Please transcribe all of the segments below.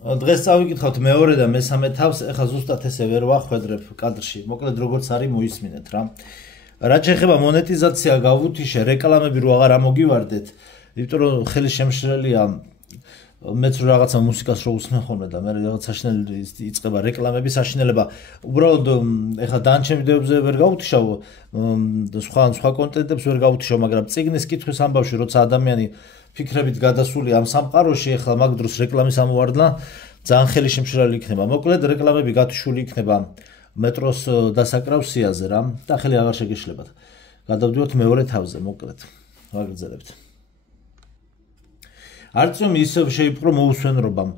დღეს წავიკითხავთ მეორე და მესამე თავს, ეხლა ზუსტად ესე ვერ ვახვედრებ კადრში. მოკლედ როგორც არის მოისმინეთ რა. რაც შეეხება მონეტიზაცია გავუთიშე, რეკლამები რო აღარ ამოგივარდეთ, იმიტომ რომ ხელი შემშლელია მეც რო რაღაცა მუსიკას რო უსმენ ხოლმე და მე რაღაც საშინელი იწყება რეკლამების საშინელება. უბრალოდ ეხლა დანარჩენ ვიდეოებზე ვერ გავუთიშავ, სხვა კონტენტებს ვერ გავუთიშავ, მაგრამ წიგნის კითხვის ამბავში, როცა ადამიანი ფიქრებით გადასული ამ სამყაროში, ეხლა მაგ დროს რეკლამის ამოვარდნა ძალიან ხელი შემშლელი იქნება. მოკლედ რეკლამები გათიშული იქნება მეტროს დასაკრავ სიაზე რა და ხელი აღარ შეგეშლებათ. გადავდივართ მეორე თავზე, მოკლედ. ვაგრძელებთ. არწმუნ ისევ შეიპყრო მოუსვენრობამ.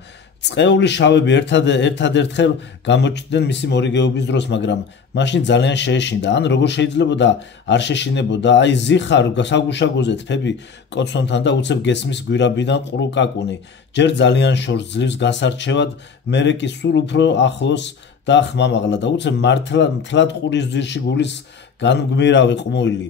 წყეული შავები ერთადერთხელ გამოჩნდნენ მისი მორიგეობის დროს, მაგრამ მაშინ ძალიან შეეშინდა. ან როგორ შეიძლებოდა არ შეშინებოდა, აი ზიხარ საგუშაგოზე თფები კოცონთან და უცებ გესმის გვირაბიდან ყრუკაკუნი. ჯერ ძალიან შორს ძლივს გასარჩევად, მერე კი სულ უფრო ახლოს და ხმამაღლა და უცებ მთლად ყურის ძირში გულის განგმირავი ყმუილი.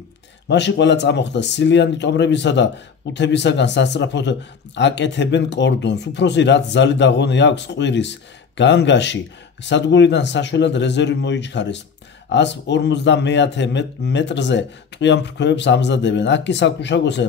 მაშინ ყველა წამოხდა სილიანი ტომრებისა და უთებისაგან სასწრაფოდ აკეთებენ კორდონს. უფროსი რაც ზალი დაღონი აქვს ყვირის განგაში, სადგურიდან საშველად რეზერვი მოიჩქარეს. 150 მეტრზე ტყვიან ფრქვევებს ამზადებენ. აქ კი საკუშაგოსე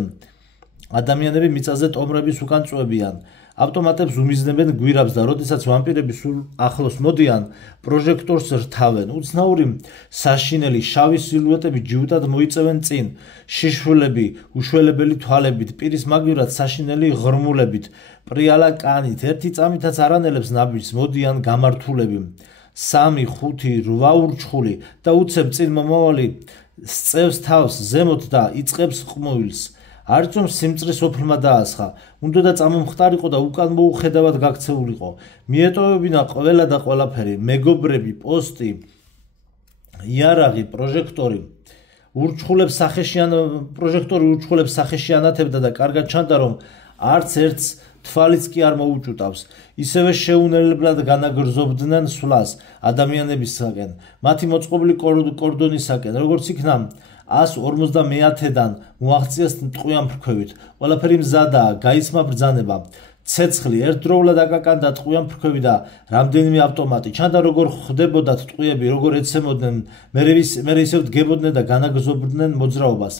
ადამიანები მიწაზე ტომრების უკან წვევიან. ავტომატებს უმიზნებენ გვირაბს და როდესაც ვამპირები სულ ახლოს მოდიან, პროჟექტორს რთავენ. უცნაური საშინელი შავი სილუეტები ჯიუტად მოიწევენ წინ, შიშვლები, უშველებელი თვალებით, პირის მაგივრად საშინელი ღრმულებით, პრიალა კანით, ერთი წამითაც არანელებს ნაბიჯს მოდიან გამართულები. 3, 5, 8 ურჩხული და უცებ წინ მომავალი სწევს თავს ზემოთ და იწყებს ყმუილს. არწმუნ სიმწრის ოფლმა დაასხა. უნდა და წამომხტარიყო და უკან მოუხედავად გაქცეულიყო. მიეტოვებინა ყველა და ყველაფერი, მეგობრები, პოსტი, იარაღი, პროჟექტორი ურჩხულებს სახეში ანათებდა და კარგად ჩანდა, რომ არც ერთს თვალიც კი არ მოუჭუტავს. ისევე შეუნელებლად განაგრძობდნენ სვლას ადამიანებისაგან, მათი მოწყობილი კორდონისაგან, როგორც იქნა 150-დან მოაღწიეს ტყვიან ფრქვევით. ყველაფერი მზადაა, გაიცმა ბრძანება. ცეცხლი ერთდროულად აკაკანდა ტყვიან ფრქვევი და რამდენიმე ავტომატი. ჩანდა როგორ ხვდებოდათ ტყვიები, როგორ ეცემოდნენ, მერე ისევ დგებოდნენ და განაგრძობდნენ მოძრაობას.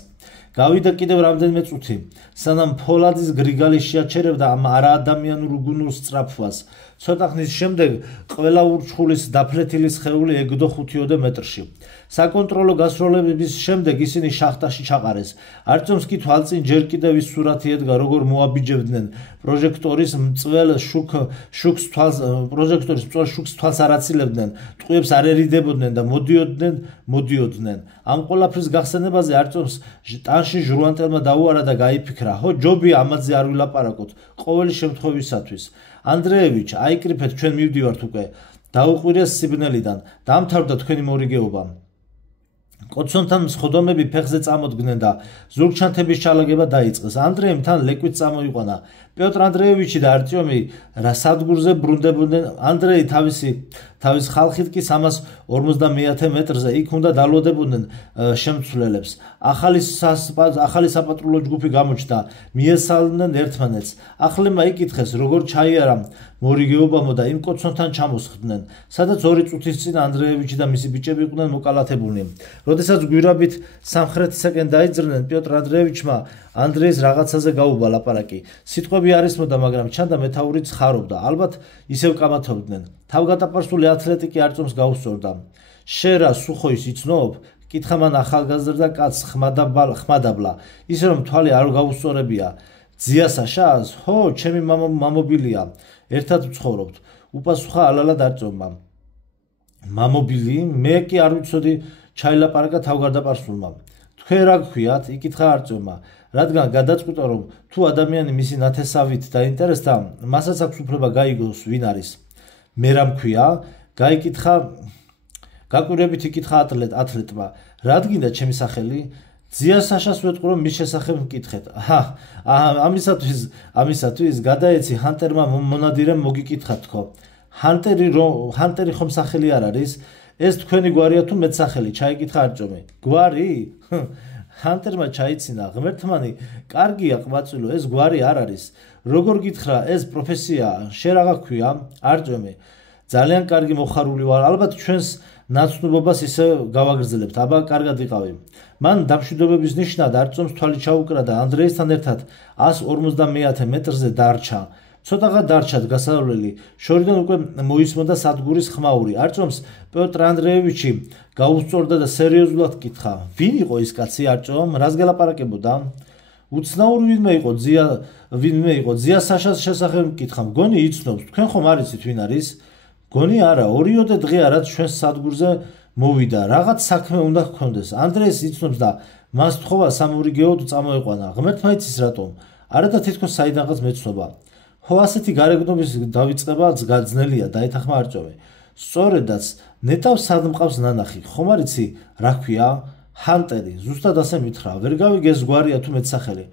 გავიდა კიდევ რამდენიმე წუთი, სანამ ფოლადის გრიგალი შეაჩერებდა ამ არაადამიანურ გუნურ სწრაფვას. ცოტა ხნის შემდეგ ყველა ურჩხულის დაფლეთილი სხეული ეგდო 5 მეტრში. საკონტროლო გასროლების შემდეგ ისინი შახტაში ჩაყარეს. არწმუნს კი თვალწინ ჯერ კიდევ ის სურათი ედგა, როგორ მოაბიჯებდნენ პროჟექტორის მწველ შუქს თვალს არ აცილებდნენ, ტყვიებს არ ერიდებოდნენ და მოდიოდნენ. ამ ყველაფრის გახსენებაზე არწმუნს ტანში ჟრუანტელმა დაუარა და გაიფიქრა, ხო, ჯობია ამაზე არ ვილაპარაკოთ, ყოველი შემთხვევისათვის. ანდრეევიჩ, აიკრიფეთ, ჩვენ მივდივართ უკვე. დაუყვირეს სიბნელიდან, დამთავრდა თქვენი მორიგეობა. კოცონთან მსხდომები ფეხზე წამოდგნენ და ზურგჩანთების ჩალაგება დაიწყეს. ანდრეემ თან ლეკვით წამოიყვანა. პიოტრ ანდრეევიჩი და არტიომი რა სადგურზე ბრუნდებოდნენ. ანდრეი თავის ხალხით კი 350 მეტრზე იქ უნდა დალოდებოდნენ შემცვლელებს. ახალი საპატრულო ჯგუფი გამოჩნდა, მიესალმნენ ერთმანეთს. ახლებმა იკითხეს, როგორ ჩაიარა მორიგეობამო და იმ კოცონთან ჩამოსხდნენ, სადაც 2 წუთის წინ ანდრეევიჩი და მისი ბიჭები იყვნენ მოკალათებულნი. როდესაც გვირაბით სამხრეთისაკენ დაიძრნენ, პიოტრ ანდრეევიჩმა ანდრეის რაღაცაზე გაუბა ლაპარაკი. სიტყვები არ ისმოდა, მაგრამ ჩანდა მეთაურიც ხარობდა. ალბათ ისევ კამათობდნენ. თავგადაპარსული ათლეტი კი არწმუნს გაუსწორდა. შენ რა სუხოის იცნობ? კითხა მან ახალგაზრდა კაცს ხმადაბლა, ისე რომ თვალი არ გაუსწორებია. ძიასაშას? ხო, ჩემი მამობილია. ერთად ვცხოვრობთ. უპასუხა ალალად არწმუნმა. მამობილი? მე კი არ ვიცოდი, ჩაილაპარაკა თავგადაპარსულმა. თქვენ რა გქვიათ? იკითხა არწმუნმა. რადგან გადაწყვიტა, რომ თუ ადამიანი მისი ნათესავით დაინტერესდა, მასაც აქვს უფლება გაიგოს ვინ არის. მე რა მქვია? გაკვირვებით იკითხა ათლეტმა. რა გინდა ჩემი სახელი? ძიასაშას ვეტყვი, რომ მის შესახებ მკითხეთ. ამისათვის გადაეცი ჰანტერმა მონადირემ მოგიკითხა თქო. ჰანტერი ხომ სახელი არ არის? ეს თქვენი გვარია თუ მეც სახელი? ჩაიკითხა არწმუნი. გვარი? ჰანტერმა ჩაიცინა ღმერთმანი კარგია ყვაწილო ეს გვარი არ არის როგორ გითხრა ეს პროფესიაა შენ რაღა ქვია არწვემე ძალიან კარგი მოხარული ვარ ალბათ ჩვენს ნაცნობობას ისე გავაგრძელებთ აბა კარგად იყავი მან დამშვიდობების ნიშნად არწვემს თვალი ჩაუკრა და ანდრეესთან ერთად 150 მეტრზე დარჩა ცოტაღა დარჩა გასავლელი შორიდან უკვე მოისმოდა სადგურის ხმაური არწვემს პიოტრ ანდრეევიჩი გაუსწორდა და სერიოზულად კითხა ვინ იყო ის კაცი არწვემ რას გელაპარაკებოდა უცნაური ვინმე იყო ძია საშას შესახებ მკითხა მგონი იცნობს თქვენ ხომ არ იცით ვინ არის გონი არა 2 დღეა რაც ჩვენს სადგურზე მოვიდა რაღაც საქმე უნდა ჰქონდეს ანდრეეს იცნობს და მას თხოვა სამურიგეოდ წამოეყვანა ღმერთმა იცის რატომ არა და თითქოს საიდანღაც მეცნობა ხო ასეთი გარეგნობის დავიწყება ძნელია დაეთანხმა არწვემე სწორედაც ნეტავს სად მყავს ნანახი ხომ არ იცი რა ქვია ჰანტერი ზუსტად ასე მითხრა ვერ გავიგე ეს გვარია თუ მეტსახელი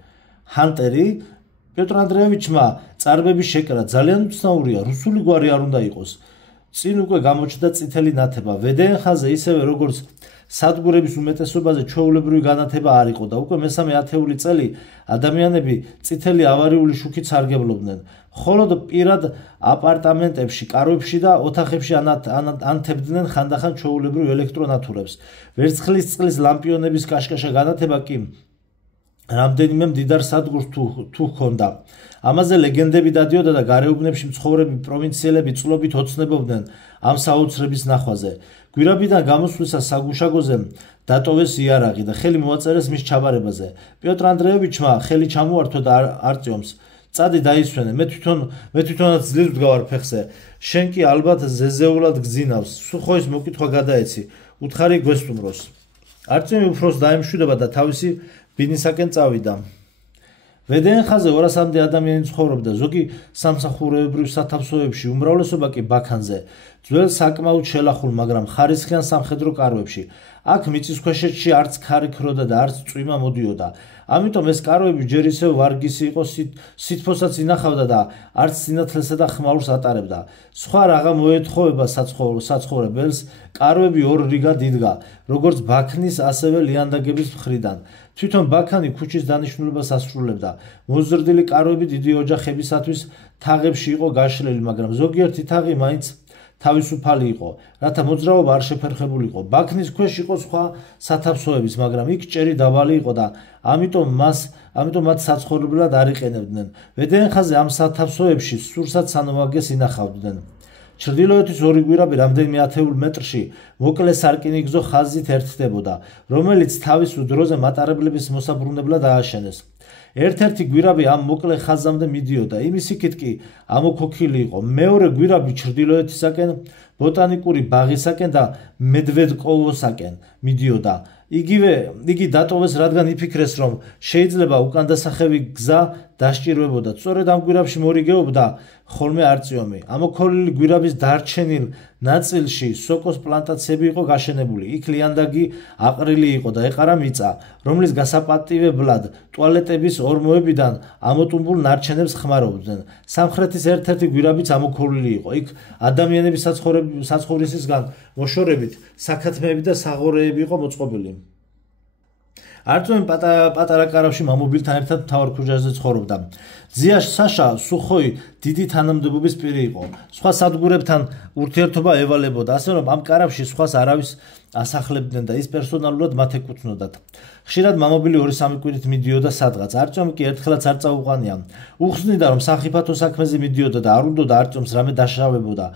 ჰანტერი პიოტრ ანდრეევიჩმა წარბების შეკრა ძალიან უცნაურია რუსული გვარი არ უნდა იყოს წინ უკვე გამოჩნდა წითელი ნათება ვედენხაზე ისევე როგორც სადგურების უმეტესობაზე ჩვეულებრივი განათება არ იყო და უკვე მესამე ათეული წელი ადამიანები წითელი ავარიული შუქით სარგებლობდნენ ხოლო პირად აპარტამენტებში კარვებში და ოთახებში ანთებდნენ ხანდახან ჩვეულებრივ ელექტრონათურებს ვერცხლის წყლის ლამპიონების კაშკაშა განათება კი რამდენიმე მდიდარ სადგურს თუ ჰქონდა ამაზე ლეგენდები დადიოდა და გარეუბნებში მცხოვრები პროვინციელები წლობით ოცნებობდნენ ამ საოცრების ნახვაზე გვირაბიდან გამოსვლისას საგუშაგოზე დატოვეს იარაღი და ხელი მოაწერეს მის ჩაბარებაზე პიოტრ ანდრეევიჩმა ხელი ჩამოართვა და არწიომს წადი დაისვენე მე თვითონაც ძლივ ვდგავარ ფეხზე შენ კი ალბათ ზეზეულად გძინავს სუხოის მოკითხვა გადაეცი უთხარი გვესტუმროს არწიომი უფროს დაემშვიდობა და თავისი ბინისაკენ წავიდა ვედენხაზე 200-მდე ადამიანი ცხოვრობდა ზოგი სამსახურეებრივ სათავსოებში უმრავლესობა კი ბაქანზე ძველ საკმაოდ შელახულ მაგრამ ხარისხიან სამხედრო კარვებში აქ მიწისქვეშეთში არც ქარი ქროდა და არც წვიმა მოდიოდა ამიტომ ეს კარვები ჯერ ისევ ვარგისი იყო სითბოსაც ინახავდა და არც სინათლესა და ხმაურს ატარებდა სხვა რაღა მოეთხოვება საცხოვრებელს კარვები 2 რიგად იდგა როგორც ბაქნის ასევე ლიანდაგების მხრიდან თვითონ ბაქანი ქუჩის დანიშნულებას ასრულებდა მოზრდილი კარვები დიდი ოჯახებისათვის თაღებში იყო გაშლილი მაგრამ ზოგიერთი თაღი მაინც თავისუფალი იყო რათა მოძრაობა არ შეფერხებულიყო ბაქნის ქვეშ იყო სხვა სათავსოებიც მაგრამ იქ ჭერი დაბალი იყო და ამიტომ მათ საცხოვრებლად არ იყენებდნენ ვედენხაზე ამ სათავსოებში სურსად სანოვაგეს ინახავდნენ ჩრდილოეთის 2 გვირაბი რამდენიმე ათეულ მეტრში მოკლე სარკინიგზო ხაზით ერთდებოდა რომელიც თავის დროზე მატარებლების მოსაბრუნებლად ააშენეს ერთ-ერთი გვირაბი ამ მოკლე ხაზამდე მიდიოდა იმის იქით კი ამოქოქილი იყო მეორე გვირაბი ჩრდილოეთისაკენ ბოტანიკური ბაღისაკენ და მედვედკოვოსაკენ მიდიოდა იგი დატოვეს რადგან იფიქრეს რომ შეიძლება უკანდასახევი გზა დასჭირვებოდა სწორედ ამ გვირაბში მორიგეობდა ხოლმე არწიომი ამოქოლილი გვირაბის დარჩენილ ნაწილში სოკოს პლანტაციები იყო გაშენებული იქ ლიანდაგი აყრილი იყო და ეყარა მიწა რომლის გასაპატივებლად ტუალეტების ორმოებიდან ამოტუმბულ ნარჩენებს ხმარობდნენ სამხრეთის ერთ-ერთი გვირაბიც ამოქოლილი იყო იქ ადამიანების საცხოვრისისგან მოშორებით საქათმეები და საღორეები იყო მოწყობილი არწვემი პატარა კარავში მამობილთან ერთად მთავარ ქუჩაზე ცხოვრობდა ძია საშა სუხოი დიდი თანამდებობის პირი იყო სხვა სადგურებთან ურთიერთობა ევალებოდა ასე რომ ამ კარავში სხვას არავის ასახლებდნენ და ის პერსონალურად მათ ეკუთვნოდათ ხშირად მამობილი 2-3 კვირით მიდიოდა სადღაც არწვემი კი ერთხელაც არ წაუყვანია უხსნიდა რომ სახიფათო საქმეზე მიდიოდა და არ უნდოდა არწვემს რამე დაშავებოდა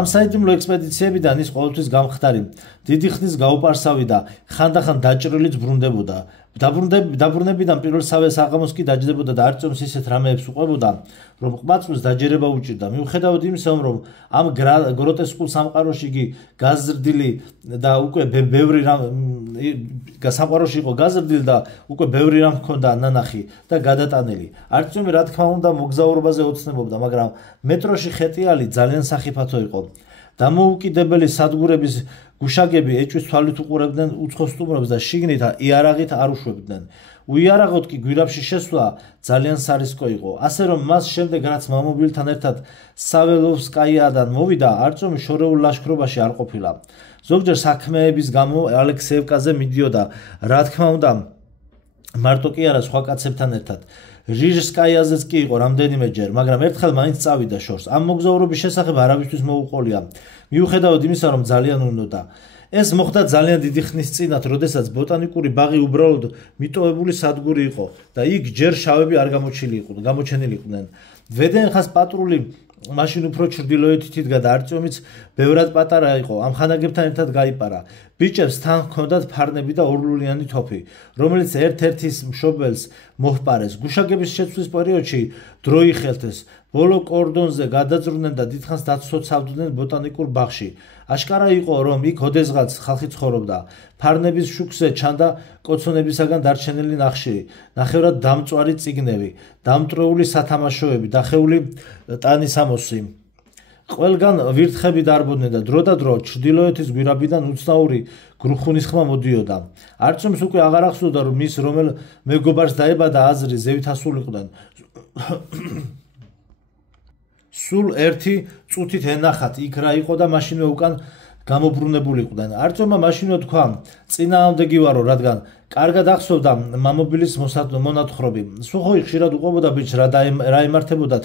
ამ საიდუმლო ექსპედიციებიდან ის ყოველთვის გამხდარი დიდი ხნის გაუპარსავი და ხანდახან დაჭრილიც ბრუნდებოდა დაბრუნებიდან პირველსავე საღამოს კი დაჯდებოდა და არწვემს ისეთ რამეებს უყვებოდა რომ ყმაწვილს დაჯერება უჭირდა მიუხედავად იმისა რომ ამ გროტესკულ სამყაროში იგი გაზრდილი და უკვე ბევრი რამ სამყაროში იყო გაზრდილი და უკვე ბევრი რამ ჰქონდა ნანახი და გადატანილი არწვემი რა თქმა უნდა მოგზაურობაზე ოცნებობდა მაგრამ მეტროში ხეტიალი ძალიან სახიფათო იყო დამოუკიდებელი სადგურების გუშაგები ეჭვის თვალით უყურებდნენ უცხო სტუმრებს და შიგნით იარაღით არ უშვებდნენ უიარაღოთ კი გვირაბში შესვლა ძალიან სარისკო იყო ასე რომ მას შემდეგ რაც მამობილთან ერთად საველოვსკაიადან მოვიდა არწვემი შორეულ ლაშქრობაში არ ყოფილა ზოგჯერ საქმეების გამო ალექსეევკაზე მიდიოდა რა თქმა უნდა მარტო კი არა სხვა კაცებთან ერთად. ჟირსკაიაზეც კი იყო რამდენიმეჯერ, მაგრამ ერთხელ მაინც წავიდა შორს. ამ მოგზაურობის შესახებ არავისთვის მოუყოლია, მიუხედავად იმისა, რომ ძალიან უნდოდა. ეს მოხდა ძალიან დიდი ხნის წინათ, როდესაც ბოტანიკური ბაღი უბრალოდ მიტოვებული სადგური იყო და იქ ჯერ შავები არ გამოჩენილი იყვნენ. ვედენხას პატრული მაშინ უფრო ჩრდილოეთით იდგა და არტიომიც ბევრად პატარა იყო. ამ ხანაგებთან ერთად გაიპარა. ბიჭებს თან ჰქონდათ ფარნები და ორლულიანი თოფი, რომელიც ერთ-ერთის მშობელს მოჰპარეს. გუშაგების შეცვლის პერიოდში დრო იხელთეს. ბოლო კორდონზე გადაძრნენ და დიდხანს დაცოცავდნენ ბოტანიკურ ბაღში. აშკარა იყო, რომ იქ ოდესღაც ხალხი ცხოვრობდა. ფარნების შუქზე ჩანდა კოცონებისაგან დარჩენილი ნახშირი, ნახევრად დამწვარი წიგნები, დამტრეული სათამაშოები, დახეული ტანის ამოსი. ყველგან ვირთხები დარბოდნენ და დრო და დრო ჩრდილოეთის გვირაბიდან უცნაური გრუხუნის ხმა მოდიოდა. არწმუნს უკვე აღარ ახსოვდა, რომ მის რომელ მეგობარს დაებადა აზრი ზევით ასულიყვნენ. სულ ერთი წუთით ენახათ იქ რა იყო და მაშინვე უკან გამობრუნებულიყვნენ. არწმუნმა მაშინვე თქვა, წინააღმდეგი ვარო, რადგან კარგად ახსოვდა მამობილის მონათხრობი. სულ ხშირად უყვებოდა ბიჭს რა ემართებოდათ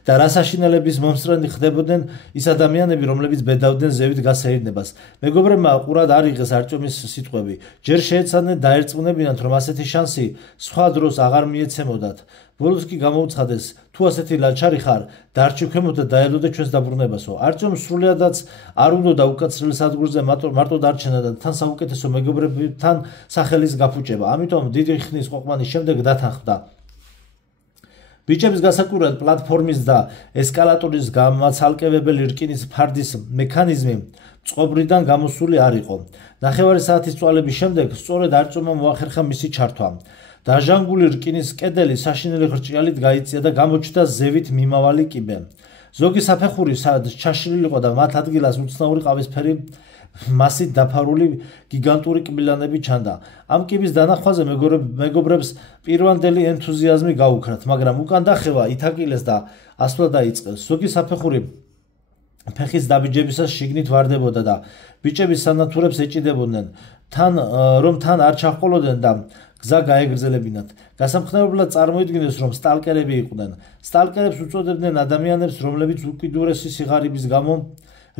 და რა საშინელების მომსწრენი ხდებოდნენ ის ადამიანები, რომლებიც ბედავდნენ ზევით გასეირნებას. მეგობრებმა ყურად არ იღეს არწმუნის სიტყვები. ჯერ შეეცადნენ დაერწმუნებინათ, რომ ასეთი შანსი სხვა დროს აღარ მიეცემოდათ. ბოლოს კი გამოუცხადეს, თუ ასეთი ლაჩარი ხარ, დარჩი ქვემოთ და დაელოდე ჩვენს დაბრუნებასო. არწმუნს სრულიადაც არ უნდოდა უკაცრიელ სადგურზე მარტო დარჩენა და თან საუკეთესო მეგობრებთან სახელის გაფუჭება. ამიტომ დიდი ხნის ყოფნის შემდეგ დათანხმდა. ბიჭების გასაკვირად პლატფორმის და ესკალატორის გამაცალკევებელი რკინის ფარდის მექანიზმი წყობრიდან გამოსული არ იყო. ნახევარი საათის წვალების შემდეგ სწორედ არწმუნმა მოახერხა მისი ჩართვა. დაჟანგული რკინის კედელი საშინელი ხრჭიალით გაიწია და გამოჩნდა ზევით მიმავალი კიბე. ზოგი საფეხური სადაც ჩაშლილიყო და მათ ადგილას უცნაური ყავისფერი მასით დაფარული გიგანტური კბილანები ჩანდა. ამ კიბის დანახვაზე მეგობრებს პირვანდელი ენთუზიაზმი გაუქრათ, მაგრამ უკან დახევა ითაკილეს და ასვლა დაიწყეს. ზოგი საფეხური ფეხის დაბიჯებისას შიგნით ვარდებოდა და ბიჭების სანათურებს ეჭიდებოდნენ, რომ თან არ ჩაჰყოლოდნენ და გზა გაეგრძელებინათ. გასამხნევებლად წარმოიდგინეს, რომ სტალკერები იყვნენ. სტალკერებს უწოდებდნენ ადამიანებს, რომლებიც უკიდურესი სიღარიბის გამო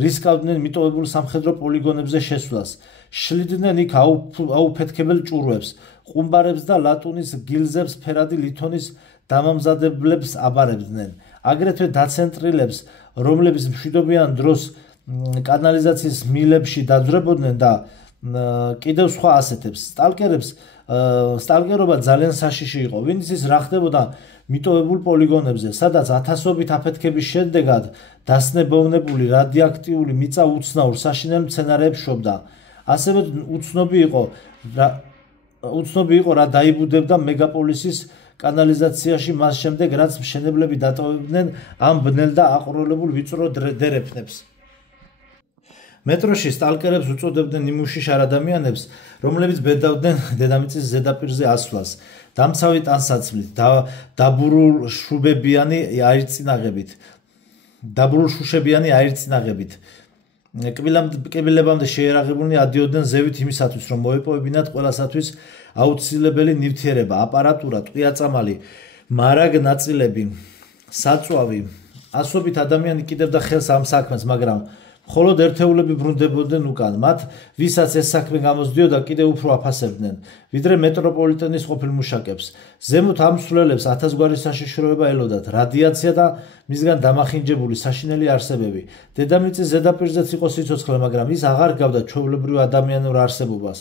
რისკავდნენ მიტოვებულ სამხედრო პოლიგონებზე შესვლას. შლიდნენ იქ აუფეთქებელ ჭურვებს, ყუმბარებს და ლატუნის გილზებს ფერადი ლითონის დამამზადებლებს აბარებდნენ. აგრეთვე დაცენტრილებს, რომლებიც მშვიდობიან დროს კანალიზაციის მილებში დაძვრებოდნენ და კიდევ სხვა ასეთებს. სტალკერობა ძალიან საშიში იყო. ვინ იცის რა ხდებოდა მიტოვებულ პოლიგონებზე, სადაც ათასობით აფეთქების შედეგად დასნებოვნებული რადიოაქტიული მიწა უცნაურ საშინელ მცენარეებს შობდა. ასევე უცნობი იყო რა დაიბუდებდა მეგაპოლისის კანალიზაციაში მას შემდეგ, რაც მშენებლები დატოვებდნენ ამ ბნელ და აყროლებულ ვიწრო დერეფნებს. მეტროში სტალკერებს უწოდებდნენ იმუშიშარ ადამიანებს, რომლებიც ბედავდნენ დედამიწის ზედაპირზე ასვლას, დამცავი ტანსაცმლით, დაბურულ შუშებიანი აირწინაღებით. კბილებამდე შეერაღებულნი ადიოდნენ ზევით იმისათვის, რომ მოეპოვებინათ ყველასათვის აუცილებელი ნივთიერება, აპარატურა, ტყვია-წამალი, მარაგ ნაწილები, საწვავი. ასობით ადამიანი კიდევდა ხელს ამ საქმეს, მაგრამ მხოლოდ ერთეულები ბრუნდებოდნენ უკან. მათ, ვისაც ეს საქმე გამოსდიოდა, კიდევ უფრო აფასებდნენ, ვიდრე მეტროპოლიტენის ყოფილ მუშაკებს. ზემოთ ამ მსვლელებს ათასგვარი საშიშროება ელოდათ, რადიაცია და მისგან დამახინჯებული საშინელი არსებები. დედამიწის ზედაპირზეც იყო სიცოცხლე, მაგრამ ის აღარ გავდა ჩვეულებრივ ადამიანურ არსებობას.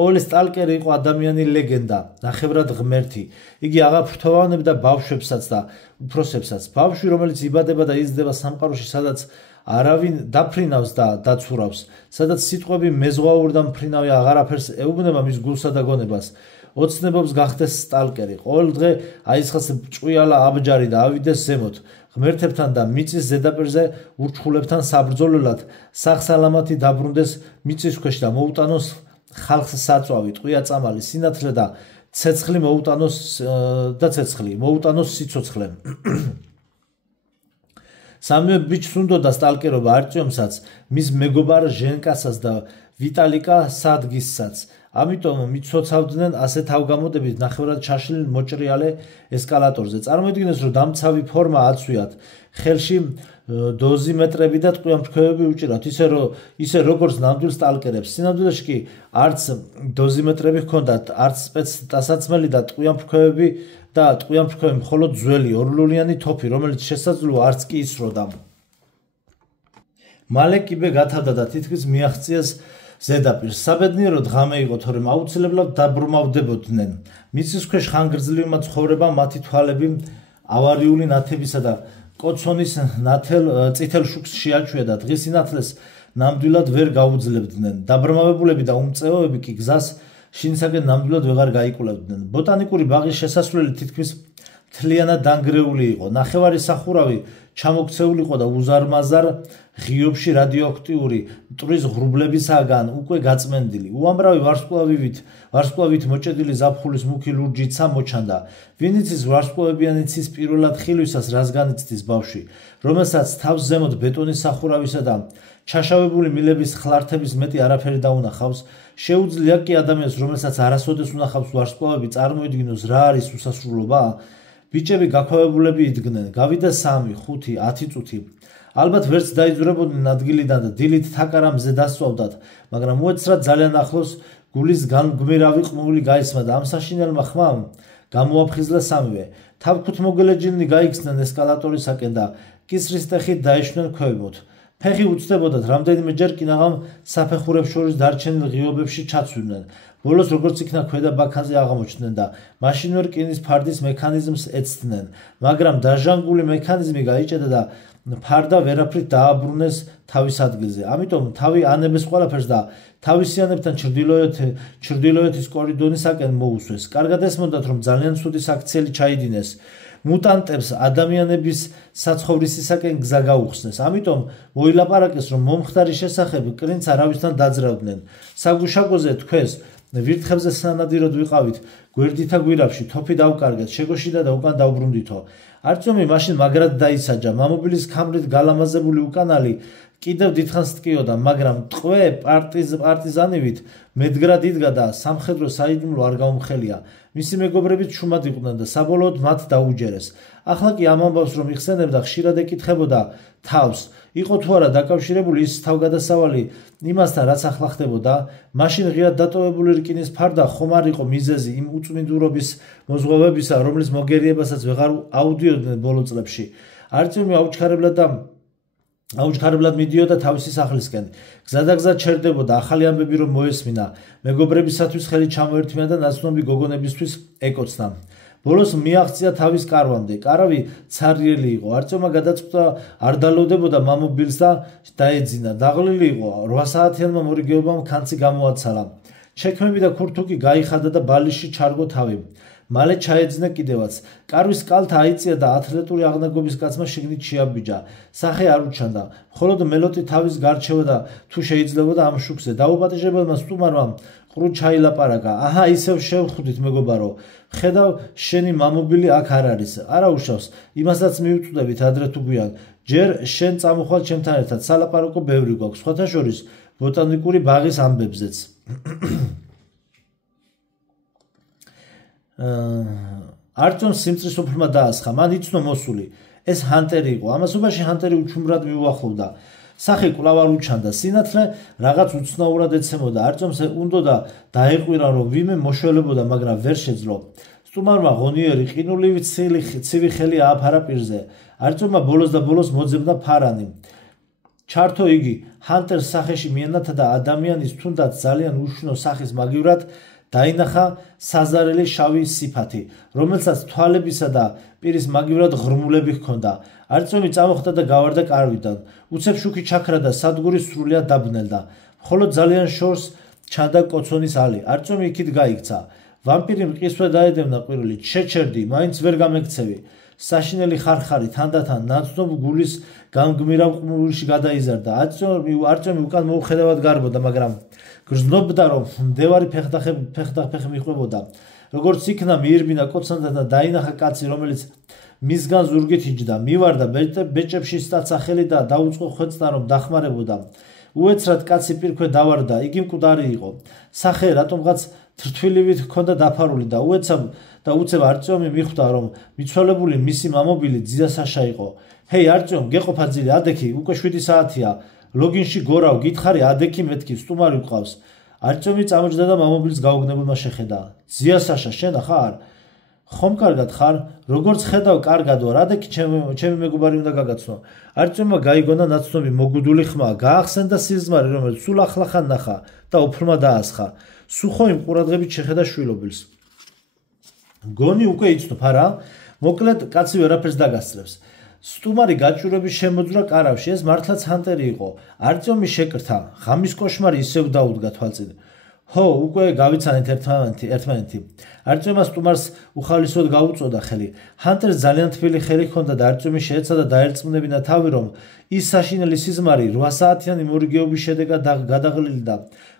ყოველი სტალკერი იყო ადამიანი ლეგენდა, ნახევრად ღმერთი. იგი აღაფრთოვანებდა ბავშვებსაც და უფროსებსაც. ბავშვი, რომელიც იბადება და იზრდება სამყაროში, სადაც არავინ დაფრინავს და დაცურავს, სადაც სიტყვები მეზღვაური და მფრინავი აღარაფერს ეუბნება მის გულსა და გონებას. ოცნებობს გახდეს სტალკერი. ყოველ დღე აისხას ჭყვიალა აბჯარი და ავიდეს ზემოთ. ღმერთებთან და მიწის ზედაპირზე ურჩხულებთან საბრძოლველად სახსალამათი დაბრუნდეს მიწის ქვეშ და მოუტანოს ხალხს საწვავი, ტყვია-წამალი, სინათლე და ცეცხლი მოუტანოს სიცოცხლე. სამივე ბიჭს უნდოდა სტალკერობა არწიომსაც, მის მეგობარ ჟენკასაც და ვიტალიკა სადგისსაც. ამიტომ მიცოცავდნენ ასე თავგამოდებით ნახევრად ჩაშლილ მოჭრიალე ესკალატორზე. წარმოიდგინეს, რომ დამცავი ფორმა აცვიათ, ხელში დოზიმეტრები და ტყვიამფრქვევები უჭირავთ, ისე როგორც ნამდვილ სტალკერებს. სინამდვილეში კი არც დოზიმეტრები ჰქონდათ, არც სპეცტასაცმელი და ტყვიამფრქვევები მხოლოდ ძველი ორლულიანი თოფი, რომელიც შესაძლოა არც კი ისროდა. მალე კიბე გათავდა და თითქმის მიაღწიეს ზედაპირს. საბედნიეროდ ღამე იყო, თორემ აუცილებლად დაბრუნავდებოდნენ. მიწის ქვეშ ხანგრძლივმა ცხოვრებამ მათი თვალები ავარიული ნათებისა და კოცონის წითელ შუქს შეაჩვია და დღის სინათლეს ნამდვილად ვერ გაუძლებდნენ. დაბრმავებულები და უმწეოები კი გზას შინსაკენ ნამდვილად ვეღარ გაიკვლევდნენ. ბოტანიკური ბაღის შესასვლელი თითქმის მთლიანად დანგრეული იყო. ნახევარი სახურავი ჩამოქცეული იყო და უზარმაზარ ღიობში რადიოაქტიური მტვრის ღრუბლებისაგან უკვე გაწმენდილი. უამრავი ვარსკვლავით მოჭედილი ზაფხულის მუქი ლურჯიცა მოჩანდა. ვინ იცის ვარსკვლავებიანი ცის პირველად ხილვისას რას განიცდის ბავშვი, რომელსაც თავს ზემოთ ბეტონის სახურავისა და ჩაშავებული მილების ხლართების მეტი არაფერი დაუნახავს. შეუძლია კი ადამიანს, რომელსაც არასოდეს უნახავს ვარსკვლავები, წარმოიდგინოს რა არის უსასრულობა? ბიჭები გაქვავებულები იდგნენ. გავიდა 3, 5, 10 წუთი. ალბათ ვერც დაიძვრებოდნენ ადგილიდან და დილით თაკარა მზე დასწვავდათ, მაგრამ უეცრად ძალიან ახლოს გულის განგმირავი ყმული გაისმა და ამ საშინელმა ხმამ გამოაფხიზლა სამივე. თავქუთ მოგელეჯილნი გაიქცნენ ესკალატორისაკენ და კისრის ტეხით დაეშვნენ ქვევით. ფეხი უწდებოდათ, რამდენიმეჯერ კინაღამ საფეხურებს შორის დარჩენილ ღიობებში ჩაცვიდნენ. ბოლოს როგორც იქნა ქვედა ბაქანზე აღმოჩნდნენ და მაშინვე რკინის ფარდის მექანიზმს ეცდნენ, მაგრამ დაჟანგული მექანიზმი გაიჭედა და ფარდა ვერაფრით დააბრუნეს თავის ადგილზე. ამიტომ თავი ანებეს ყველაფერს და თავისიანებთან ჩრდილოეთის კორიდორისაკენ მოუსვეს. კარგად ესმოდათ, რომ ძალიან ცუდი საქციელი ჩაიდინეს. მუტანტებს ადამიანების საცხოვრისისაკენ გზა გაუხსნეს. ამიტომ მოილაპარაკეს, რომ მომხდარი შესახებ კრინც არავისთან დაძრავდნენ. საგუშაგოზე თქვეს, ვირთხებზე სანადიროდ ვიყავით, გვერდითა გვირაბში, თოფი დავკარგეთ, შეგოშიდა და უკან დავბრუნდითო. არწომი მაშინ მაგრად დაისაჯა. მამობილის ქამრით გალამაზებული უკანალი კიდევ დიდხანს ტკიოდა, მაგრამ ტყვე პარტიზანივით მედგრად იდგა და სამხედრო საიდუმლო არ გაუმხელია. მისი მეგობრებიც შუმად იყვნენ და საბოლოოდ მათ დაუჯერეს. ახლა კი ამ ამბავს რომ იხსენებდა, ხშირად ეკითხებოდა თავს, იყო თუ არა დაკავშირებული ის თავგადასავალი იმასთან, რაც ახლა ხდებოდა? მაშინ ღიად დატოვებული რკინის ფარდა ხომ არ იყო მიზეზი იმ უწმინდურობის მოზღვავებისა, რომლის მოგერიებასაც ვეღარ აუდიოდნენ ბოლო წლებში. არწივი აუჩქარებლად მიდიოდა თავისი სახლისკენ. გზადაგზად ჩერდებოდა, ახალი ამბები რომ მოესმინა, მეგობრებისათვის ხელი ჩამოერთმია და ნაცნობი გოგონებისთვის ეკოცნა. ბოლოს მიაღწია თავის კარვამდე. კარავი ცარიელი იყო. არწომა გადაწყვიტა არ დალოდებოდა მამობილს და დაეძინა. დაღლილი იყო. 8 საათიანმა მორიგეობამ ქანცი გამოაცალა. ჩექმები და ქურთუკი გაიხადა და ბალიში ჩარგო თავი. მალე ჩაეძინა კიდევაც. კარვის კალთა აიწია და ათლეტური აღნაგობის კაცმა შიგნით შეაბიჯა. სახე არ უჩანდა. მხოლოდ მელოტი თავის გარჩევა და თუ შეიძლებოდა ამ შუქზე. დაუპატიჟებელმა სტუმარმა ყრუ ჩაილაპარაკა. აჰა, ისევ შევხვდით მეგობარო. ხედავ, შენი მამობილი აქ არ არის. არა უშავს, იმასაც მივწვდებით ადრე თუ გვიან. ჯერ შენ წამოხვალ ჩემთან ერთად. სალაპარაკო ბევრი გვაქვს, სხვათა შორის ბოტანიკური ბაღის ამბებზეც. არწონს სიმწრის უფლმა დაასხა, მან იცნო მოსული. ეს ჰანტერი იყო. ამასობაში ჰანტერი უჩუმრად მიუახლოვდა. სახე კვლავ არ უჩანდა. სინათლე რაღაც უცნაურად ეცემოდა. არწომს უნდოდა დაეყვირა, რომ ვიმე მოშველებოდა, მაგრამ ვერ შეძლო. სტუმარმა ღონიერი ყინულივით ცივი ხელი ააფარა პირზე. არწომა ბოლოს და ბოლოს მოძებნა ფარანი. ჩართო იგი ჰანტერს სახეში მიენათა და ადამიანის თუნდაც ძალიან უშნო სახის მაგივრად დაინახა საზარელი შავი სიფათი, რომელსაც თვალებისა და პირის მაგივრად ღრმულები ჰქონდა. არწომი წამოხდა და გავარდა კარვიდან. უცებ შუქი ჩაქრა და სადგური სრულიად დაბნელდა. მხოლოდ ძალიან შორს ჩანდა კოცონის ალი. არწომი იქით გაიქცა. ვამპირი მყისვე დაედევნა ყვირილით. შეჩერდი, მაინც ვერ გამექცევი. საშინელი ხარხარი თანდათან ნაცნობ გულის განგმირავ ყმულში გადაიზარდა. არწომი უკან მოუხედავად გარბოდა, მაგრამ გრძნობდა, რომ მდევარი ფეხდახფეხი მიყვებოდა. როგორც იქნა მიირბინა კოცონთან და დაინახა კაცი, რომელიც მისგან ზურგით იჯდა. მივარდა ბეჭებში სტაცახელი და დაუწყო ხვეწნა, რომ დახმარებოდა. უეცრად კაცი პირქვე დავარდა, იგი მკვდარი იყო. სახე რატომღაც თრთვილივით ჰქონდა დაფარული და უცებ არწიომი მიხვდა, რომ მიცვალებული მისი მამობილი ძიასაშა იყო. ჰეი არწიომ, გეყოფა ძილი, ადექი, უკვე 7 საათია. ლოგინში გორავ, გითხარი, ადექი მეთქი, სტუმარი ვყავს. არწიომი წამოჯდა და მამობილის გაუგნებულმა შეხედა. ძიასაშა, შენ ხარ? ხომ კარგად ხარ? როგორც ხედავ, კარგად ვარ. ადექი ჩემი მეგობარი უნდა გაგაცნო. არწიომმა გაიგონა ნაცნობი მოგუდული ხმა, გაახსენდა სიზმარი, რომელიც სულ ახლახან ნახა და უფლმა დაასხა. სუხოიმ ყურადღებით შეხედა შვილობილს. გონი უკვე იცნობ, არა? მოკლედ კაცი ვერაფერს დაგასწრებს. სტუმარი გაჭირვების შემოძვრა კარავში, ეს მართლაც ჰანტერი იყო. არწიომი შეკრთა, ღამის კოშმარი ისევ დაუდგა თვალწინ. ჰო, უკვე გავიცანეთ ერთმანეთი. არწიომმა სტუმარს უხალისოდ გაუწოდა ხელი. ჰანტერს ძალიან თბილი ხელი ჰქონდა და არწიომი შეეცადა დაერწმუნებინა თავი, რომ ის საშინელი სიზმარი 8 საათიანი მორიგეობის შედეგად გადაღლილი და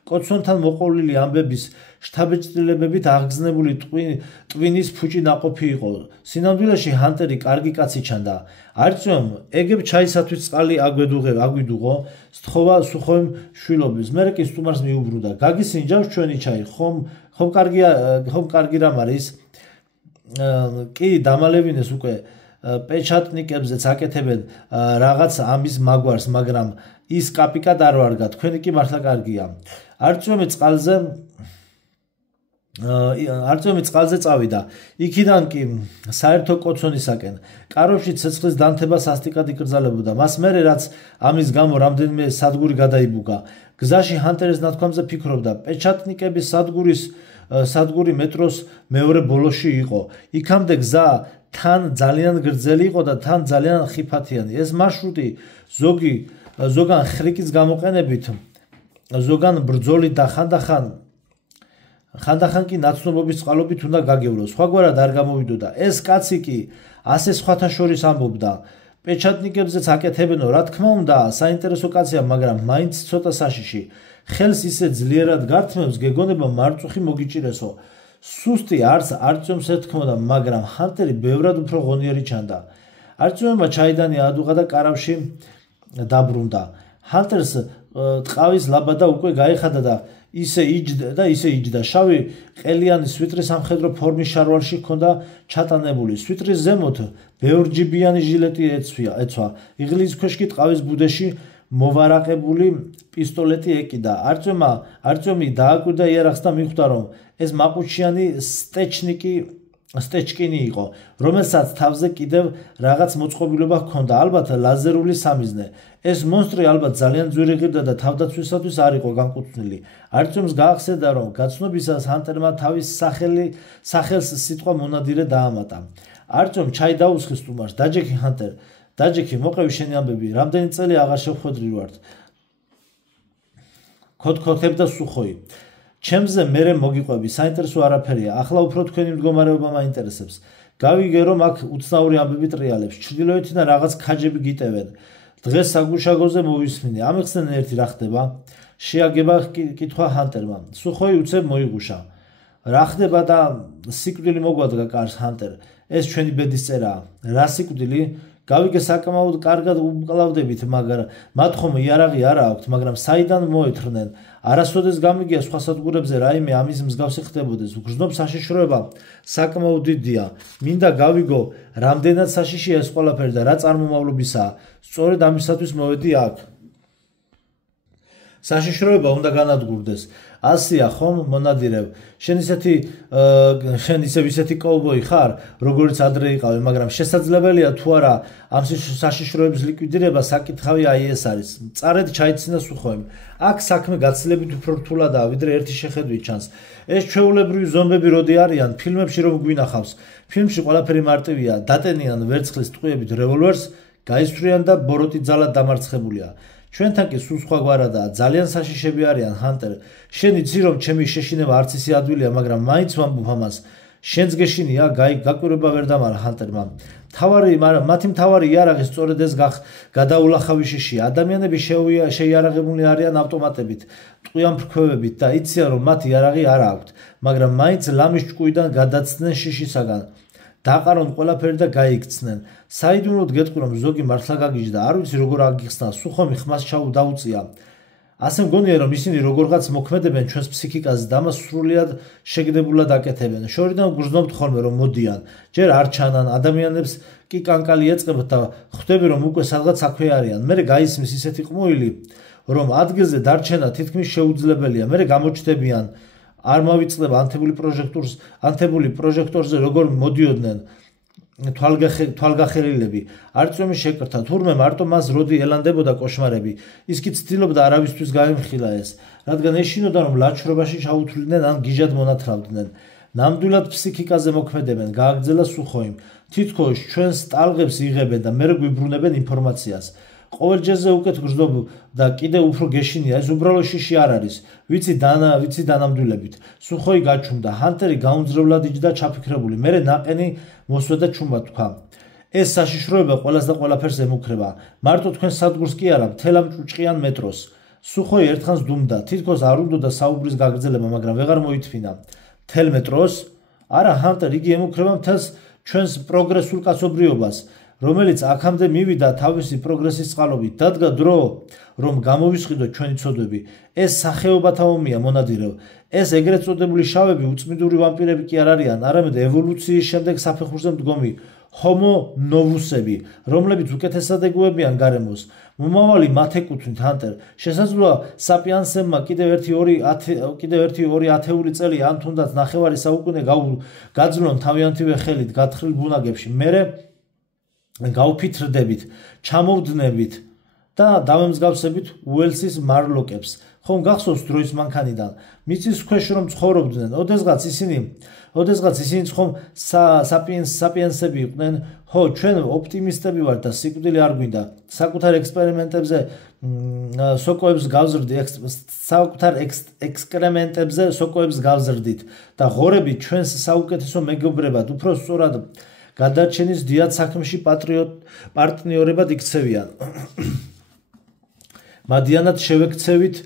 კოცონთან მოყოლილი ამბების შთაბეჭდილებებით აღგზნებული ტვინის ფუჭი ნაყოფი იყო. სინამდვილეში ჰანტერი კარგი კაცი ჩანდა. არწიომ, ეგებ ჩაისათვის წყალი აგვიდუღო, სთხოვა სუხოიმ შვილობილს. მერე კი სტუმარს მიუბრუნდა. გაგისინჯავს ჩვენი ჩაი, ხომ კარგი რამ არის? კი, დამალევინეს უკვე პეჩატნიკებზეც აკეთებენ რაღაც ამის მაგვარს, მაგრამ ის კაპიკად არ ვარგა, თქვენი კი მართლა კარგია. არწიომი წყალზე წავიდა. იქიდან კი საერთო კოცონისაკენ. კაროში ცეცხლის დანთება სასტიკად იკრძალებოდა. მას მერე რაც ამის გამო რამდენიმე სადგური გადაიბუგა. გზაში ჰანტერის ნათქვამზე ფიქრობდა. პეჩატნიკების სადგური მეტროს მეორე ბოლოში იყო. იქამდე გზა თან ძალიან გრძელი იყო და თან ძალიან ხიფათიანი. ეს მარშრუტი ზოგან ხრიკის გამოყენებით, ზოგან ბრძოლით და ხანდახან კი ნაცნობობის წყალობით უნდა გაგევლოს. სხვაგვარად არ გამოვიდოდა. ეს კაცი კი ასე სხვათა შორის ამბობდა. პეჩატნიკებზეც აკეთებენო, რა თქმა უნდა, საინტერესო კაცია, მაგრამ მაინც ცოტა საშიში. ხელს ისე ძლიერად გართმევს, გეგონება მარწუხი მოგიჭირესო. სუსტი არწიომს ეთქმოდა, მაგრამ ჰანტერი ბევრად უფრო ღონიერი ჩანდა. არწიომმა ჩაიდანი ადუღა და კარავში დაბრუნდა. ჰანტერს ტყავის ლაბადა უკვე გაიხადა და ისე იჯდა. შავი ყელიანი სვიტრი სამხედრო ფორმის შარვალში ჰქონდა ჩატანებული. სვიტრის ზემოთ ბევრჯიბიანი ჟილეტი ეცვა. იღლის ქვეშ კი ტყავის ბუდეში მოვარაყებული პისტოლეტი ეკიდა. არწიომი დააკვირდა იარაღს და მიხვდა, რომ ეს მაყუჩიანი სტეჩკინი იყო, რომელსაც თავზე კიდევ რაღაც მოწყობილობა ჰქონდა, ალბათ ლაზერული სამიზნე. ეს მონსტრი ალბათ ძალიან ძვირი ღირდა და თავდაცვისათვის არ იყო განკუთვნილი. არწიომს გაახსენდა, რომ გაცნობისას ჰანტერმა თავის სახელს სიტყვა მონადირე დაამატა. არწიომ ჩაი დაუსხი სტუმარს. დაჯექი ჰანტერ, დაჯექი, მოყევი შენი ამბები, რამდენი წელი აღარ შევხვედრი ვართ. ქოთქოთებდა სუხოი. ჩემზე მერე მოგიყვები, საინტერესო არაფერია. ახლა უფრო თქვენი მდგომარეობა მაინტერესებს. გავიგე, რომ აქ უცნაური ამბები ტრიალებს. ჩრდილოეთიდან რაღაც ქაჯები გიტევენ. დღეს საგუშაგოზე მოვისმინე. ამიხსენ ერთი რა ხდება? შეაგება კითხვა ჰანტერმა. სუხოი უცებ მოიგუშა. რა ხდება და სიკვდილი მოგვადგა კარს ჰანტერ. ეს ჩვენი ბედის წერაა. რა სიკვდილი? გავიგე საკმაოდ კარგად უკლავდებით, მაგრამ მათ ხომ იარაღი არ აქვთ, მაგრამ საიდან მოეთხრნენ? არასოდეს გამიგია სხვა სადგურებზე რაიმე ამის მსგავსი ხდებოდეს. გრძნობს საშიშროება საკმაოდ დიდია. მინდა გავიგო, რამდენად საშიშია ეს ყველაფერი და რა წარმომავლობისაა. სწორედ ამისათვის მოვედი აქ. საშიშროება უნდა განადგურდეს. ასია ხომ მონადირებ. შენ ისეთი კოვბოი ხარ, როგორც ადრე იყავი, მაგრამ შესაძლებელია თუ არა ამ საშიშროების ლიკვიდირება საკითხავი აი ეს არის. წარედ ჩაიცინა სუხოიმ. აქ საქმე გაცილებით უფრო რთულადაა, ვიდრე ერთი შეხედვით ჩანს. ეს ჩვეულებრივი ზომბები როდი არიან, ფილმებში რომ გვინახავს. ფილმში ყველაფერი მარტივია, დატენიან ვერცხლის ტყვიებით რევოლვერს, გაისვრიან და ბოროტი ძალად დამარცხებულია. ჩვენთან კი სულ სხვაგვარადაა, ძალიან საშიშები არიან ჰანტერ. შენ იცი რომ ჩემი შეშინება არც ისე ადვილია, მაგრამ მაინც ვამბობ ამას. შენც გეშინია, გაკვირვება ვერ დამარა ჰანტერმა. მათი მთავარი იარაღი სწორედ ეს გადაულახავი შიშია. ადამიანები შეიარაღებული არიან ავტომატებით, ტყვიან ფრქვევებით და იციან რომ მათ იარაღი არ აქვთ, მაგრამ მაინც ლამის ჭკუიდან გადაცდნენ შიშისაგან. დაყარონ ყველაფერი და გაიქცნენ. საიდუმლოდ გეტყვი რომ ზოგი მართლა გაგიჟდა, არ ვიცი როგორ აგიხსნა, სუხომი ხმას დაუწია. ასე მგონია რომ ისინი როგორღაც მოქმედებენ ჩვენს ფსიქიკაზე და ამას სრულიად შეგდებულად აკეთებენ. შორიდან გრძნობთ ხოლმე რომ მოდიან, ჯერ არ ჩანან, ადამიანებს კი კანკალი ეწყებთ და ხვდები რომ უკვე სადღაც აქვე არიან. მერე გაისმის ისეთი ყმუილი, რომ ადგილზე დარჩენა თითქმის შეუძლებელია. მერე გამოჩნდებიან, არ მოვიწყდება ანთებული პროჟექტორზე როგორ მოდიოდნენ თვალგახელილები. არწვევი შეკრთა, თურმე მარტო მას როდი ელანდებოდა კოშმარები, ის კი ცდილობდა არავისთვის გაემხილა ეს, რადგან ეშინოდა რომ ლაჩრობაში ჩაუთვლიდნენ ან გიჟად მონათრავდნენ. ნამდვილად ფსიქიკაზე მოქმედებენ, გააგრძელა სუხოიმ. თითქოს ჩვენს ტალღებს იღებენ და მერე გვიბრუნებენ ინფორმაციას. ყოველ ჯერზე უკეთ გრძნობ და კიდე უფრო გეშინია, ეს უბრალო შიში არ არის. ვიცი დანამდვილებით. სუხოი გაჩუმდა, ჰანტერი გაუნძრევლად იჯდა ჩაფიქრებული, მერე ნაყენი მოსვედა ჩუმად თქვა. ეს საშიშროება ყველას და ყველაფერს ემუქრება. მარტო თქვენ სადგურს კი არა, მთელ ამ ჭუჭყიან მეტროს. სუხოი ერთხანს დუმდა, თითქოს არ უნდოდა საუბრის გაგრძელება, მაგრამ ვეღარ მოითმინა. მთელ მეტროს? არა, ჰანტერ, იგი ემუქრება მთელს ჩვენს პროგრესულ კაცობრიობას, რომელიც აქამდე მივიდა თავისი პროგრესის წყალობით. დადგა დრო, რომ გამოვისყიდოთ ჩვენი ცოდვები. ეს სახეობათა ომია, მონადირევ. ეს ეგრეთ წოდებული შავები უწმიდური ვამპირები კი არ არიან, არამედ ევოლუციის შემდეგ საფეხურზე მდგომი ჰომო ნოვუსები, რომლებიც უკეთესად ეგუებიან გარემოს. მომავალი მათ ეკუთვნით, ჰანტერ. შესაძლოა საპიანსებმა კიდევ ერთი ორი ათეული წელი ან თუნდაც ნახევარი საუკუნე გაძლონ თავიანთივე ხელით გათხრილ ბუნაგებში. მერე გავფითრდებით, ჩამოვდნებით და დავემსგავსებით უელსის მარლოკებს. ხომ გახსოვს დროის მანქანიდან, მიწის ქვეშ რომ ცხოვრობდნენ, ოდესღაც ისინი ხომ საპიენსები იყვნენ. ხო, ჩვენ ოპტიმისტები ვართ და სიკვდილი არ გვინდა. საკუთარ ექსპერიმენტებზე სოკოებს გავზრდით და ღორები ჩვენს საუკეთესო მეგობრებად, უფრო სწორად გადარჩენის დიად საქმეში პარტნიორებად იქცევიან. მადიანად შევექცევით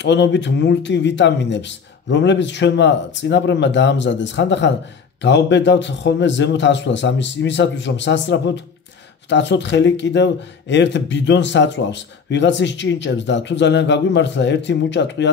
ტონობით მულტივიტამინებს, რომლებიც ჩვენმა წინაპრებმა დაამზადეს. ხანდახან გავბედავთ ხოლმე ზემოთ ასვლას იმისათვის, რომ სასწრაფოდ ვტაცოთ ხელი კიდევ ერთ ბიდონს აწვავს, ვიღაცის ჭინჭებს და თუ ძალიან გაგვიმართლა ერთ მუჭა ტყვია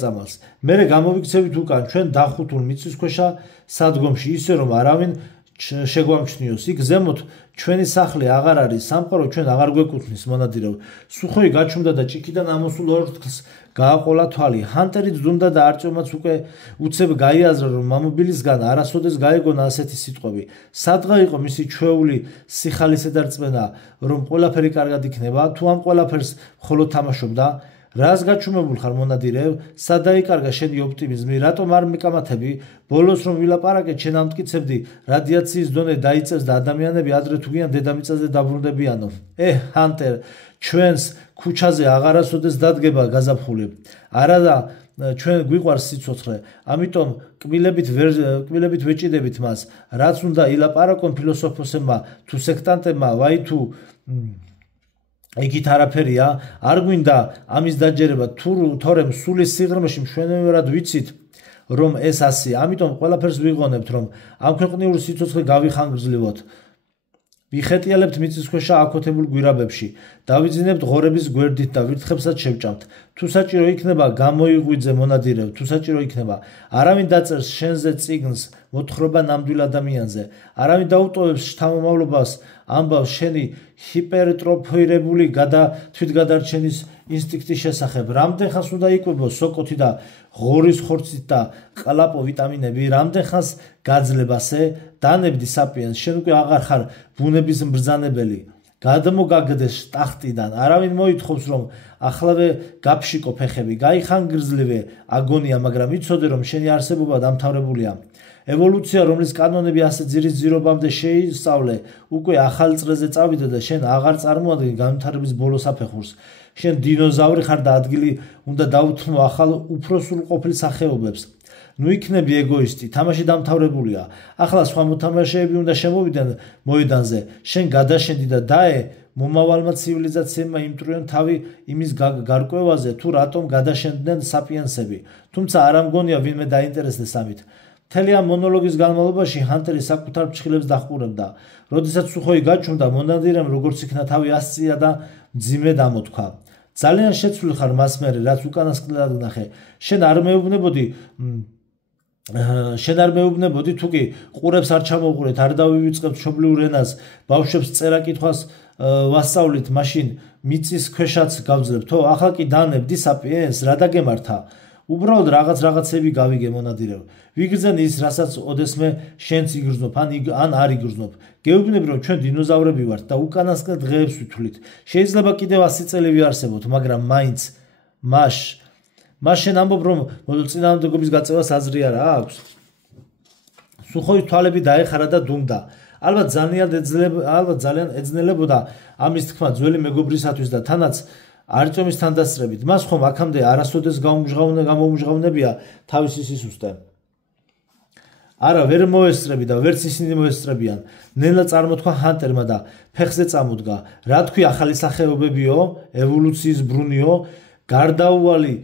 წამალს. მერე გამოვიქცევით უკან ჩვენ დახუთულ მიწისქვეშა სადგომში, ისე რომ არავინ შეგვამჩნიოს. იქ ზემოთ ჩვენი სახლი აღარ არის, სამყარო ჩვენ აღარ გვეკუთვნის, მონადირევ. სუხოი გაჩუმდა და ჭიქიდან ამოსულ ორთქლს გააყოლა თვალი. ჰანტერი ძდუმდა და არწევმაც უკვე უცებ გაიაზრა, რომ მამობილისგან არასოდეს გაეგონა ასეთი სიტყვები. სადღა იყო მისი ჩვეული სიხალისე და რწმენა, რომ ყველაფერი კარგად იქნება, თუ ამ ყველაფერს მხოლოდ თამაშობდა? რას გაჩუმებულ ხარ, მონადირევ? სად დაიკარგა შენი ოპტიმიზმი? რატომ არ მიკამათები? ბოლოს რომ ვილაპარაკეთ, შენ ამტკიცებდი, რადიაციის დონე დაიწევს და ადამიანები ადრე თუ გიან დედამიწაზე დაბრუნდებიანო. ჰანტერ, ჩვენს ქუჩაზე აღარასოდეს დადგება გაზაფხული. არადა ჩვენ გვიყვარს სიცოცხლე, ამიტომ კბილებით ვეჭიდებით მას. რაც უნდა ილაპარაკონ ფილოსოფოსებმა თუ სექტანტებმა, ვაი თუ იქით არაფერია, არ გვინდა ამის დაჯერება, თორემ სულის სიღრმეში მშვენივრად ვიცით, რომ ეს ასია, ამიტომ ყველაფერს ვიღონებთ, რომ ამ ქვეყნიურ სიცოცხლე გავიხანგრძლივოთ. ვიხეტიალებთ მიწისქვეშა აკოთებულ გვირაბებში, დავიძინებთ ღორების გვერდით და ვირთხებსაც შევჭამთ. თუ საჭირო იქნება, გამოიღვიძე, მონადირევ, თუ საჭირო იქნება. არავინ დაწერს შენზე წიგნს მოთხრობა ნამდვილ ადამიანზე. არავინ დაუტოვებს შთამომავლობას ამბავს შენი ჰიპერტროფირებული თვითგადარჩენის ინსტინქტის შესახებ. რამდენ ხანს უნდა იკვებო სოკოთი და ღორის ხორცით და ყლაპო ვიტამინები? რამდენ ხანს გაძლებასე? დანებდი საპიენს, შენ უკვე აღარ ხარ ბუნების მბრძანებელი. გადმოგაგდეს ტახტიდან. არავინ მოითხოვს, რომ ახლავე გაფშიკო ფეხები, გაიხანგრძლივე აგონია, მაგრამ იცოდე, რომ შენი არსებობა დამთავრებულია. ევოლუცია, რომლის კანონები ასე ძირის ძირობამდე შეისწავლე, უკვე ახალ წრეზე წავიდა და შენ აღარ წარმოადგენ განვითარების ბოლო საფეხურს. შენ დინოზავრი ხარ და ადგილი უნდა დაუთმო ახალ უფრო სრულყოფილ სახეობებს. ნუ იქნები ეგოისტი, თამაში დამთავრებულია. ახლა სხვა მოთამაშეები უნდა შემოვიდნენ მოედანზე. შენ გადაშენდი და დაე მომავალმა ცივილიზაციებმა იმტრიონ თავი იმის გარკვევაზე, თუ რატომ გადაშენდნენ საპიენსები. თუმცა არ ამგონია ვინმე დაინტერესდეს ამით. მთელი ამ მონოლოგის განმავლობაში ჰანტერი საკუთარ ფრჩხილებს დაჰყურებდა. როდესაც სუხოი გაჩუმდა, მონადირემ როგორც იქნა თავი ასწია და მძიმედ ამოთქვა. ძალიან შეცვლილი ხარ მას მერე რაც უკანასკნელად ნახე შენ არ მეუბნებოდი თუ კი ყურებს არ ჩამოუყურეთ არ დავივიწყებთ მშობლიურ ენას ბავშვებს წერა კითხვას ვასწავლით მაშინ მიწის ქვეშაც გავძლებთო ახლა კი დანებდი საპიენს რა დაგემართა უბრალოდ რაღაცები გავიგე მონადირე ვიგრძენ ის რასაც ოდესმე შენც იგრძნობ ან არ იგრძნობ გეუბნები რომ ჩვენ დინოზავრები ვართ და უკანასკნელ დღეებს ვითვლით შეიძლება კიდევ 100 წელი ვიარსებოთ მაგრამ მაინც მას შენ ამბობ რომ წინააღმდეგობის გაწევას აზრი არა აქვს სუხოის თვალები დაეხარა და დუმდა ალბათ ძალიან ეძნელებოდა ამის თქმა ძველი მეგობრისათვის და თანაც არწომის თანდასწრებით მას ხომ აქამდე არასოდეს გამომჟღავნებია თავისი სისუსტე არა ვერ მოესწრები და ვერც ისინი მოესწრებიან ნელა წარმოთქვა ჰანტერმა და ფეხზე წამოდგა რა თქვი ახალი სახეობებიო ევოლუციის ბრუნიო გარდაუვალი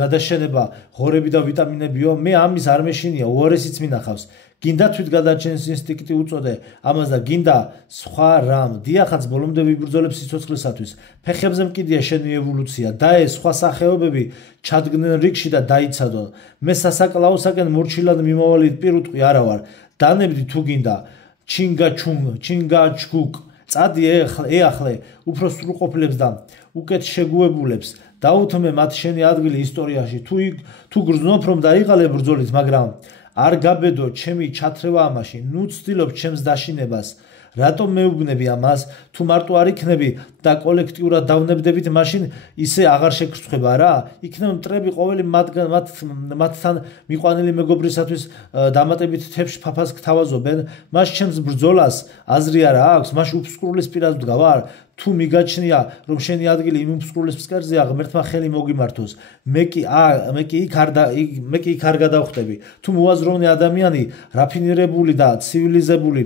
გადაშენება ღორები და ვიტამინებიო მე ამის არ მეშინია უარესიც მინახავს გინდა თვითგადარჩენის ინსტინქტი უწოდე ამას და გინდა სხვა რამ დიახაც ბოლომდე ვიბრძოლებ სიცოცხლისათვის ფეხებზე მკიდია შენი ევოლუცია და ეს სხვა სახეობები ჩადგნენ რიგში და დაიცადონ მე სასაკლაოსაკენ მორჩილად მიმავალი პირუტყვი არა ვარ დანებდი თუ გინდა ჩინგაჩგუკ წადი ეახლე უფრო სრულყოფილებს და უკეთ შეგუებულებს დაუთმე მათ შენი ადგილი ისტორიაში თუ გრძნობ რომ დაიღალე ბრძოლით მაგრამ არ გაბედო ჩემი ჩათრევა ამაში ნუ ცდილობ ჩემს დაშინებას რატომ მეუბნები ამას თუ მარტო არ იქნები და კოლექტიურად დავნებდებით მაშინ ისე აღარ შეგრცხვება რა იქნება მტრები ყოველი მათთან მიყვანილი მეგობრისათვის დამატებით თებში ფაფას გთავაზობენ მას ჩემს ბრძოლას აზრი არა აქვს მას უფსკრულის პირას ვდგავარ თუ მიგაჩნია რომ შენი ადგილი იმ უფსკრულის ფსკერზეა ღმერთმა ხელი მოგიმართოს მე კი იქ არ გადავხდები თუ მოაზროვნე ადამიანი რაფინირებული და ცივილიზებული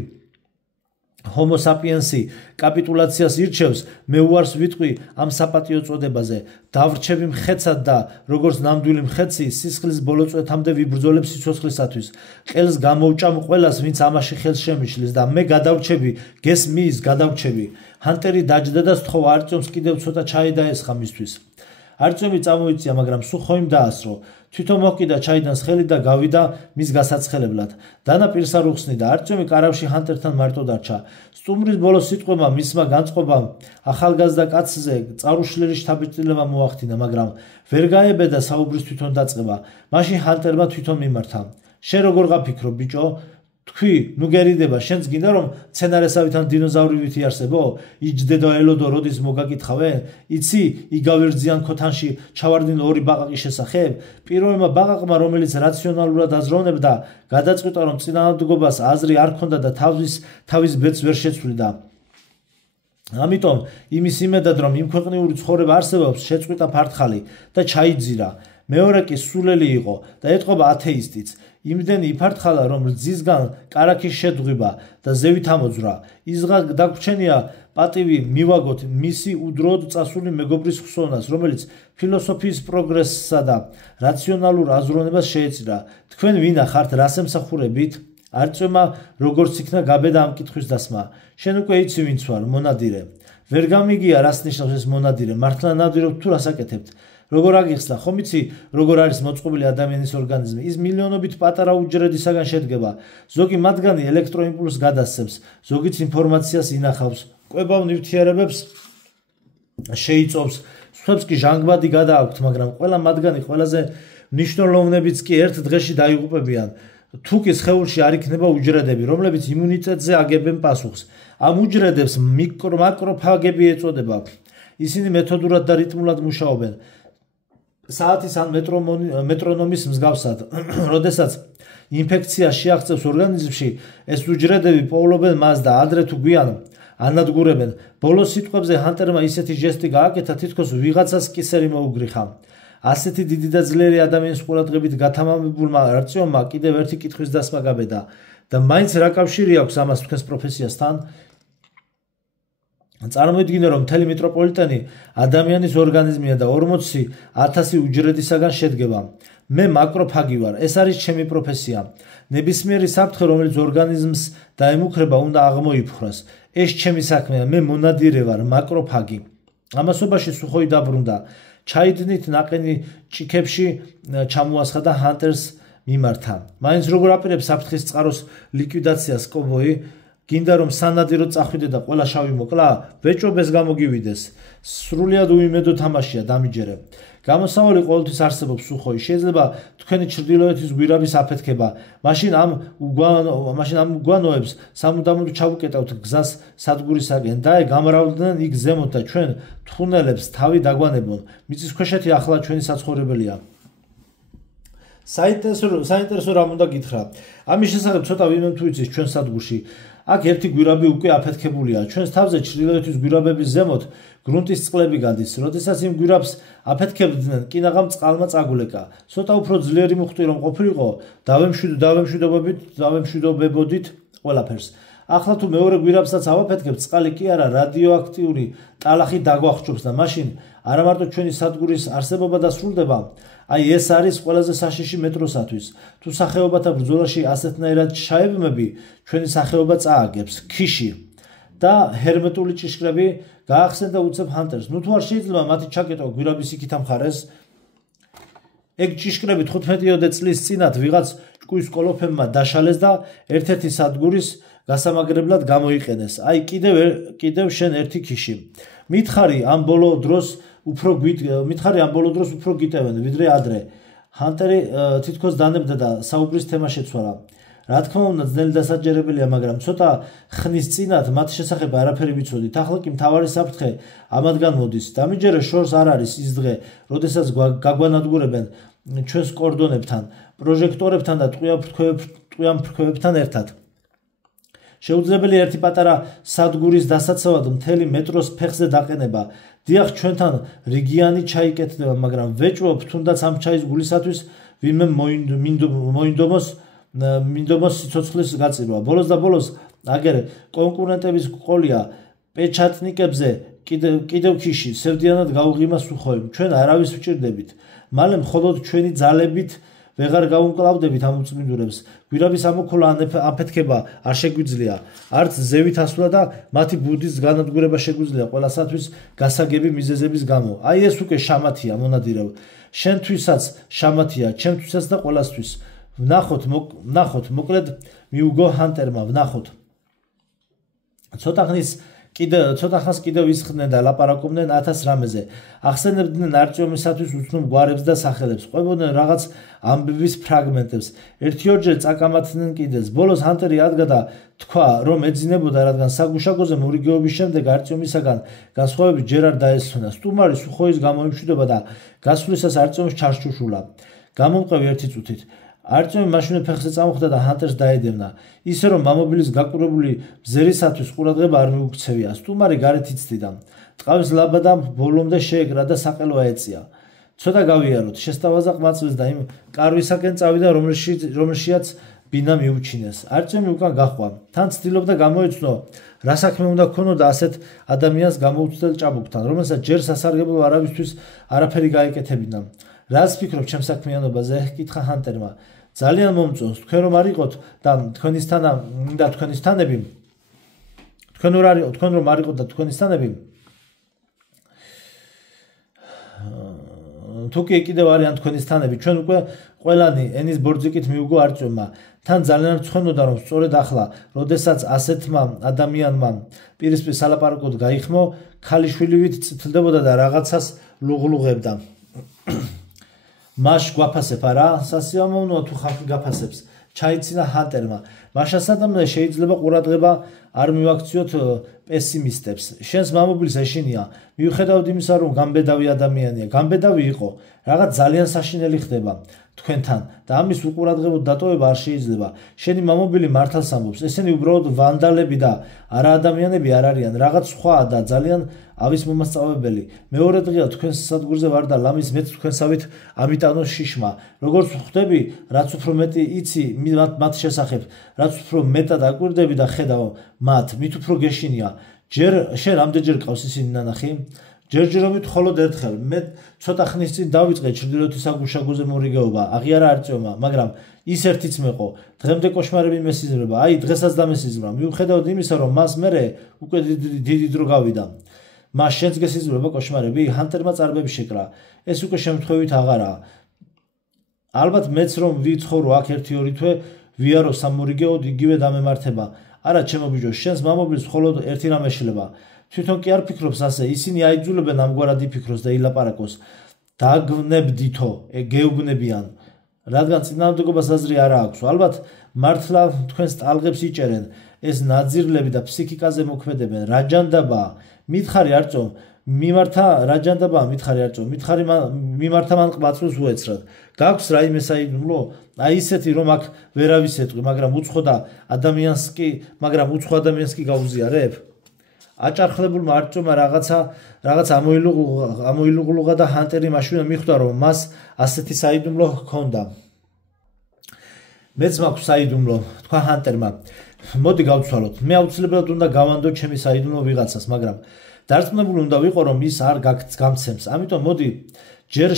Homo sapiensi კაპიტულაციას ირჩევს მე უარს ვიტყვი ამ საპატიო წოდებაზე დავრჩები მხეცად და როგორც ნამდვილი მხეცი სისხლის ბოლო წვეთამდე ვიბრძოლებ სიცოცხლისათვის ყელს გამოვჭამ ყველას ვინც ამაში ხელს შემიშლის და მე გადავრჩები გესმის გადავრჩები ჰანტერი დაჯდა და სთხოვა არწომს კიდევ ცოტა ჩაი დაესხა მისთვის არწომი წამოიწია მაგრამ სუხოიმ დაასრო თვითონ მოჰკიდა ჩაიდან ხელი და გავიდა მის გასაცხელებლად დანა პირს არ უხსნიდა არწომი კარავში ჰანტერთან მარტო დარჩა სტუმრის ბოლო სიტყვებმა მისმა განწყობამ ახალგაზრდა კაცზე წარუშლილი შთაბეჭდილება მოახდინა მაგრამ ვერ გაებედა საუბრის თვითონ დაწყება მაშინ ჰანტერმა თვითონ მიმართა შენ როგორ გაფიქრო ბიჭო თქვი ნუ გერიდება შენც გინდა რომ სცენარესავითან დინოზავრივით იარსებო იჯდედო ელოდო როდის მოგაკითხავენ იცი იგავერძიან ქოთანში ჩავარდნენ ორი ბაყაყის შესახებ პირველმა ბაყაყმა რომელიც რაციონალურად აზროვნებდა გადაწყვიტა რომ წინააღმდეგობას აზრი არ ჰქონდა და თავის ბედს ვერ შეცვლიდა ამიტომ იმის იმედად რომ იმ ქვეყნიური ცხოვრება არსებობს შეწყვიტა ფართხალი და ჩაიძირა მეორე კი სულელი იყო და ეთყობა ათეისტიც იმდენი იფართხალა რომ რძისგან კარაქის შედგება და ზევით ამოძვრა იზღა დაგვრჩენია პატივი მივაგოთ მისი უდროდ წასული მეგობრის ხსოვნას რომელიც ფილოსოფიის პროგრესსა და რაციონალურ აზროვნებას შეეწირა თქვენ ვინა ხართ რას ემსახურებით არწვემა როგორც იქნა გაბედა ამ კითხვის დასმა შენ უკვე იცი ვინც ვარ მონადირე ვერ გამიგია რას ნიშნავს ეს მონადირე მართლა ნადირობთ თუ რას აკეთებთ როგორ აგიხსნა ხომ იცი როგორ არის მოწყობილი ადამიანის ორგანიზმი ის მილიონობით პატარა უჯრედისაგან შედგება ზოგი მათგანი ელექტროიმპულსს გადასცემს ზოგიც ინფორმაციას ინახავს კვებავ ნივთიერებებს შეიწოვს სხვებს კი ჟანგბადი გადააქვთ მაგრამ ყველა მათგანი ყველაზე მნიშვნელოვნებიც კი ერთ დღეში დაიღუპებიან თუ კი სხეულში არ იქნება უჯრედები რომლებიც იმუნიტეტზე აგებენ პასუხს ამ უჯრედებს მაკროფაგები ეწოდება ისინი მეთოდურად და რიტმულად მუშაობენ საათის ან მეტრონომის მსგავსად როდესაც ინფექცია შეაღწევს ორგანიზმში ეს უჯრედები პოულობენ მას და ადრე თუ გვიან ანადგურებენ ბოლოს სიტყვებზე ჰანტერმა ისეთი ჟესტი გააკეთა თითქოს ვიღაცას კისერი მოუგრიხა ასეთი დიდი და ძლიერი ადამიანის ყურადღებით გათამამებულმა არწიომმა კიდევ ერთი კითხვის დასმა გაბედა და მაინც რა კავშირი აქვს ამას თქვენს პროფესიასთან წარმოიდგინე რომ მთელი მეტროპოლიტენი ადამიანის ორგანიზმია და 40,000 უჯრედისაგან შედგება მე მაკროფაგი ვარ ეს არის ჩემი პროფესია ნებისმიერი საფრთხე რომელიც ორგანიზმს დაემუქრება უნდა აღმოიფხვრას ეს ჩემი საქმეა მე მონადირე ვარ მაკროფაგი ამასობაში სუხოი დაბრუნდა. ჩაიდნით ნაყენი ჭიქებში ჩამოასხა და ჰანტერს მიმართა. მაინც როგორ აპირებს საფრთხის წყაროს ლიკვიდაციას კოვბოი? გინდა რომ სანადიროდ წახვიდე და ყველა შავი მოკლა? ვეჭობეს გამოგივიდეს. სრულიად უიმედო თამაშია დამიჯერე. გამოსავალი ყოველთვის არსებობს სუხოი. შეიძლება თქვენი ჩრდილოეთის გვირაბის აფეთქება. მაშინ ამ უგვანოებს სამუდამოდ ჩავუკეტავთ გზას სადგურისაკენ. დაე გამრავლდნენ იქ ზემოთ და ჩვენ თხუნელებს თავი დაგვანებონ. მიწისქვეშეთი ახლა ჩვენი საცხოვრებელია. საინტერესო რამ უნდა გითხრა. ამის შესახებ ცოტა ვინმე თუ იცის ჩვენ სადგურში. აქ ერთი გვირაბი უკვე აფეთქებულია. ჩვენს თავზე ჩრდილოეთის გვირაბების ზემოთ გრუნტის წყლები გადის. როდესაც იმ გვირაბს აფეთქებდნენ, კინაღამ წყალმა წაგულეკა. ცოტა უფრო ძლიერი მუხტი რომ ყოფილიყო, დავემშვიდობებოდით ყველაფერს. ახლა თუ მეორე გვირაბსაც ავაფეთქებთ, წყალი კი არა, რადიოაქტიური ტალახი დაგვახჩობს და მაშინ არა მარტო ჩვენი სადგურის არსებობა დასრულდება, აი ეს არის ყველაზე საშიში მეტროსათვის. თუ სახეობათა ბრძოლაში ასეთნაირად ჩაებმები, ჩვენი სახეობა წააგებს. ქიში და ჰერმეტული ჭიშკრები გაახსენ და უცებ ჰანტერს. ნუ თუ არ შეიძლება მათი ჩაკეტვა გვირაბის იქით ამხარეს? ეგ ჭიშკრები 15-ოდე წლის წინათ ვიღაც ჭკუის კოლოფებმა დაშალეს და ერთ-ერთი სადგურის გასამაგრებლად გამოიყენეს. აი კიდევ შენ ერთი ქიში. მითხარი ამ ბოლო დროს უფრო გიტევენ ვიდრე ადრე. ჰანტერი თითქოს დანებდა და საუბრის თემა შეცვალა. რა თქმა უნდა ძნელი დასაჯერებელია, მაგრამ ცოტა ხნის წინათ მათ შესახებ არაფერი ვიცოდით. ახლა კი მთავარი საფრთხე ამათგან მოდის. დამიჯერე შორს არ არის ის დღე, როდესაც გაგვანადგურებენ ჩვენს კორდონებთან, პროჟექტორებთან და ტყვიან ფრქვევებთან ერთად. შეუძლებელია ერთი პატარა სადგურის დასაცავად მთელი მეტროს ფეხზე დაყენება. დიახ, ჩვენთან რიგიანი ჩაიკეთდება, მაგრამ ვეჭვობ თუნდაც ამ ჩაის გულისათვის ვინმე მინდომოს სიცოცხლის გაწირვა. ბოლოს და ბოლოს აგერ კონკურენტების ყოლია პეჩატნიკებზე კიდევ ქიში სევდიანად გაუღიმა სუხოი. ჩვენ არავის ვჭირდებით. მალე მხოლოდ ჩვენი ძალებით ვეღარ გავუმკლავდებით ამ უწმინდურებს. გვირაბის ამოქოლა ან აფეთქება არ შეგვიძლია. არც ზევით ასვლა და მათი ბუდის განადგურება შეგვიძლია ყველასათვის გასაგები მიზეზების გამო. აი ეს უკვე შამათია მონადირევ. შენთვისაც შამათია, ჩემთვისაც და ყველასთვის. ვნახოთ, მოკლედ მიუგო ჰანტერმა, ვნახოთ. ცოტა ხანს კიდევ ისხდნენ და ლაპარაკობდნენ 1000 რამეზე. ახსენებდნენ არტიომისათვის უცნობ გვარებს და სახელებს, ყვებოდნენ რაღაც ამბების ფრაგმენტებს. ერთი-ორჯერ წაკამათდნენ კიდეც. ბოლოს ჰანტერი ადგა და თქვა, რომ ეძინებოდა, რადგან საგუშაგოზე მორიგეობის შემდეგ არტიომისაგან განსხვავებით ჯერ არ დაესვენა. სტუმარი სუხოის გამოიმშვიდობა და გასვლისას არტიომს ჩარჩუშულა. გამომყევი ერთი წუთით. არტიომი მაშინვე ფეხზე წამოხვდა და ჰანტერს დაედევნა. ისე რომ მამობილის გაკურებული ბზერისათვის ყურადღება არ მიუქცევია. სტუმარი გარეთ იცდიდა. ტყავის ლაბადა ბოლომდე შეეკრა და საყელო აეწია. ცოტა გავიაროთ, შესთავაზა ყმაწვილს და იმ კარვისაკენ წავიდა, რომელშიაც ბინა მიუჩინეს. არტიომი უკან გაჰყვა. თან ცდილობდა გამოეცნო, რა საქმე უნდა ქონოდა ასეთ ადამიანს გამოუცდელ ჭაბუკთან, რომელსაც ჯერ სასარგებლო არავისთვის არაფერი გაეკეთებინა. რას ფიქრობ ჩემ საქმიანობაზე? ეკითხა ჰანტერმა. ძალიან მომწონს, თქვენ რომ არ იყოთ და თქვენისთანები. თქვენ რომ არ იყოთ და თქვენისთანები. თუ კი კიდევ არიან თქვენისთანები, ჩვენ უკვე ყველანი ენის ბორძიკით მიუგო არტიომმა. თან ძალიან რცხვენოდა, რომ სწორედ ახლა, როდესაც ასეთმა ადამიანმა პირისპირ სალაპარაკოდ გაიხმო, ქალიშვილივით წითლდებოდა და რაღაცას ლუღლუღებდა. მაშ გვაფასებ არა? სასიამოვნოა თუ ხალხი გაფასებს. ჩაიცინა ჰანტერმა. მაშასადამე შეიძლება ყურადღება არ მივაქციოთ პესიმისტებს. შენს მამობილს ეშინია. მიუხედავად იმისა, რომ გამბედავი ადამიანია, გამბედავი იყო, რაღაც ძალიან საშინელი ხდება თქვენთან და ამის უყურადღებოდ დატოვება არ შეიძლება. შენი მამობილი მართალს ამბობს, ესენი უბრალოდ ვანდალები და არა ადამიანები არ არიან, რაღაც სხვაა და ძალიან ავის მომასწავლებელი. მეორე დღეა თქვენს სადგურზე ვარ და ლამის მეც თქვენსავით ამიტანო შიშმა. როგორც ხვდები, რაც უფრო მეტი იცი მათ შესახებ, რაც უფრო მეტად აკვირდები და ხედავ მათ, მით უფრო გეშინია. შენ რამდენჯერ ყავს ისინი ნანახი? ჯერჯერობით მხოლოდ ერთხელ. მე ცოტა ხნის წინ დავიწყე ჩრდილოეთის საგუშაგოზე მორიგეობა, აღიარა არტიომმა, მაგრამ ის ერთიც მეყო. დღემდე კოშმარები მესიზმრება, აი დღესაც დამესიზმრა. მიუხედავად იმისა, რომ მას მერე უკვე დიდი დრო გავიდა. მას შენს გესიზმრება კოშმარები? ჰანტერმა წარბები შეკრა. ეს უკვე შემთხვევით აღარაა. ალბათ მეც რომ ვიცხოვრო აქ 1-2 თვე ვიარო სამორიგეოდ იგივე დამემართება. არა ჩემო ბიჭო, შენს მამობილს მხოლოდ ერთი რამ ეშლება. თვითონ კი არ ფიქრობს ასე, ისინი აიძულებენ ამგვარად იფიქროს და ილაპარაკოს. დაგვნებდითო, გეუბნებიან. რადგან წინააღმდეგობას აზრი არ აქვს. ალბათ მართლა თქვენს ტალღებს იჭერენ. ეს ნაძირლები და ფსიქიკაზე მოქმედებენ. რაჯანდაბა, მითხარი არ წომ, მიმართა რაჯანდაბა, მითხარი არ წომ, მიმართა მან ყმაწვილს უეცრად. გაქვს რაიმე საიდუმლო? აი ისეთი რომ აქ ვერავის ეტყვი, მაგრამ უცხო ადამიანს კი გაუზიარებ? აჭარხლებულმა არწომა რაღაც ამოილუღლუღა და ჰანტერი მაშინ მიხვდა რომ მას ასეთი საიდუმლო ჰქონდა. მეც მაქვს საიდუმლო, თქვა ჰანტერმა. მოდი გავცვალოთ. მე აუცილებლად უნდა გავანდო ჩემი საიდუმლო ვიღაცას, მაგრამ დარწმუნებული უნდა ვიყო რომ ის არ გამცემს. ამიტომ მოდი ჯერ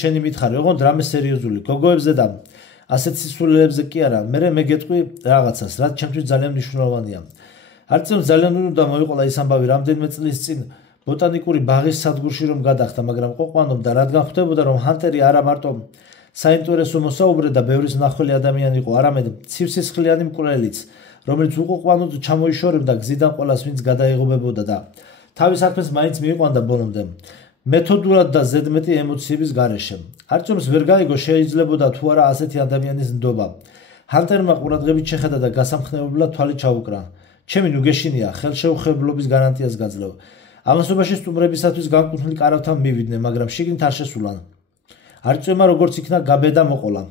შენი მითხარი, ოღონდ რამე სერიოზული, გოგოებზე და ასეთ სისულელებზე კი არა, მე გეტყვი რაღაცას, რაც ჩემთვის ძალიან მნიშვნელოვანია. არწემ ძალიან უნდა მოიყოლა ის ამბავი რამდენიმე წლის წინ ბოტანიკური ბაღის სადგურში რომ გადახდა, მაგრამ ყოფანობდა, რადგან ხვდებოდა რომ ჰანტერი არა მარტო საინტერესო მოსაუბრე და ბევრის მნახველი ადამიანი იყო, არამედ ცივსისხლიანი მკვლელიც, რომელიც უყოფანოდ ჩამოიშორებდა გზიდან ყველას, ვინც გადაეღობებოდა და თავის საქმეს მაინც მიიყვანდა ბოლომდე. მეთოდურად და ზედმეტი ემოციების გარეშე. არწემს ვერ გაიგო შეიძლებოდა თუ არა ასეთი ადამიანის ნდობა. ჰანტერმა ყურადღებით შეხედა და გასამხნევებლად თვალი ჩაუკრა. ჩემი ნუ გეშინია, ხელშეუხებლობის გარანტიას გაძლევ. ამასობაში სტუმრებისათვის განკუთვნილ კარავთან მივიდნენ, მაგრამ შიგნით არ შესულან. არწემა როგორც იქნა გაბედა მოყოლა.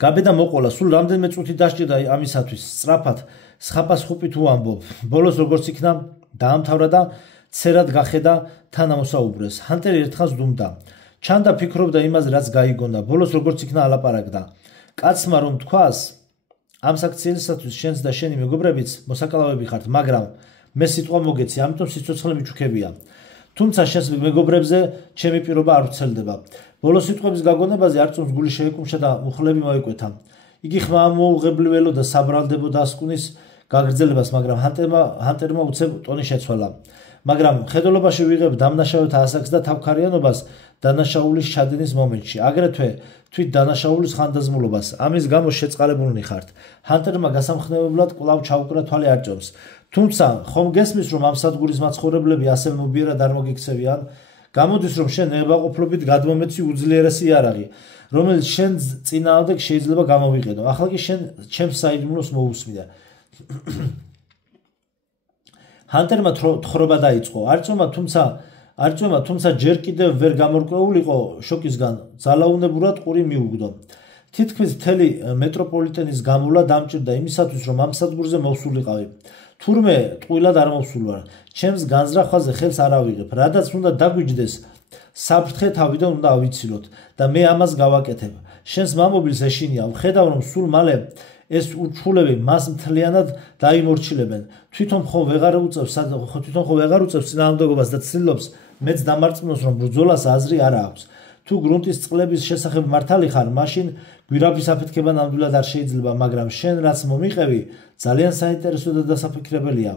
გაბედა მოყოლა, სულ რამდენიმე წუთი დასჭირდა ამისათვის, სწრაფად სხაპას ხუპით უამბობ. ბოლოს როგორც იქნა დაამთავრა და ცერად გახედა თანამოსაუბრეს. ჰანტერი ერთხანს დუმდა. ჩანდა ფიქრობდა იმაზე, რაც გაიგონდა. ბოლოს როგორც იქნა ალაპარაკდა. კაცმა რომ თქვას, ამ საქციელისათვის შენს და შენი მეგობრებიც მოსაკალავები ხართ, მაგრამ მე სიტყვა მოგეცი, ამიტომ სიცოცხლე მიჩუქებია. თუმცა შენს მეგობრებზე ჩემი პირობა არ ვრცელდება. ბოლოს სიტყვების გაგონებაზე არწმუნს გული შეეკუმშა და მუხლები მოეკვეთა. იგი ხმა მოუღებლივ და საბრალდებო დასკვნის გაგრძელებას, მაგრამ ჰანტერმა უცებ ტონი შეცვალა. მაგრამ მხედველობაში ვიღებ დამნაშავეთა ასაკს და თავქარიანობას დანაშაულის ჩადენის მომენტში, აგრეთვე თვით დანაშაულის ხანდაზმულობას. ამის გამო შეწყალებულნი ხართ. ჰანტერმა გასამხნევებლად კვლავ ჩაუკრა თვალი არწმუნს. თუმცა ხომ გესმის რომ ამ სადგურის მაცხოვრებლები ასე მობიერად არ მოგიქცევიან? გამოდის რომ შენ ნებაყოფლობით გადმომეცი უძლიერესი იარაღი, რომელიც შენ წინააღმდეგ შეიძლება გამოვიყენო. ახლა კი შენ ჩემს საიდუმლოს მოусმიდა. ჰანტერმა თხრობა დაიწყო. არწმუნა თუმცა ჯერ კიდევ ვერ გამორკვეულიყო შოკისგან, ძალაუნებურად ყური მიუგდო. თითქმის მთელი მეტროპოლიტენის გამოვლა დამჭირდა იმისათვის, რომ ამ სადგურზე მოვსულიყავი. თურმე ტყუილად არ მოვსულ ვარ. ჩემს განზრახვაზე ხელს არ ავიღებ. რადაც უნდა დაგვიჯდეს, საფრთხე თავიდან უნდა ავიცილოთ და მე ამას გავაკეთებ. შენს მამობილს ეშინია, ვხედავ რომ სულ მალე ეს ურჩხულები მას მთლიანად დაიმორჩილებენ. თვითონ ხო ვეღარ უწევს წინააღმდეგობას და ცდილობს მეც დამარწმუნოს რომ ბრძოლას აზრი არ აქვს. თუ გრუნტის წყლების შესახებ მართალი ხარ, მაშინ გვირაბის აფეთქება ნამდვილად არ შეიძლება, მაგრამ შენ რაც მომიყევი, ძალიან საინტერესო და დასაფიქრებელია.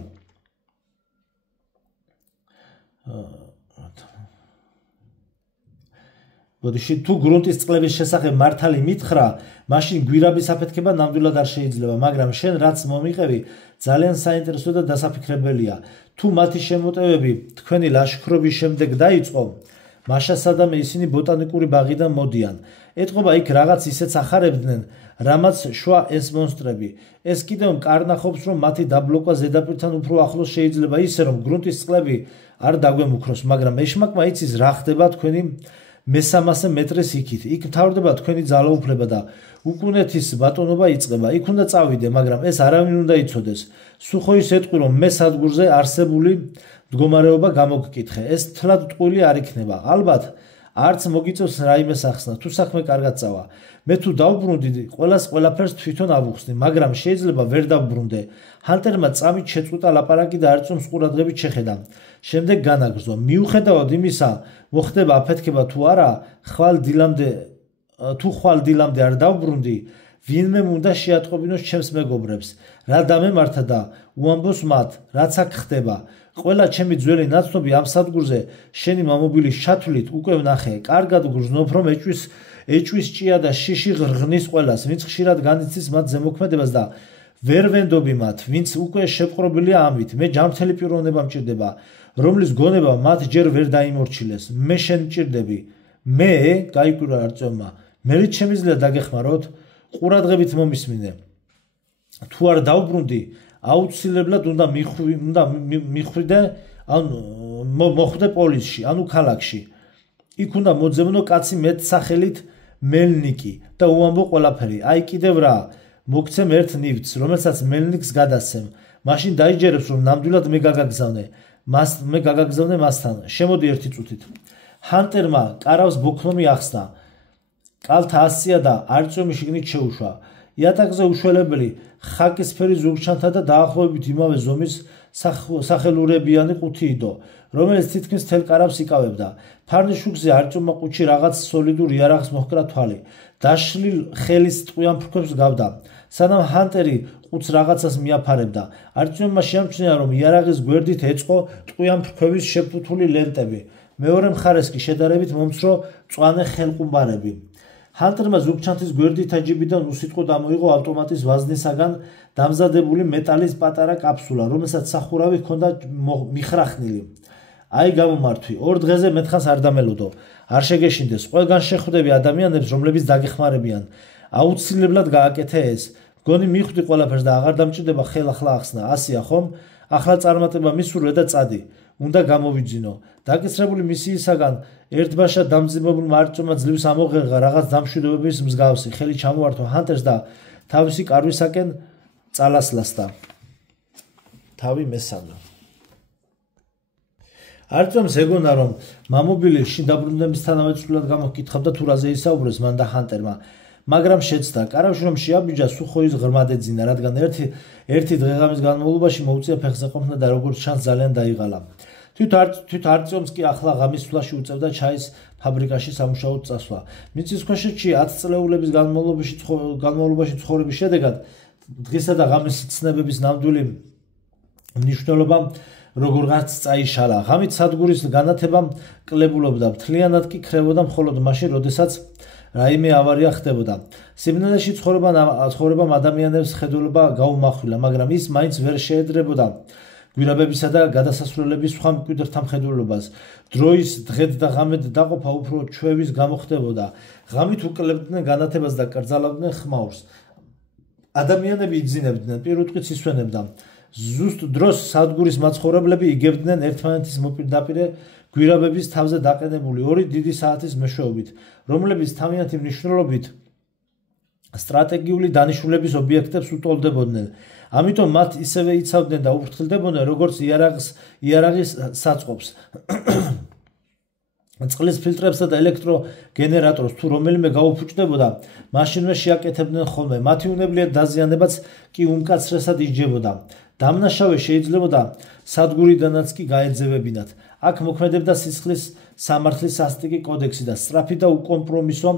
ბოდიში თუ გრუნტის წყლების შესახებ მართალი მითხრა, მაშინ გვირაბის აფეთქება ნამდვილად არ შეიძლება, მაგრამ შენ რაც მომიყევი, ძალიან საინტერესო და დასაფიქრებელია. თუ მათი შემოტევები თქვენი ლაშქრობის შემდეგ დაიწყო, მაშასადამე ისინი ბოტანიკური ბაღიდან მოდიან. ეტყობა იქ რაღაც ისეც ახარებდნენ, რამაც შვა ეს მონსტრები. ეს კიდევ მკარნახობს, რომ მათი დაბლოკვა ზედაპირთან უფრო ახლოს შეიძლება ისე, რომ გრუნტის წყლები არ დაგვემუქროს, მაგრამ ეშმაკმა იცის რა ხდება თქვენი მე-300 მეტრის იქით. იქ მთავრდება თქვენი ძალაუფლება და უკუნეთის ბატონობა იწყება. იქ უნდა წავიდე, მაგრამ ეს არავინ უნდა იცოდეს. სუხოის ეტყვი, რომ მე სადგურზე არსებული მდგომარეობა გამოგკითხე. ეს თლად ტყუილი არ იქნება. ალბათ არც მოგიწევს რაიმე სახსნა, თუ საქმე კარგად წავა. მე თუ დავბრუნდი, ყველაფერს თვითონ ავუხსნი, მაგრამ შეიძლება ვერ დავბრუნდე. ჰანტერმა წამით შეწყვიტა ლაპარაკი და არწმუნს ყურადღებით შეხედა. შემდეგ განაგრძო. მიუხედავად იმისა, მოხდება აფეთქება თუ არა, ხვალ დილამდე არ დავბრუნდი, ვინმე უნდა შეატყობინოს ჩემს მეგობრებს, რა დამემართა და უამბოს მათ, რაც აქ ხდება. ყველა ჩემი ძველი ნაცნობი ამ სადგურზე შენი მამობილის შათვლით უკვე ვნახე. კარგად გრძნობ, რომ ეჭვის ჭია და შიში ღრღნის ყველას, ვინც ხშირად განიცდის მათ ზემოქმედებას და ვერ ვენდობი მათ, ვინც უკვე შეპყრობილია ამით. მე ჯანმრთელი პიროვნება მჭირდება, რომლის გონება მათ ჯერ ვერ დაიმორჩილეს. მე შენ მჭირდები. მე გაიკვირა არწევმა. მერით შემიძლია დაგეხმაროთ? ყურადღებით მომისმინე. თუ არ დავბრუნდი, აუცილებლად უნდა მიხვიდე, მოხვდე პოლიცში, ანუ ქალაქში. იქ უნდა მოძებნო კაცი მეტსახელით მელნიკი და უამბო ყველაფერი. აი კიდევ რა, მოგცემ ერთ ნივთს, რომელსაც მელნიკს გადასცემ. მაშინ დაიჯერებს, რომ ნამდვილად მე გაგაგზავნე მასთან. შემოდი ერთი წუთით. ჰანტერმა კარავს ბოქნომი ახსნა. კალთა ასწია და არწვემი შიგნით შეუშვა. იატაკზე უშველებელი ხაკისფერი ზურგჩანთა და დაახლოებით იმავე ზომის სახელურებიანი ყუთი იდო, რომელიც თითქმის მთელ კარავს იკავებდა. ფარნის შუქზე არწვემა ყუთში რაღაც სოლიდურ იარაღს მოჰკრა თვალი. დაშლილ ხელის ტყვიან ფრქვებს გავდა. სანამ ჰანტერი ყუთს რაღაცას მიაფარებდა, არწვემმა შეამჩნია, რომ იარაღის გვერდით ეწყო ტყვიან ფრქვების შეფუთული ლენტები. მეორე მხარეს კი შედარებით მომცრო მწვანე ხელყუმბარები. ჰანტერმა ზურგჩანთის გვერდით აჯიბიდან უსიტყვოდ ამოიღო ავტომატის ვაზნისაგან დამზადებული მეტალის პატარა კაფსულა, რომელსაც სახურავი ჰქონდა მიხრახნილი. აი გამომართვი, 2 დღეზე მეთხანს არ დამელოდო. არ შეგეშინდეს, ყველგან შეხვდები ადამიანებს, რომლებიც დაგეხმარებიან. აუცილებლად გააკეთე ეს. მგონი მიხვდი ყველაფერს და აღარ დამჭირდება ხელ ახლა ახსნა. ასია ხომ? ახლა წარმატება მისურვე და წადი. უნდა გამოვიძინო. დაკისრებული მისიისაგან ერთბაშად დამძიმებულმა არწვემა ძლივს ამოღერღა რაღაც დამშვიდობების მსგავსი. ხელი ჩამოართვა ჰანტერს და თავისი კარვისაკენ წალასლასდა. თავი მესამე. არწვემს ეგონა, რომ მამობილი შინ დაბრუნებისთანავე ცვლილად გამოკითხავდა თუ რაზე ისაუბრეს მან და ჰანტერმა, მაგრამ შეცდა. კარავში რომ შეაბიჯა, სუხოის ღრმად ეძინა, რადგან ერთი დღეღამის განმავლობაში მოუწია ფეხზე ყოფნა და როგორც ჩანს ძალიან დაიღალა. თვით არწვემს კი ახლა ღამის სვლაში უწევდა ჩაის ფაბრიკაში სამუშაოდ წასვლა. მიწისქვეშეთში 10 წლეულების განმავლობაში ცხოვრების შედეგად დღისა და ღამის ცნებების ნამდვილი მნიშვნელობა როგორღაც წაიშალა. ღამით სადგურის განათებამ კლებულობდა, მთლიანად კი ქრებოდა მხოლოდ მაშინ, როდესაც რაიმე ავარია ხდებოდა. სიბნელეში ცხოვრებამ ადამიანებს ხედულობა გაუმახვილა, მაგრამ ის მაინც ვერ შეედრებოდა გვირაბებისა და გადასასვლელების სხვა მკვიდრთა მხედველობას. დროის დღედ და ღამედ დაყოფა უფრო ჩვევის გამო ხდებოდა. ღამით უკლებდნენ განათებას და კრძალავდნენ ხმაურს. ადამიანები იძინებდნენ, პირუტყვიც ისვენებდა. ზუსტ დროს სადგურის მაცხოვრებლები იგებდნენ ერთმანეთის მოპირდაპირე გვირაბების თავზე დაყენებული 2 დიდი საათის მეშვეობით, რომლებიც თავიანთი მნიშვნელობით სტრატეგიული დანიშნულების ობიექტებს უტოლდებოდნენ. ამიტომ მათ ისევე იცავდნენ და უფრთხილდებოდნენ, როგორც იარაღის საწყობს, წყლის ფილტრებსა და ელექტროგენერატორს. თუ რომელიმე გაუფუჭდებოდა, მაშინვე შეაკეთებდნენ ხოლმე. მათი უნებლიეთ დაზიანებაც კი უმკაცრესად იჯებოდა. დამნაშავე შეიძლებოდა სადგურიდანაც კი გაეძევებინათ. აქ მოქმედებდა სისხლის სამართლის სასტიკი კოდექსი და სწრაფი და უკომპრომისო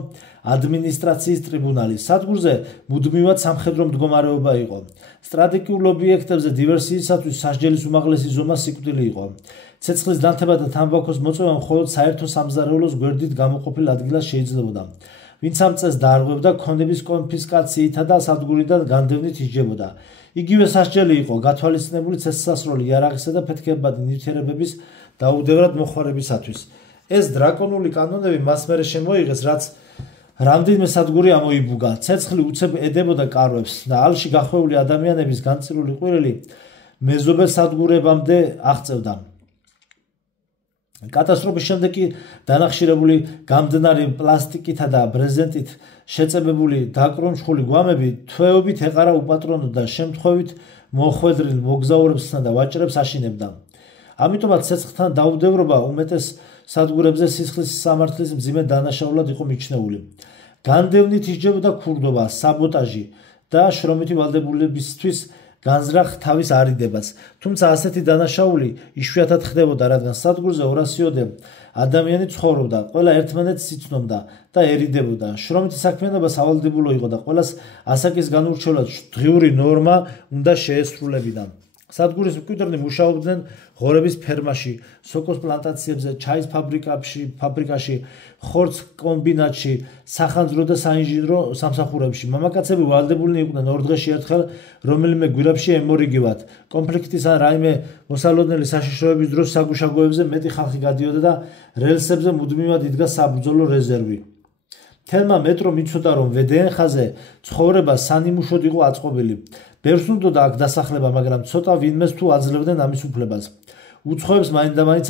ადმინისტრაციის ტრიბუნალი. სადგურზე მუდმივად სამხედრო მდგომარეობა იყო. სტრატეგიულ ობიექტებზე დივერსიისათვის სასჯელის უმაღლესი ზომა სიკვდილი იყო. ცეცხლის დანთება და თამბაქოს მოწვევა მხოლოდ საერთო სამზარეულოს გვერდით გამოყოფილ ადგილას შეიძლებოდა. ვინც ამ წესს დაარღვევდა, ქონების კონფისკაციითა და სადგურიდან განდევნით იჯებოდა. იგივე სასჯელი იყო გათვალისწინებული ცეცხლსასროლი იარაღისა და ფეთქებადი ნივთიერებების დაუდევრად მოხმარებისათვის. ეს დრაკონული კანონები მას მერე შემოიღეს, რაც რამდენიმე სადგური ამოიბუგა. ცეცხლი უცებ ედებოდა კარვებს და ალში გახვეული ადამიანების განწირული ყვირილი მეზობელ სადგურებამდე აღწევდა. კატასტროფის შემდეგ კი დანახშირებული გამდნარი პლასტიკითა და ბრეზენტით შეწებებული დაკრონჩხული გვამები თვეობით ეყარა უპატრონო და შემთხვევით მოხვედრილ მოგზაურებსა და ვაჭრებს აშინებდა. ამიტომაც ცეცხლთან დაუდევრობა უმეტეს სადგურებზე სისხლის სამართლის მძიმე დანაშაულად იყო მიჩნეული. განდევნით იჯებოდა ქურდობა, საბოტაჟი და შრომითი ვალდებულებისთვის განზრახ თავის არიდებაც. თუმცა ასეთი დანაშაული იშვიათად ხდებოდა, რადგან სადგურზე 200-ოდე ადამიანი ცხოვრობდა, ყველა ერთმანეთს იცნობდა და ერიდებოდა. შრომითი საქმიანობა სავალდებულო იყო და ყველას ასაკის განურჩევლად დღიური ნორმა უნდა შეესრულებინა. სადგურის მკვიდრნი მუშაობდნენ ღორების ფერმაში, სოკოს პლანტაციებზე, ჩაის ფაბრიკაში, ხორცს კომბინატში, სახანძრო და საინჟინრო სამსახურებში. მამაკაცები ვალდებულნი იყვნენ 2 დღეში ერთხელ რომელიმე გვირაბში ემორიგებათ. კონფლიქტის ან რაიმე მოსალოდნელი საშიშროების დროს საგუშაგოებზე მეტი ხალხი გადიოდა და რელსებზე მუდმივად იდგა საბრძოლო რეზერვი. თელმა მეტრომ იცოდა, რომ ვდნხ-ზე ცხოვრება სანიმუშოდ იყო აწყობილი. ბევრს უნდოდა აქ დასახლება, მაგრამ ცოტა ვინმეს თუ აძლევდნენ ამის უფლებას. უცხოებს მაინდამაინც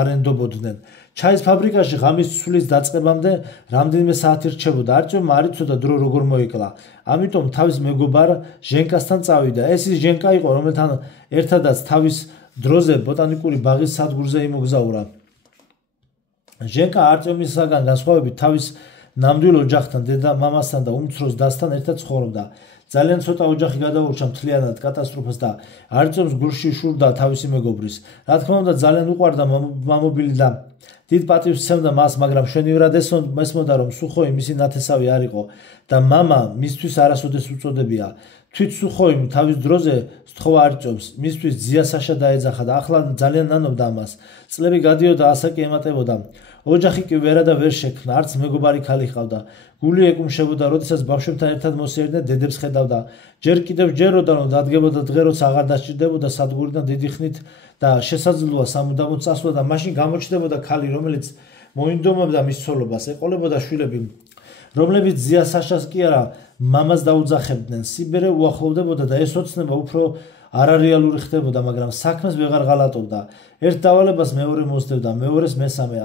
არენდობოდნენ. ჩაის ფაბრიკაში ღამის ცვლის დაწყებამდე რამდენიმე საათი რჩებოდა. არჩევმა არ იცოდა დრო როგორ მოიკლა. ამიტომ თავის მეგობარ ჟენკასთან წავიდა. ეს ის ჟენკა იყო, რომელთან ერთადაც თავის დროზე ბოტანიკური ბაღის სადგურზე იმოგზაურა. ჟენკა არჩევისაგან განსხვავებით თავის ნამდვილ ოჯახთან, დედა მამასთან და უმცროს დასთან ერთად ცხოვრობდა. ძალიან ცოტა ოჯახი გადაურჩა მთლიანად კატასტროფას და არწევს გულში შურდა თავისი მეგობრის. რა თქმა უნდა, ძალიან უყვარდა მამობილი და დიდ პატივს სცემდა მას, მაგრამ შვენივრად ესმოდა, რომ სუხოი მისი ნათესავი არ იყო და მამა მისთვის არასოდეს უწოდებია. თვით სუხოი თავის დროზე სთხოვა არწევს, მისთვის ძიასაშა დაეძახა და ახლა ძალიან ნანობდა ამას. წლები გადიოდა, ასაკი ემატებოდა. ოჯახი კი ვერა და ვერ შექმნა, არც მეგობარი ქალი ჰყავდა. გული ეკუმშებოდა, როდესაც ბავშვებთან ერთად მოსიერდნენ, დედებს ხედავდა. ჯერ კიდევ ჯეროდა, რომ დადგებოდა დღე, როცა აღარ დასჭირდებოდა სადგურიდან დიდი ხნით და შესაძლოა სამუდამოდ წასვლა და მაშინ გამოჩნდებოდა ქალი, რომელიც მოინდომებდა მის ცოლობას, ეყოლებოდა შვილები, რომლებიც ძიასაშას კი არა მამას დაუძახებდნენ. სიბერე უახლოვდებოდა და ეს ოცნება უფრო არარეალური ხდებოდა, მაგრამ საქმეს ვეღარ ღალატობდა. ერთ დავალებას მეორე მოსდევდა, მეორეს მესამე.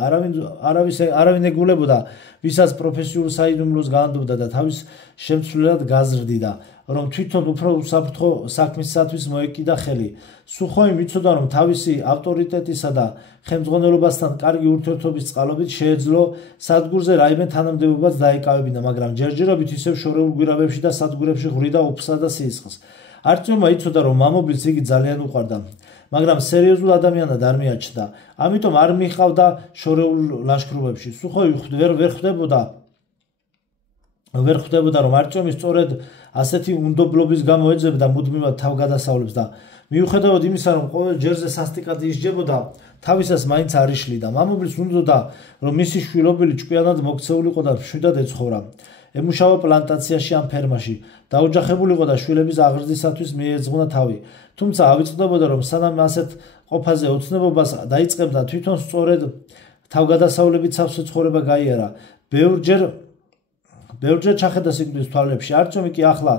არავინ ეგულებოდა, ვისაც პროფესიულ საიდუმლოს გაანდობდა და თავის შემცვლელად გაზრდიდა, რომ თვითონ უფრო უსაფრთხო საქმისათვის მოეკიდა ხელი. სუხოიმ იცოდა, რომ თავისი ავტორიტეტისა და ხელმძღვანელობასთან კარგი ურთიერთობის წყალობით შეეძლო სადგურზე რაიმე თანამდებობაც დაეკავებინა, მაგრამ ჯერჯერობით ისევ შორეულ გვირაბებში და სადგურებში ღვრიდა უფსა და სისხლს. არწევმა იცოდა, რომ მამობილს იგი ძალიან უყვარდა, მაგრამ სერიოზულ ადამიანად არ მიაჩნდა. ამიტომ არ მიჰყავდა შორეულ ლაშქრობებში. სუხოი ვერ ხვდებოდა, რომ არწევი სწორედ ასეთი უნდობლობის გამო ეძებდა მუდმივად თავგადასავლებს და მიუხედავად იმისა, რომ ყოველ ჯერზე სასტიკად ისჯებოდა, თავისას მაინც არ იშლიდა. მამობილს უნდოდა, რომ მისი შვილობილი ჭკვიანად მოქცეულიყო და მშვიდად ეცხოვრა. ემუშავა პლანტაციაში ან ფერმაში, დაოჯახებულიყო და შვილების აღზრდისათვის მიეძღვნა თავი. თუმცა ავიწყდებოდა, რომ სანამ ასეთ ყოფაზე ოცნებობას დაიწყებდა, თვითონ სწორედ თავგადასავლებით სავსე ცხოვრება გაიარა. ბევრჯერ ჩახედა სიკვდილის თვალებში. არწევი კი ახლა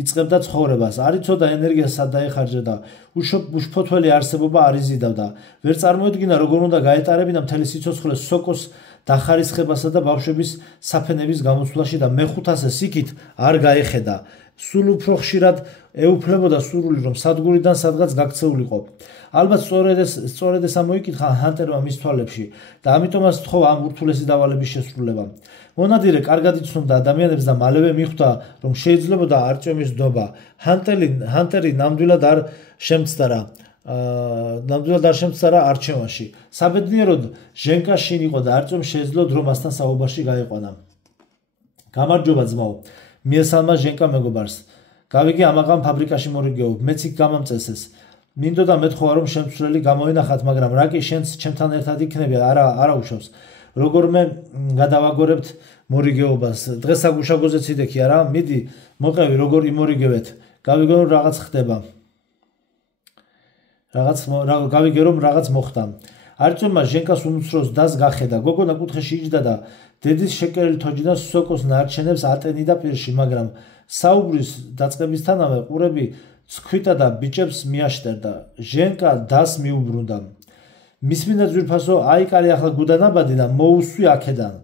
იწყებდა ცხოვრებას. არ იცოდა ენერგიას სად დაეხარჯა და უშფოთველი არსებობა არ იზიდავდა. ვერ წარმოედგინა, როგორ უნდა გაეტარებინა მთელი სიცოცხლე სოკოს დახარისხებასა და ბავშვების საფენების გამოცვლაში და მეხუთასეს იქით არ გაეხედა. სულ უფრო ხშირად ეუფლებოდა სურვილი, რომ სადგურიდან სადღაც გაქცეულიყო. ალბათ სწორედ ეს ამოიკითხა ჰანტერმა მის თვალებში და ამიტომაც სთხოვა ამ ურთულესი დავალების შესრულება. მონადირე კარგად იცნობდა ადამიანებს და მალევე მიხვდა, რომ შეიძლებოდა არწევის დობა. ჰანტერი ნამდვილად არ შემცდარა არჩევანში. საბედნიეროდ ჟენკა შინ იყო და არწევ შეეძლო დრო მასთან საუბარში გაეყვანა. გამარჯობა ძმაო, მიესალმა ჟენკა მეგობარს. გავიგე ამაღამ ფაბრიკაში მორიგეობ, მეც იქ გამამწესეს. მინდოდა მეთხოვა, რომ შემცვლელი გამოინახათ, მაგრამ რა კი შენც ჩემთან ერთად იქნები, არა უშავს. როგორმე გადავაგორებთ მორიგეობას. დღეს საგუშაგოზე ციდექი არა? მიდი, მოყევი, როგორ იმორიგებეთ. გავიგე, რომ რაღაც ხდება. გავიგე, რომ რაღაც მოხდა. არწევმა ჟენკას უმცროს დას გახედა. გოგონა კუთხეში იჯდა და დედის შეკერილი თოჯიდან სოკოს ნარჩენებს ატენიდა პირში, მაგრამ საუბრის დაწყებისთანავე ყურები ცქვიტა და ბიჭებს მიაშტერდა. ჟენკა დას მიუბრუნდა. მისმინდა ძვირფასო, აიკარი ახლა გუდანაბადი და მოუსვი აქედან.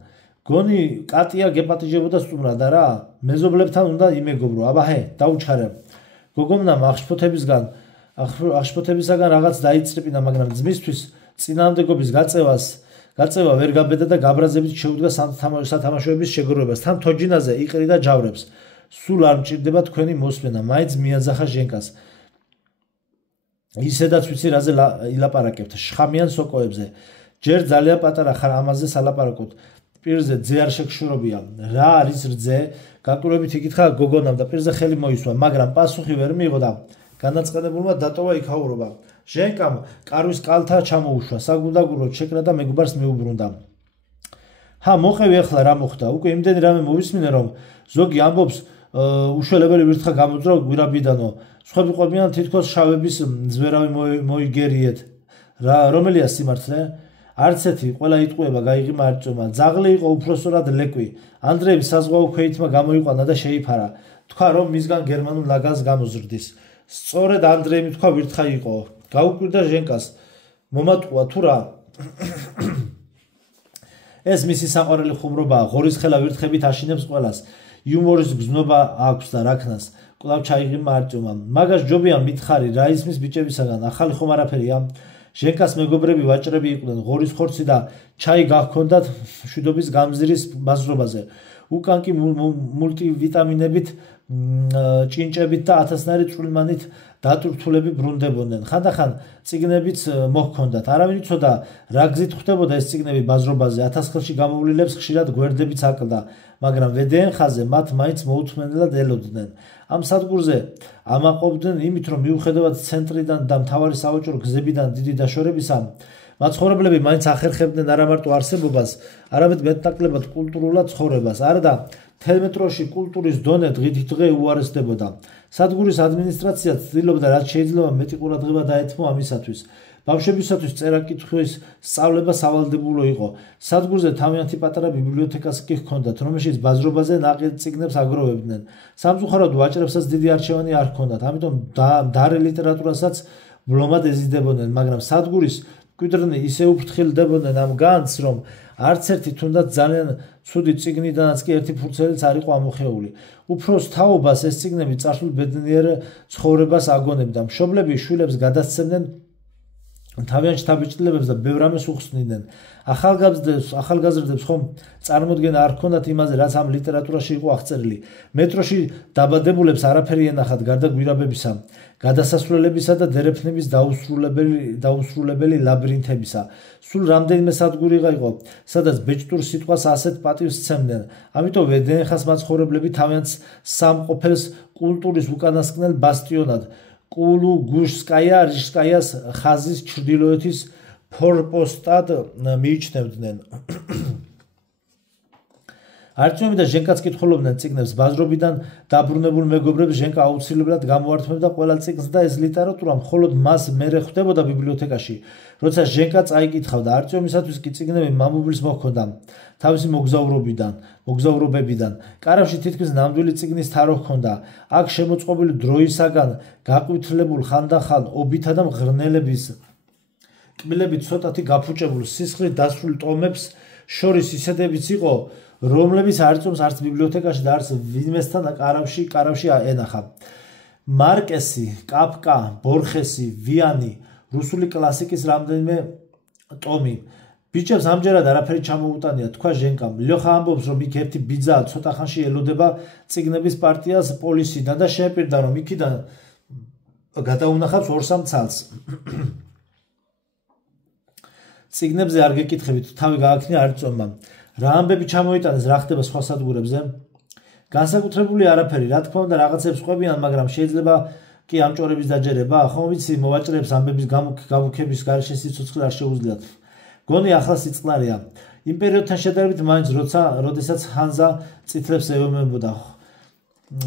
გონი კატია გეპატიჟებოდა სტუმრად არა? მეზობლებთან უნდა იმეგობრო. აბაჰე, დაუჩარე. გოგომნამ აღშფოთებისაგან რაღაც დაიწრიპინა, მაგრამ ძმისთვის წინააღმდეგობის გაწევა ვერ გაბედა და გაბრაზებით შეუდგა სათამაშოების შეგროვებას. თან თოჯინაზე იყრიდა ჯავრებს. სულ არ მჭირდება თქვენი მოსმენა, მაინც მიაძახა ჟენკას. ისედაც ვიცი რაზე ილაპარაკებთ შხამიან სოკოებზე ჯერ ძალიან პატარა ხარ ამაზე სალაპარაკოთ პირზე ძე არ შეგშურობია რა არის რძე გაკვირვებით იკითხა გოგონამ და პირზე ხელი მოისვა მაგრამ პასუხი ვერ მიიღო და განაწყენებულმა დატოვა იქაურობა ჟენკამ კარვის კალთა ჩამოუშვა საგულდაგულოდ შეკრა და მეგობარს მიუბრუნდა ჰა მოყევი ახლა რა მოხდა უკვე იმდენი რამე მოვისმინე რომ ზოგი ამბობს უშველებელი ვირთხა გამოძრა გვირაბიდანო სხვები ყოფილან თითქოს შავების ზვერავი მოიგერიეთ რა რომელია სიმართლე არც ერთი ყველა იტყუება გაიღიმა არწომა ძაღლი იყო უფროსურად ლეკვი ანდრეევი საზღვაო ქვეითმა გამოიყვანა და შეიფარა თქვა რომ მისგან გერმანულ ლაგანს გამოზრდის სწორედ ანდრეევი თქვა ვირთხა იყო გაუკვირდა ჟენკას მომატყუა თუ რა ეს მისი საყვარელი ხუმრობაა ღორის ხელა ვირთხებით აშინებს ყველას იუმორის გზნობა აქვს და რაქნას კვლავ ჩაიღიმა არწომა მაგას ჯობია მითხარი რა ისმის ბიჭებისაგან ახალი ხომ არაფერია ჟენკას მეგობრები ვაჭრები იყვნენ ღორის ხორცი და ჩაი გახქონდათ მშვიდობის გამზირის ბაზრობაზე უკან კი მულტივიტამინებით ჭინჭებით და ათასნაირი წვრილმანით დატვირთულები ბრუნდებოდნენ ხანდახან წიგნებიც მოჰქონდათ არავინ იცოდა რა გზით ხვდებოდა ეს წიგნები ბაზრობაზე 1000 ხელში გამოვლილებს ხშირად გვერდებიც აკლდა მაგრამ ვედეენ ხაზე მათ მაინც მოუთმენელად ელოდნენ ამ სადგურზე ამაყობდნენ იმით რომ მიუხედავად ცენტრიდან და მთავარი სავაჭრო გზებიდან დიდი დაშორებისა მაცხოვრებლები მაინც ახერხებდნენ არა მარტო არსებობას არამედ მეტნაკლებად კულტურულად ცხოვრებას არა და თელმეტროში კულტურის დონე დღითიდღე უარესდებოდა სადგურის ადმინისტრაცია ცდილობდა რაც შეიძლება მეტი ყურადღება დაეთმო ამისათვის ბავშვებისათვის წერა-კითხვის სწავლება სავალდებულო იყო სადგურზე თავიანთი პატარა ბიბლიოთეკაც კი ჰქონდათ რომელშიც ბაზრობაზე ნაყიდ წიგნებს აგროვებდნენ სამწუხაროდ ვაჭრებსაც დიდი არჩევანი არ ჰქონდათ ამიტომ დარე ლიტერატურასაც ვლომად ეზიდებოდნენ მაგრამ სადგურის მკვიდრნი ისე უფრთხილდებოდნენ ამ განძს რომ არც ერთი თუნდაც ძალიან ცუდი წიგნიდანაც კი ერთი ფურცელიც არ იყო ამოხეული უფროს თაობას ეს წიგნები წარსულ ბედნიერ ცხოვრებას აგონებდა მშობლები შვილებს გადასცემდნენ თავიანთ შთაბეჭდილებებს და ბევრ რამეს უხსნიდნენ ახალგაზრდებს ხომ წარმოდგენა არ ჰქონდათ იმაზე რაც ამ ლიტერატურაში იყო აღწერილი მეტროში დაბადებულებს არაფერი ენახათ გარდა გვირაბებისა გადასასვლელებისა და დერეფნების დაუსრულებელი ლაბირინთებისა სულ რამდენიმე სადგური იყო სადაც ბეჭდურ სიტყვას ასეთ პატივს სცემდნენ ამიტომ ვედენხას მაცხოვრებლები თავიანთ სამყოფელს კულტურის უკანასკნელ ბასტიონად კულუგუშსკაია რიშსკაიას ხაზის ჩრდილოეთის ფორპოსტად მიიჩნევდნენ არჩევები და ჟენკაც კითხულობდნენ წიგნებს ბაზრობიდან დაბრუნებულ მეგობრებს ჟენკა აუცილებლად გამოართმევდა ყველა წიგნს და ეს ლიტერატურა მხოლოდ მას მერე ხვდებოდა ბიბლიოთეკაში როცა ჟენკა წაიკითხავდა არჩევისათვის კი წიგნები მამუბილს მოჰქონდა თავისი მოგზაურობებიდან კარავში თითქმის ნამდვილი წიგნის თარო ჰქონდა აქ შემოწყობილი დროისაგან გაყვითლებულ ხანდახან ობითა და მღრღნელების კბილებით ცოტათი გაფუჭებულ სისხლით დასრულ ტომებს შორის ისედებიც იყო რომლებიც არწმუნს არც ბიბლიოთეკაში და არც ვინმესთან კარავში ენახა მარკესი კაფკა ბორხესი ვიანი რუსული კლასიკის რამდენიმე ტომი ბიჭებს ამჯერად არაფერი ჩამოუტანია თქვა ჟენკამ ლოხა ამბობს რომ იქ ერთი ბიძა ცოტა ხანში ელოდება წიგნების პარტიას პოლისიდან და შეეპირდა რომ იქიდან გადაუნახავს 2-3 ცალს წიგნებზე არ გეკითხებით თავი გააქნია არწმუნმა რა ამბები ჩამოიტანეს რა ხდება სხვა სადგურებზე განსაკუთრებული არაფერი რა თქმა უნდა რაღაცებს ყვებიან მაგრამ შეიძლება კი ამჭორების დაჯერება ხომ ვიცი მოვაჭრებს ამბების გამუქების გარეშე სიცოცხლე არ შეუძლიათ გონი ახლა სიწყნარია იმ პერიოდთან შედარებით მაინც როდესაც ხანზა წითლებს ევმებოდა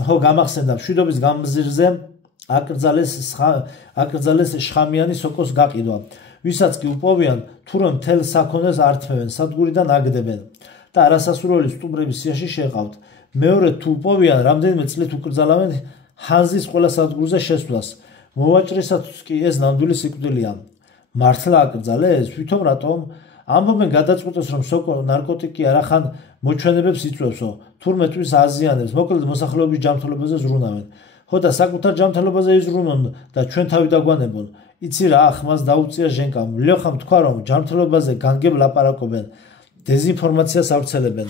ხო გამახსენდა მშვიდობის გამზირზე აკრძალეს შხამიანი სოკოს გაყიდვა ვისაც კი უპოვიან თუ რომ თელ საქონელს ართმევენ სადგურიდან აგდებენ და არასასურველი სტუმრების სიაში შეყავთ მეორე თუ უპოვიან რამდენიმე წლით უკრძალავენ ჰანზის ყველა სადგურზე შესვლას მოვაჭრისათვის კი ეს ნამდვილი სიკვდილია მართლა აკრძალეს თვითონ რატომ ამბობენ გადაწყვეტეს რომ სოკო ნარკოტიკი არახან მოჩვენებებს იწვევსო თურმე ტვის აზიანებს მოკლედ მოსახლეობის ჯანმრთელობაზე ზრუნავენ ხო და საკუთარ ჯანმრთელობაზე იზრუნონ და ჩვენ თავი დაგვანებონ იცი რა ხმას დაუწია ჟენკამ ლოხამ თქვა რომ ჯანმრთელობაზე განგებ ლაპარაკობენ დეზინფორმაციას ავრცელებენ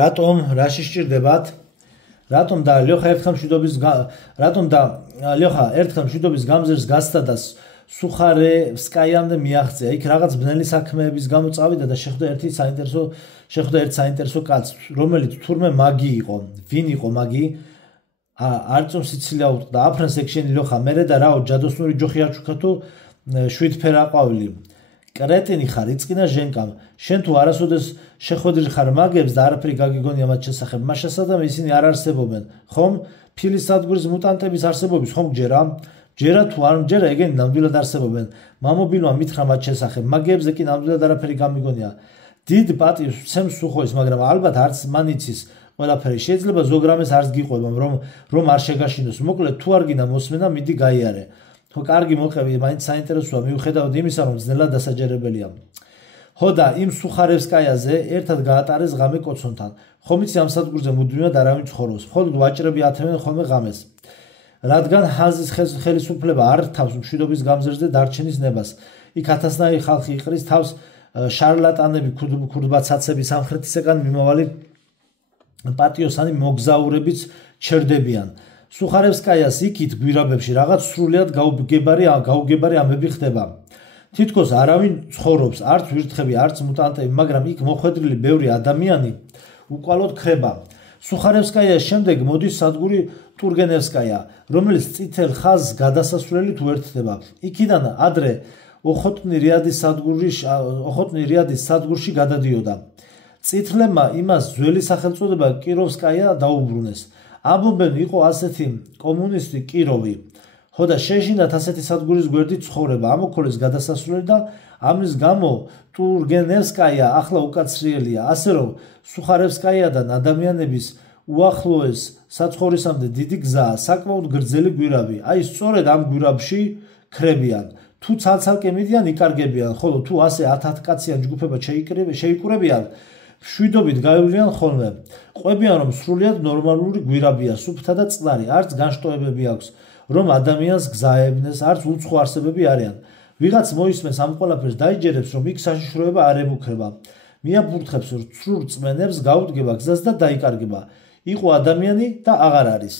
რატომ რაში სჭირდებათ რატომ და ლეოხა ერთხელ მშვიდობის გამზირს გასცდა და სუხარევსკაიამდე მიაღწია. იქ რაღაც ბნელი საქმეების გამო წავიდა და შეხვდა ერთ საინტერესო კაცს, რომელიც თურმე მაგი იყო. ვინ იყო მაგი? არწო სიცილია უტყდა. აფრენს ექშენი ლეოხა მერე და რაო ჯადოსნური ჯოხი არჩუქა თუ შვიდფერა ყვავილი. კრეტინი ხარ, იწყინა ჟენკამ. შენ თუ არასოდეს შეხვედრილ ხარ მაგებს და არაფერი გაგიგონია მათ შესახებ. მაშასადამ ისინი არ არსებობენ, ხომ? ფილის სადგურის მუტანტების არსებობის ხომ გჯერა? ჯერა თუ არ მჯერა, ეგენი ნამდვილად არსებობენ. მამობილმა მითხრა მათ შესახებ. მაგებზე კი ნამდვილად არაფერი გამიგონია. დიდ პატივს ვცემს სუხოის, მაგრამ ალბათ არც მან იცის ყველაფერი. შეიძლება ზოგ რამეს არც გიყვება, რომ არ შეგაშინოს. მოკლედ თუ არ გინდა მოსმენა, მიდი გაიარე. ხო, კარგი მოყევი, მაინც საინტერესოა, მიუხედავად იმისა, რომ ძნელად დასაჯერებელია. ხო და იმ სუხარევსკაიაზე ერთად გაატარეს ღამე კოცონთან. ხომ იცი ამ სადგურზე მუდმივად არავინ ცხოვრობს. მხოლოდ ვაჭრები ათევენ ხოლმე ღამეს. რადგან ჰანზის ხელისუფლება არ რთავს მშვიდობის გამზირზე დარჩენის ნებას. იქ ათასნაირი ხალხი იყრის თავს, შარლატანები, ქურდბაცაცები, სამხრეთისაგან მიმავალი პატიოსანი მოგზაურებიც ჩერდებიან. სუხარევსკაიას იქით გვირაბებში რაღაც სრულიად გაუგებარი ამბები ხდება. თითქოს არავინ ცხოვრობს, არც ვირთხები, არც მუტანტები, მაგრამ იქ მოხვედრილი ბევრი ადამიანი უკვალოდ ქრება. სუხარევსკაიას შემდეგ მოდის სადგური ტურგენევსკაია, რომელიც წითელ ხაზს გადასასვლელით უერთდება. იქიდან ადრე ოხოტნი რიადის სადგურში გადადიოდა. წითლებმა იმას ძველი სახელწოდება კიროვსკაია დაუბრუნეს. ამბობენ, იყო ასეთი კომუნისტი კიროვი. ხო და შეეშინათ ასეთი სადგურის გვერდით ცხოვრება, ამოქოლეს გადასასვლელი და ამის გამო ტურგენევსკაია ახლა უკაცრიელია. ასე რომ სუხარევსკაიადან ადამიანების უახლოეს საცხოვრისამდე დიდი გზაა, საკმაოდ გრძელი გვირაბი. აი სწორედ ამ გვირაბში ქრებიან. თუ ცალ-ცალკე მიდიან, იკარგებიან, ხოლო თუ ასე 1000 კაციან ჯგუფებად შეიკურებიან, მშვიდობით გაივლიან ხოლმე. ყვებიან, რომ სრულიად ნორმალური გვირაბია, სუფთა და წყნარი, არც განშტოებები აქვს, რომ ადამიანს გზაებნეს, არც უცხო არსებები არიან. ვიღაც მოისმენს ამ ყველაფერს, დაიჯერებს, რომ იქ საშიშროება არ ემუქრება. მიაბურთხებს ცრუ რწმენებს, გაუდგება გზას და დაიკარგება. იყო ადამიანი და აღარ არის.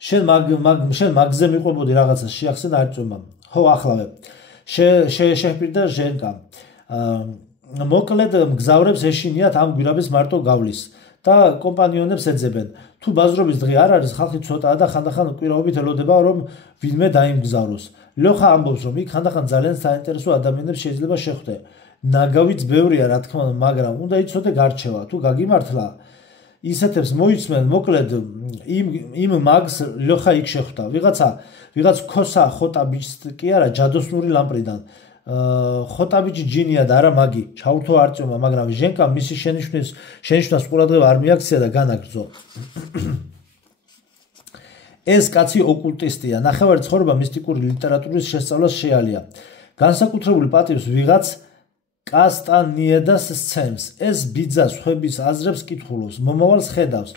შენ მაგზე მიყვებოდი რაღაცა შეახსენ არწომა. ხო, ახლავე. შეჰპირდა ჟენკა. მოკლედ მგზავრებს ეშინიათ ამ გვირაბის მარტო გავლის და კომპანიონებს ეძებენ. თუ ბაზრობის დღე არ არის, ხალხი ცოტაა და ხანდახან კვირაობით ელოდება, რომ ვინმე დაიმგზავროს. ლეოხა ამბობს, რომ იქ ხანდახან ძალიან საინტერესო ადამიანებს შეიძლება შეხვდე. ნაგავიც ბევრია, რა თქმა უნდა, მაგრამ უნდა იცოდე გარჩევა. თუ გაგიმართლა, ისეთებს მოიცმენ, მოკლედ იმ მაგს ლეოხა იქ შეხვდა. ვიღაც ქოსა ხოტაბიჩს კი არა, ჯადოსნური ლამპრიდან. ხოტაბიჩი ჯინია და არა მაგი, ჩაურთო არწომა, მაგრამ ჟენკამ მისი შენიშვნას ყურადღება არ მიაქცია და განაგრძო. ეს კაცი ოკულტისტია, ნახევარი ცხოვრება მისტიკური ლიტერატურის შესწავლას შეალია. განსაკუთრებული პატივს ვიღაც კასტანიედას სცემს. ეს ბიძა სხვების აზრებს კითხულობს, მომავალს ხედავს,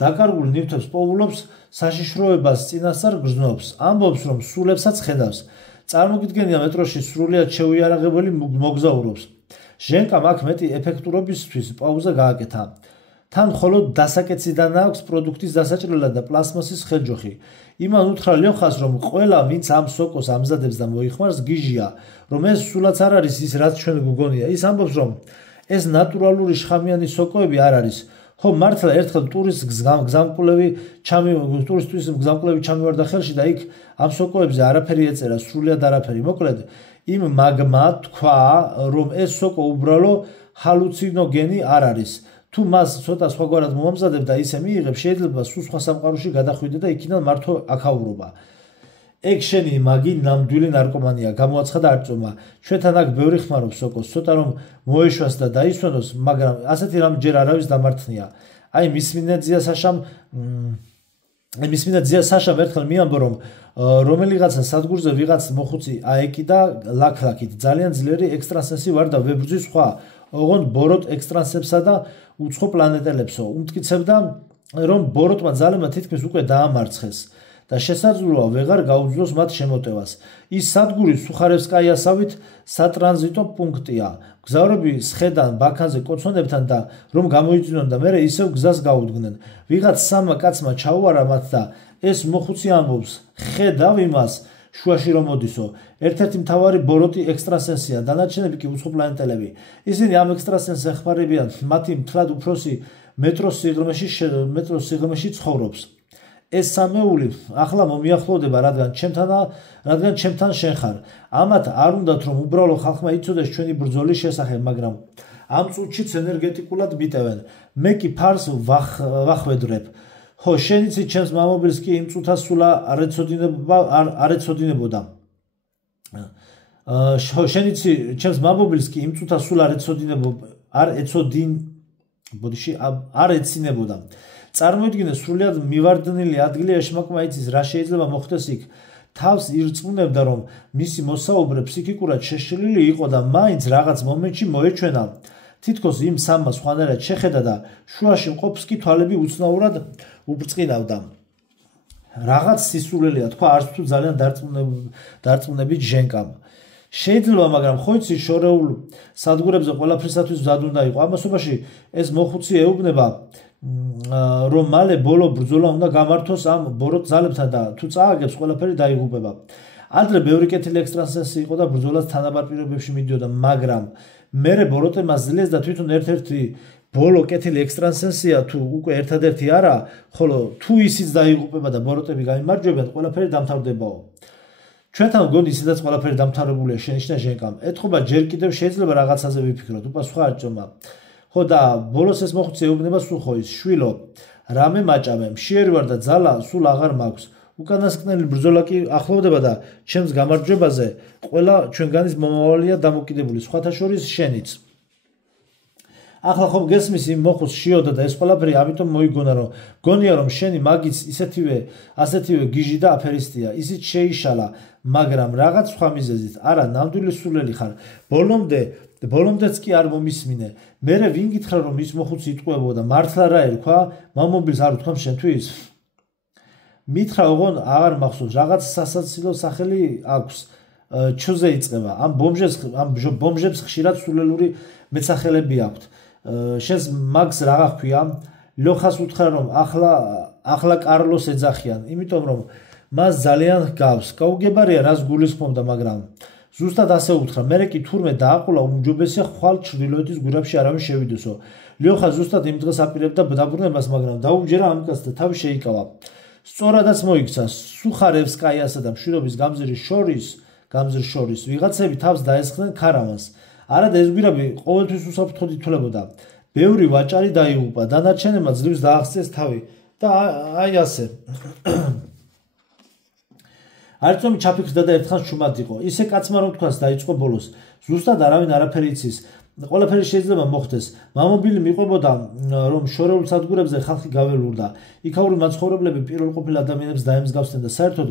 დაკარგულ ნივთებს პოულობს, საშიშროებას წინასწარ გრძნობს, ამბობს, რომ სულებსაც ხედავს. წარმოგიდგენია მეტროში სრულიად შეუიარაღებელი მოგზაურობს. ჟენკამ აქ მეტი ეფექტურობისთვის პაუზა გააკეთა. თან მხოლოდ დასაკეციდან აქვს პროდუქტის დასაჭრელად და პლასმასის ხელჯოხი. იმან უთხრა ლეოხას, რომ ყველა ვინც ამ სოკოს ამზადებს და მოიხმარს, გიჟია, რომ ეს სულაც არ არის ის, რაც ჩვენ გვგონია. ის ამბობს, რომ ეს ნატურალური შხამიანი სოკოები არ არის. ხო, მართლა ერთხელ ტურისტის მგზამკვლევი ჩამივარდა ხელში და იქ ამ სოკოებზე არაფერი ეწერა, სრულიად არაფერი. მოკლედ, იმ მაგმა თქვა, რომ ეს სოკო უბრალო ჰალუცინოგენი არ არის. თუ მას ცოტა სხვაგვარად მომამზადებ და ისე მიიღებ, შეიძლება სულ სხვა სამყაროში გადახვიდე და იქიდან მართო აქაურობა. ეგ შენი მაგი ნამდვილი ნარკომანია, გამოაცხადა არწომა. ჩვენთან აქ ბევრი ხმარობს სოკოს, ცოტა რომ მოეშვას და დაისვენოს, მაგრამ ასეთი რამ ჯერ არავის დამართნია. აი მისმინა საშამ ერთხელ მიამბო, რომ რომელიღაცა სადგურზე ვიღაც მოხუცი აეკიდა ლაქლაქით, ძალიან ძლიერი ექსტრასენსი ვარ და ვებრძვი სხვა ოღონდ ბოროტ ექსტრასენსებსა და უცხო პლანეტელებსო. უმტკიცებდა, რომ ბოროტმა ძალებმა თითქმის უკვე დაამარცხეს და შესაძლოა ვეღარ გაუძლოს მათ შემოტევას. ის სადგური სუხარევსკაიასავით სატრანზიტო პუნქტია. მგზავრები სხედან ბაქანზე კოცონებთან და რომ გამოიწვიონ და მერე ისევ გზას გაუდგნენ. ვიღაც სამმა კაცმა ჩაუარა მათ და ეს მოხუცი ამბობს, ხედავ იმას, შუაში რომ მოდისო. ერთ-ერთი მთავარი ბოროტი ექსტრასენსია, დანარჩენები კი უცხოპლანეტელები. ისინი ამ ექსტრასენსს ეხმარებიან, მათი მთლად უფროსი მეტროს სიღრმეში ცხოვრობს. ეს სამეული ახლა მომიახლოვდება, რადგან ჩემთან შენ ხარ. ამათ არ უნდათ რომ უბრალო ხალხმა იცოდეს ჩვენი ბრძოლის შესახებ, მაგრამ ამ წუთშიც ენერგეტიკულად მიტევენ. მე კი ფარს ვახვედრებ. ხო, შენ იცი ჩემს მამობილს კი იმ წუთას სულ არ ეცოდინებოდა. ხო, შენ იცი ჩემს მამობილს კი იმ წუთას სულ არ ეცინებოდა. წარმოიდგინე სრულიად მივარდნილი ადგილი ეშმაკმა იცის რა შეიძლება მოხდეს იქ. თავს ირწმუნებდა რომ მისი მოსაუბრე ფსიქიკურად შეშლილი იყო და მაინც რაღაც მომენტში მოეჩვენა. თითქოს იმ სამმა სხვანაირად შეხედა და შუაში მყოფს კი თვალები უცნაურად უბრწყინავდა. რაღაც სისულელია თქვა არც თუ ძალიან დარწმუნებით ჟენკამ. შეიძლება, მაგრამ ხო იცი შორეულ სადგურებზე ყველაფრისათვის მზად უნდა იყო. ამასობაში ეს მოხუცი ეუბნება რომ მალე ბოლო ბრძოლა უნდა გამართოს ამ ბოროტ ძალებთან და თუ წააგებს ყველაფერი დაიღუპება. ადრე ბევრი კეთილი ექსტრასენსი იყო და ბრძოლას თანაბარ პირობებში მიდიოდა, მაგრამ მერე ბოროტებმა ძლეს და თვითონ ერთ-ერთი ბოლო კეთილი ექსტრასენსია თუ უკვე ერთადერთი არა, ხოლო თუ ისიც დაიღუპება და ბოროტები გაიმარჯვებენ, ყველაფერი დამთავრდებაო. ჩვენთან გონი ისედაც ყველაფერი დამთავრებულია, შენიშნა ჟენკამ. ეთყობა ჯერ კიდევ შეიძლება რაღაცაზე ვიფიქროთ, უპასუხა არჭომა. ხო და ბოლოს ეს მოხუცი ეუბნება სულხოის, შვილო, რამე მაჭამე, მშიერი ვარ და ძალა სულ აღარ მაქვს. უკანასკნელი ბრძოლა კი ახლოვდება და ჩემს გამარჯვებაზე ყველა ჩვენგანის მომავალია დამოკიდებული, სხვათა შორის შენიც. ახლა ხომ გესმის იმ მოხუცს შიოდა და ეს ყველაფერი ამიტომ მოიგონა რომ გონია რომ შენი მაგიც ასეთივე გიჟი და აფერისტია. ისიც შეიშალა, მაგრამ რაღაც სხვა მიზეზით. არა, ნამდვილი სულელი ხარ. ბოლომდეც კი არ მომისმინე. მერე ვინ გითხრა რომ ის მოხუცი იტყუებოდა, მართლა რა ერქვა? მამობილს არ უთქვამ შენთვის? მითხრა ოღონ აღარ მახსოვს, რაღაც სასაცილო სახელი აქვს. ჩუზე იწყება. ამ ბომჟებს ხშირად სულელური მეცახელები აქვთ. შენს მაგს რაღა ჰქვია? ლოხას უთხრა რომ ახლა კარლოს ეძახიან, იმიტომ რომ მას ძალიან ჰგავს. გაუგებარია რას გულისხმობდა, მაგრამ ზუსტად ასე უთხრა. მერე კი თურმე დააყოლა უმჯობესია ხვალ ჩრდილოეთის გვირაბში არავინ შევიდოსო. ლიოხა ზუსტად იმ დღეს აპირებდა დაბრუნებას, მაგრამ დაუჯერა ამ კაცს და თავი შეიკავა. სწორადაც მოიქცა სუხარევსკაიასა და მშვიდობის გამზირის შორის ვიღაცები თავს დაესხნენ ქარავანს. არადა ეს გვირაბი ყოველთვის უსაფრთხოდ ითვლებოდა. ბევრი ვაჭარი დაიღუპა, დანარჩენებმა ძლივს დააღწიეს თავი და აი ასე. არწომი ჩაფიქრდა და ერთხანს ჩუმად იყო. ისე კაცმა რომ თქვას დაიწყო ბოლოს. ზუსტად არავინ არაფერი იცის. ყველაფერი შეიძლება მოხდეს. მამობილი მიყვებოდა რომ შორეულ სადგურებზე ხალხი გაველურდა. იქაური მაცხოვრებლები პირველ ყოფილ ადამიანებს დაემსგავსდნენ და საერთოდ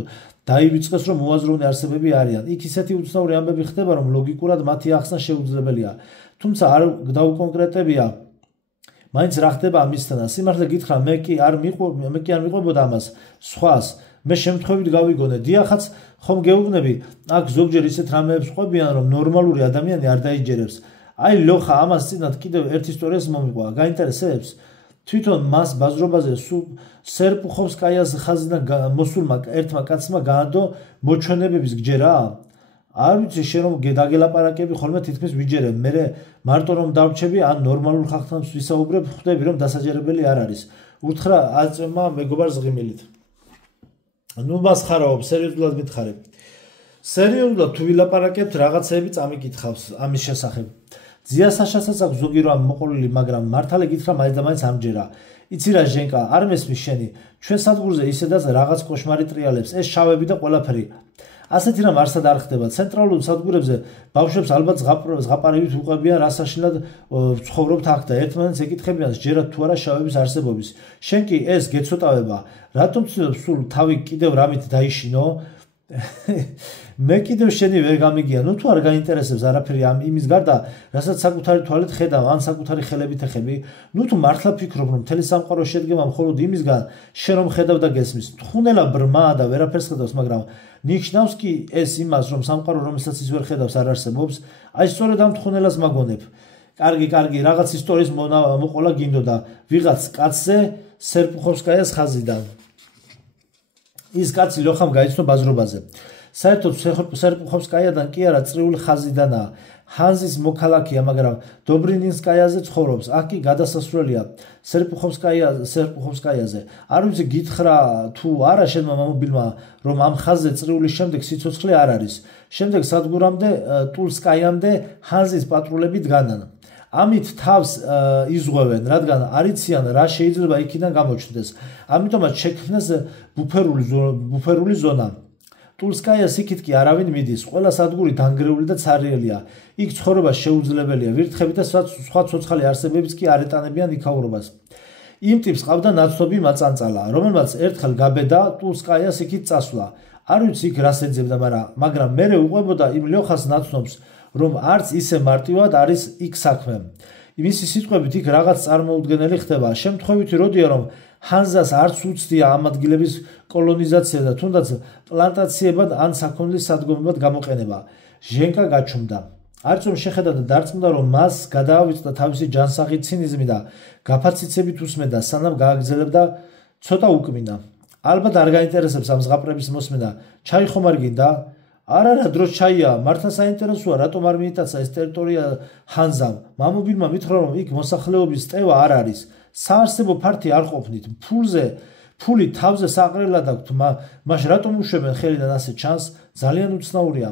დაივიწყეს რომ მოაზროვნე არსებები არიან. იქ ისეთი უცნაური ამბები ხდება რომ ლოგიკურად მათი ახსნა შეუძლებელია. თუმცა არ დაუკონკრეტებია მაინც რა ხდება ამისთანა. სიმართლე გითხრა, მე კი არ მიყვებოდა ამას სხვას. მე შემთხვევით გავიგონე, დიახაც ხომ გეუბნები, აქ ზოგჯერ ისეთ რამეებს ყვებიან რომ ნორმალური ადამიანი არ დაიჯერებს. აი ლოხა ამას წინათ კიდევ ერთ ისტორიას მომიყვა, გაინტერესებს? თვითონ მას ბაზრობაზე სერპუხოვსკაიას ხაზიდან მოსულმა ერთმა კაცმა გაადო მოჩვენებების გჯერა? არ ვიცი, შენ რომ დაგელაპარაკები ხოლმე თითქმის ვიჯერებ, მერე მარტო რომ დავრჩები ან ნორმალურ ხალხთან ვისაუბრებ, ხვდები რომ დასაჯერებელი არ არის. უთხრა აწმა მეგობარს ღიმილით. ნუ მასხარაობ, სერიოზულად მითხარი. სერიოზულად თუ ვილაპარაკებთ, რაღაცეები წამიკითხავს ამის შესახებ. ძიასაშასაც აქვს ზოგი რამ მოყოლილი, მაგრამ მართალი გითხრა მაინც და მაინც ამჯერა. იცი რა ჟენკა, არ მესმის შენი. ჩვენ სადგურზე ისედაც რაღაც კოშმარი ტრიალებს, ეს შავები და ყველაფერი. ასეთი რამ არსად არ ხდება. ცენტრალურ სადგურებზე ბავშვებს ალბათ ზღაპარებით უყვებიან, რა საშინლად ცხოვრობთ აქ და ერთმანეთს ეკითხებიან სჯერათ თუ არა შავების არსებობის. შენ კი ეს გეცოტავება, რატომ ცდილობ სულ თავი კიდევ რამით დაიშინო? მე კიდევ შენი ვერ გამიგია, თუ არ გაინტერესებს არაფერი ამ იმის გარდა, რასაც საკუთარი თვალით ხედავ, ან საკუთარი ხელებით ეხები, თუ მართლა ფიქრობ, რომ მთელი სამყარო შედგება მხოლოდ იმისგან, შენ რომ ხედავ და გესმის, თხუნელა ბრმა და ვერაფერს ხედავს, მაგრამ ნიშნავს კი ეს იმას, რომ სამყარო, რომელსაც ის ვერ ხედავს, არ არსებობს, აი სწორედ ამ თხუნელას მაგონებ. კარგი, რაღაც ისტორიის მოყოლა გინდოდა ვიღაც კაცზე სერპუხოვსკაიას ხაზიდან. ის კაცი ლოხამ გაიცნო ბაზრობაზე. საერთოდ სერპუხოვსკაიადან კი არა, წრიული ხაზიდანაა. ჰანზის მოქალაქეა, მაგრამ დობრინინსკაიაზე ცხოვრობს. აქ კი გადასასვლელია სერპუხოვსკაიაზე. არ ვიცი გითხრა თუ არა შენმა მამობილმა, რომ ამ ხაზზე წრიulis შემდეგ სიცოცხლე არ არის. შემდეგ სადგურამდე ტულსკაიამდე ჰანზის პატრულები დგანან. ამით თავს იზღვევენ, რადგან არ იციან რა შეიძლება იქიდან გამოჩნდეს. ამიტომაც შექმნეს ბუფერული ზონა. ტულსკაიას იქით კი არავინ მიდის, ყველა სადგური დანგრეული და ცარიელია. იქ ცხოვრება შეუძლებელია, ვირთხები და სხვა ცოცხალი არსებებიც კი არ ეტანებიან იქაურობას. იმ ტიპს ყავდა ნაცნობი მაწანწალა, რომელმაც ერთხელ გაბედა ტულსკაიას იქით წასვლა. არ ვიცი იქ რას ეძებდა, მაგრამ მერე უყვებოდა იმ ლოხას ნაცნობს, რომ არც ისე მარტივად არის იქ საქმე. მისი სიტყვებით იქ რაღაც წარმოუდგენელი ხდება. შემთხვევითი როდია, რომ ჰანზას არც უცდია ამ ადგილების კოლონიზაცია და თუნდაც პლანტაციებად ან საქონლის სადგომებად გამოყენება. ჟენკა გაჩუმდა. არც რომ შეხედა და დარწმუნდა, რომ მას გადაავიწყდა თავისი ჯანსაღი ცინიზმი და გაფაციცებით უსმენდა, სანამ გააგრძელებდა ცოტა უკმინა. ალბათ არ გაინტერესებს ამ ზღაპრების მოსმენა. ჩაი ხომ არ გინდა? არა, დროს ჩაია, მართლა საინტერესოა, რატომ არ მიიტაცა ეს ტერიტორია ჰანზამ. მამობილმა მითხრა, რომ იქ მოსახლეობის ტევა არ არის. საარსებო ფართი არ ყოფნით. ფული თავზე საყრელად აქვთ, მაშ რატომ უშვებენ ხელიდან ასე ჩანს? ძალიან უცნაურია.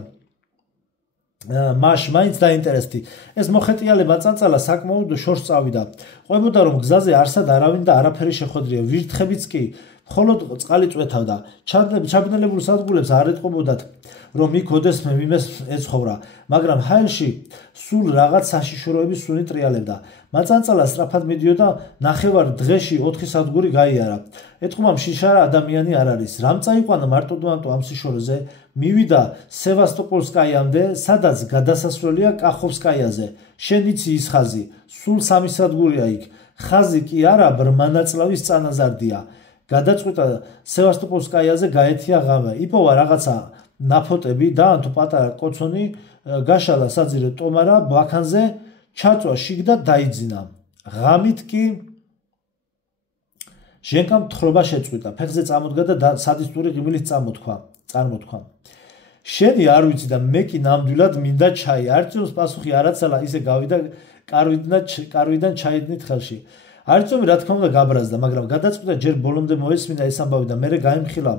მაშ მაინც დაინტერესდი. ეს მოხეტიალე მაწანწალა საკმაოდ შორს წავიდა. ყვებოდა, რომ გზაზე არსად არავინ და არაფერი შეხვედრია. ვირთხებიც კი მხოლოდ წყალი წვეთავდა. ჩაბნელებულ სადგურებს არ ეტყობოდათ, რომ იქ ოდესმე მიმეს ეცხოვრა, მაგრამ ჰაილში სულ რაღაც საშიშროების სუნი ტრიალებდა. მაწანწალა სწრაფად მიდიოდა, ნახევარ დღეში 4 სადგური გაიარა. ეთყობა მშიშარა ადამიანი არ არის. რამ წაიყვანა მარტო ამ სიშორეზე? მივიდა სევასტოპოლსკაიამდე, სადაც გადასასვლელია კახოვსკაიაზე. შენ იცი ის ხაზი, სულ 3 სადგურია იქ. ხაზი კი არა, ბრმანაწლავის წანაზარდია. გადაწყვიტა სევასტოპოლსკაიაზე გაეთია ღამე. იპოვა რაღაცა ნაფოტები და ან თუ პატარა კოცონი, გაშალა საძირე ტომარა ბაქანზე, ჩაწვა შიგ და დაიძინა. ღამით კი ჟენკამ თხრობა შეწყვიტა, ფეხზე წამოდგა და სადისტური ღიმილით წარმოთქვა. შენი არ ვიცი და მე კი ნამდვილად მინდა ჩაი. არწივს პასუხი არაცალა, ისე გავიდა კარვიდან ჩაიდნით ხელში. არწივი რა თქმა უნდა გაბრაზდა, მაგრამ გადაწყვიტა ჯერ ბოლომდე მოესმინა ეს ამბავი და მერე გაემხილა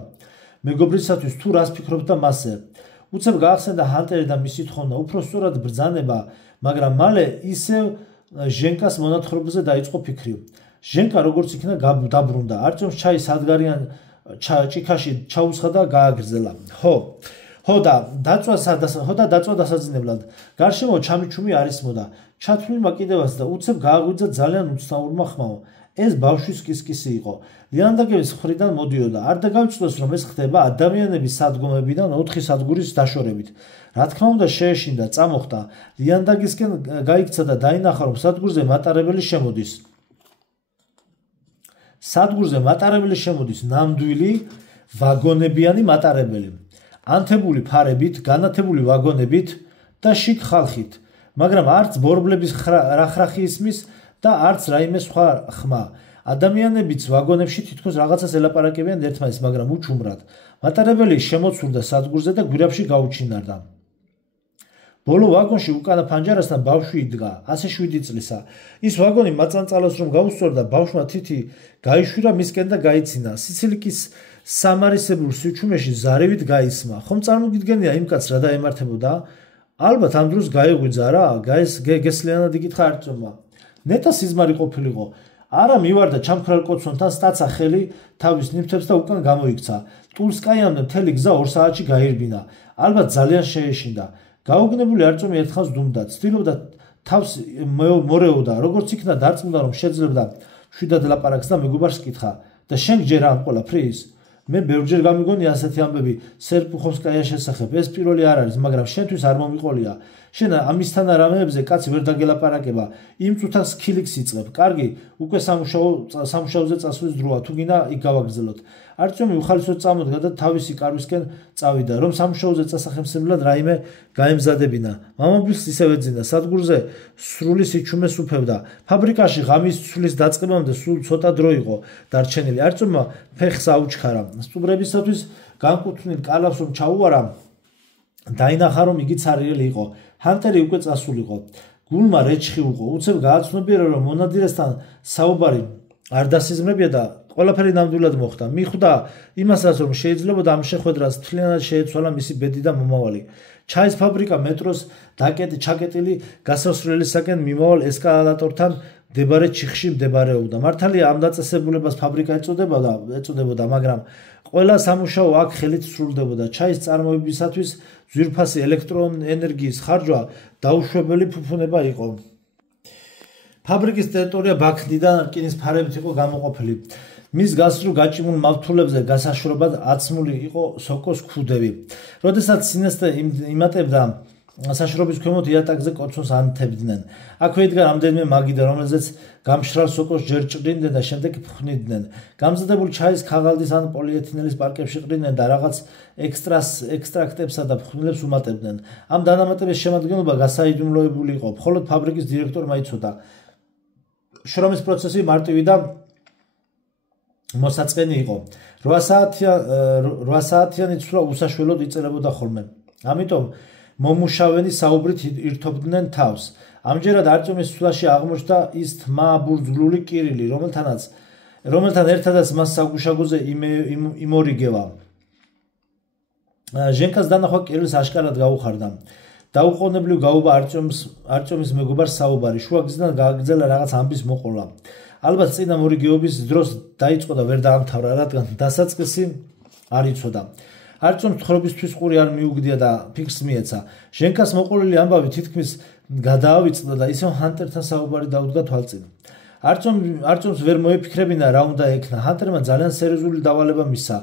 მეგობრისათვის თუ რას ფიქრობ და მასზე. უცებ გაახსენდა ჰანტერი და მისი თხოვნა, უფრო სწორად ბრძანება, მაგრამ მალე ისევ ჟენკას მონათხრობაზე დაიწყო ფიქრი. ჟენკა როგორც იქნა დაბრუნდა, არწივს ჩაი სადგარიან ჭიქაში ჩაუსხა და გააგრძელა. ხო და დაწვა დასაძინებლად. გარშემო ჩამიჩუმი არისმოდა. ჩათვლილმა კიდევაც და უცებ გააღვიძა ძალიან უცნაურმა ხმაო. ეს ბავშვის კისკისი იყო. ლიანდაგების მხრიდან მოდიოდა. არ დაგავიწყდეს, რომ ეს ხდება ადამიანების სადგომებიდან 4 სადგურის დაშორებით. რა თქმა უნდა შეეშინდა, წამოხდა. ლიანდაგისკენ გაიქცა და დაინახა, რომ სადგურზე მატარებელი შემოდის ნამდვილი ვაგონებიანი მატარებელი. ანთებული ფარებით, განათებული ვაგონებით და შიგ ხალხით, მაგრამ არც ბორბლების რახრახი ისმის და არც რაიმე სხვა ხმა. ადამიანებიც ვაგონებში თითქოს რაღაცას ელაპარაკებიან ერთმანეთს, მაგრამ უჩუმრად. მატარებელი შემოცურდა სადგურზე და გვირაბში გაუჩინარდა. ბოლო ვაგონში უკანა ფანჯარასთან ბავშვი იდგა, ასე 7 წლისა. ის ვაგონი მაწანწალას რომ გაუსწორდა, ბავშვმა თითი გაიშვირა მისკენ და გაიცინა. სიცილიკის სამარისებურ სიჩუმეში ზარევით გაისმა. ხომ წარმოგიდგენია იმ კაცს რა დაემართებოდა? ალბათ ამ დროს გაიღვიძა რა, გესლიანად იკითხა არწმუნმა. ნეტა სიზმარი ყოფილიყო. არა მივარდა ჩამქრალ კოცონთან სტაცა ხელი თავის ნიფთებს და უკან გამოიქცა. ტულსკაიამდე მთელი გზა 2 საათში გაირბინა. ალბათ ძალიან შეეშინდა. გაუგნებული არწმუნი ერთხანს დუმდა, ცდილობდა თავს მორეოდა, როგორც იქნა დარწმუნდა, რომ შეძლებდა შვიდად ლაპარაკს და მეგობარს კითხა და შენ ჯერ ამ ყველაფრის მე ბევრჯერ გამიგონი ასეთი ამბები სერპუხოვსკაიას შესახებ. ეს პირველი არ არის, მაგრამ შენთვის არ მომიყოლია. შენ ამისთან რამეებზე კაცი ვერ დაგელაპარაკება. იმ წუთას ქილიქს იწყებ. კარგი, უკვე სამუშაოზე წასვლის დროა. თუ გინდა იქ გავაგრძელოთ. არტემი უხალისოდ წამოდგა და თავისი კარვისკენ წავიდა, რომ სამუშაოზე წასახემსებლად რაიმე გაემზადებინა. მამაბილს ისევ ეძინა, სადგურზე სრული სიჩუმეს უფევდა. ფაბრიკაში ღამის ცვლის დაწყებამდე სულ ცოტა დრო იყო დარჩენილი. არტემმა ფეხს აუჩქარა. სტუმრებისათვის განკუთვნილ კალავს რომ ჩაუარა, დაინახა რომ იგი ცარიელი იყო. ჰანტერი უკვე წასულიყო. გულმა რეჩხი უყო. უცებ გააცნობიერა რომ მონადირესთან საუბარი არ დასიზმრებია და ყველაფერი ნამდვილად მოხდა. მიხვდა იმასაც რომ შეიძლებოდა ამ შეხვედრას მთლიანად შეეცვალა მისი ბედი და მომავალი. ჩაის ფაბრიკა მეტროს ჩაკეტილი გასასვლელისაკენ მიმავალ ესკალატორთან მდებარე ჩიხში მდებარეობდა. მართალია ამ დაწესებულებას ფაბრიკა ეწოდებოდა, მაგრამ ყველა სამუშაო აქ ხელით სრულდებოდა. ჩაის წარმოებისათვის ძვირფასი ელექტროენერგიის ხარჯვა დაუშვებელი ფუფუნება იყო. ფაბრიკის ტერიტორია ბაქნიდან რკინის ფარებით იყო გამოყოფილი. მის გასწრულ გაჭიმულ მავთულებზე გასაშრობად აცმული იყო სოკოს ქუდები. როდესაც სინესტე იმატებდა, საშრობის ქვემოთ იატაკზე კოცონს ანთებდნენ. აქვე იდგა რამდენიმე მაგიდა, რომელზეც გამშრალ სოკოს ჯერ ჭრიდნენ და შემდეგ ფხვნიდნენ. გამზადებული ჩაის ქაღალდის ან პოლიეთილენის პარკებში ყრიდნენ და რაღაც ექსტრაქტებსა და ფხვნილებს უმატებდნენ. ამ დანამატების შემადგენლობა გასაიდუმლოებული იყო. მხოლოდ ფაბრიკის დირექტორმა იცოდა. შრომის პროცესი მარტივი და მოსაწყენი იყო. 8 საათიანი ცვლა უსაშველოდ იწერებოდა ხოლმე. ამიტომ მომუშავენი საუბრით ირთობდნენ თავს. ამჯერად არტემის ცვლაში აღმოჩნდა ის თმაბურძგლული კირილი, რომელთან ერთადაც მას საგუშაგოზე იმორიგევა. ჟენკას დანახვა კირილს აშკარად გაუხარდა. დაუყოვნებლივ გაუვა არტემის მეგობარს საუბარი. შუა გზიდან გააგრძელა რაღაც ამბის მოყოლა. ალბათ წინა მორიგეობის დროს დაიწყო და ვერ დაამთავრა, რადგან დასაწყისი არ იცოდა. არტემს თხრობისთვის ყური არ მიუგდია და ფიქრს მიეცა. ჟენკას მოყოლილი ამბავი თითქმის გადაავიწყდა და ისევ ჰანტერთან საუბარი დაუდგა თვალწინ. არტემს ვერ მოეფიქრებინა რა უნდა ექნა. ჰანტერმა ძალიან სერიოზული დავალება მისცა.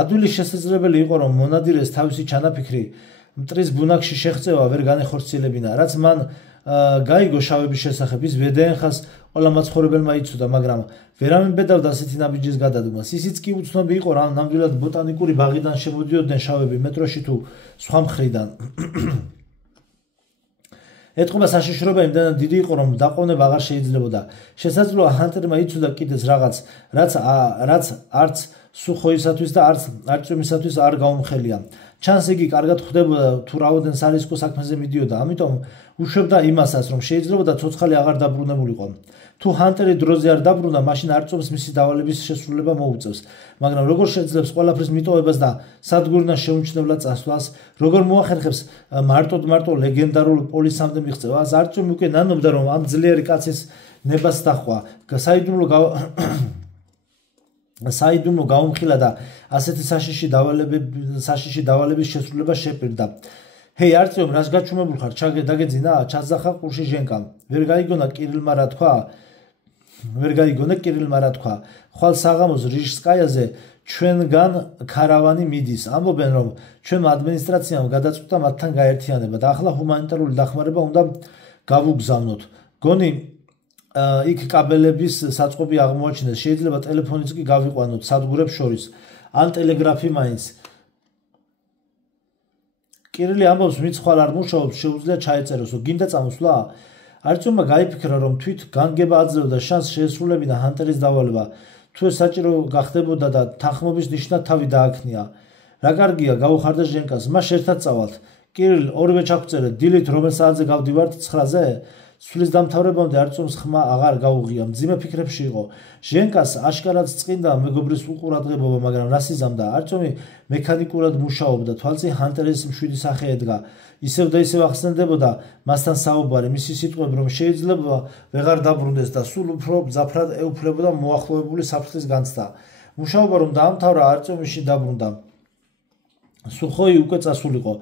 ადვილი შესაძლებელი იყო რომ მონადირეს თავისი ჩანაფიქრი მტრის ბუნაგში შეღწევა ვერ განეხორციელებინა, რაც მან გაიგო შავების შესახებ. ის ვედეენხას ყველა მაცხოვრებელმა იცოდა, მაგრამ ვერავინ ბედავდა ასეთი ნაბიჯის გადადგმას. ისიც კი უცნობი იყო, რა ნამდვილად ბოტანიკური ბაღიდან შემოდიოდნენ შავები მეტროში თუ სხვა მხრიდან. ეთყობა საშიშროება იმდენად დიდი იყო, რომ დაყოვნება აღარ შეიძლებოდა. შესაძლოა ჰანტერმა იცოდა კიდეც რაღაც, რაც არც სუხოისათვის და არც არტემისათვის არ გაუმხელია. ჩანს იგი კარგად ხვდებოდა თუ რაოდენ სარისკო საქმეზე მიდიოდა, ამიტომ უშვებდა იმასაც, რომ შეიძლებოდა ცოცხალი აღარ დაბრუნებულიყო. თუ ჰანტერი დროზე არ დაბრუნდა, მაშინ არტემს მისი დავალების შესრულება მოუწევს. მაგრამ როგორ შეძლებს ყველაფრის მიტოვებას და სადგურიდან შეუმჩნევლად წასვლას, როგორ მოახერხებს მარტო ლეგენდარულ პოლისამდე მიღწევას, არტემი უკვე ნანობდა, რომ ამ ძლიერი კაცის ნებას დაჰყვა. საიდუმლო გაუმხილა და ასეთი საშიში დავალების შესრულება შეპირდა. ჰეი არტემ, რას გაჩუმებულ ხარ? დაგეძინა? ჩასძახა ყურში ჟენკამ. ვერ გაიგონა კირილმა რა თქვა. ხვალ საღამოს რიჟსკაიაზე ჩვენგან ქარავანი მიდის. ამბობენ, რომ ჩვენმა ადმინისტრაციამ გადაწყვიტა მათთან გაერთიანება და ახლა ჰუმანიტარული დახმარება უნდა გავუგზავნოთ. გონი იქ კაბელების საწყობი აღმოაჩინეს. შეიძლება ტელეფონიც კი გავიყვანოთ სადგურებს შორის. ან ტელეგრაფი მაინც. კირილი ამბობს, ვინც ხვალ არ მუშაობს, შეუძლია ჩაეწეროსო. გინდა წამოსვლა? არტემმა გაიფიქრა, რომ თვით განგება აძლევდა შანსს შეესრულებინა ჰანტერის დავალება. თუ ეს საჭირო გახდებოდა და თანხმობის ნიშნად თავი დააქნია. რა კარგია, გაუხარდა ჟენკას. მას ერთად წავალთ. კირილ, ორივე ჩაგვწერეთ. დილით რომელ საათზე გავდივართ? 9-ზე? სვლის დამთავრებამდე არტემს ხმა აღარ გაუღია. მძიმე ფიქრებში იყო. ჟენკას აშკარად წყინდა მეგობრის უყურადღებობა, მაგრამ რას იზამდა? არტემი მექანიკურად მუშაობდა. თვალწინ ჰანტერის მშვიდი სახე ედგა. ისევ და ისევ ახსენდებოდა მასთან საუბარი, მისი სიტყვები, რომ შეიძლება ვეღარ დაბრუნდეს და სულ უფრო მძაფრად ეუფლებოდა მოახლოებული საფრთხის განცდა. მუშაობა რომ დაამთავრა, არტემში დაბრუნდა. სუხოი უკვე წასულიყო.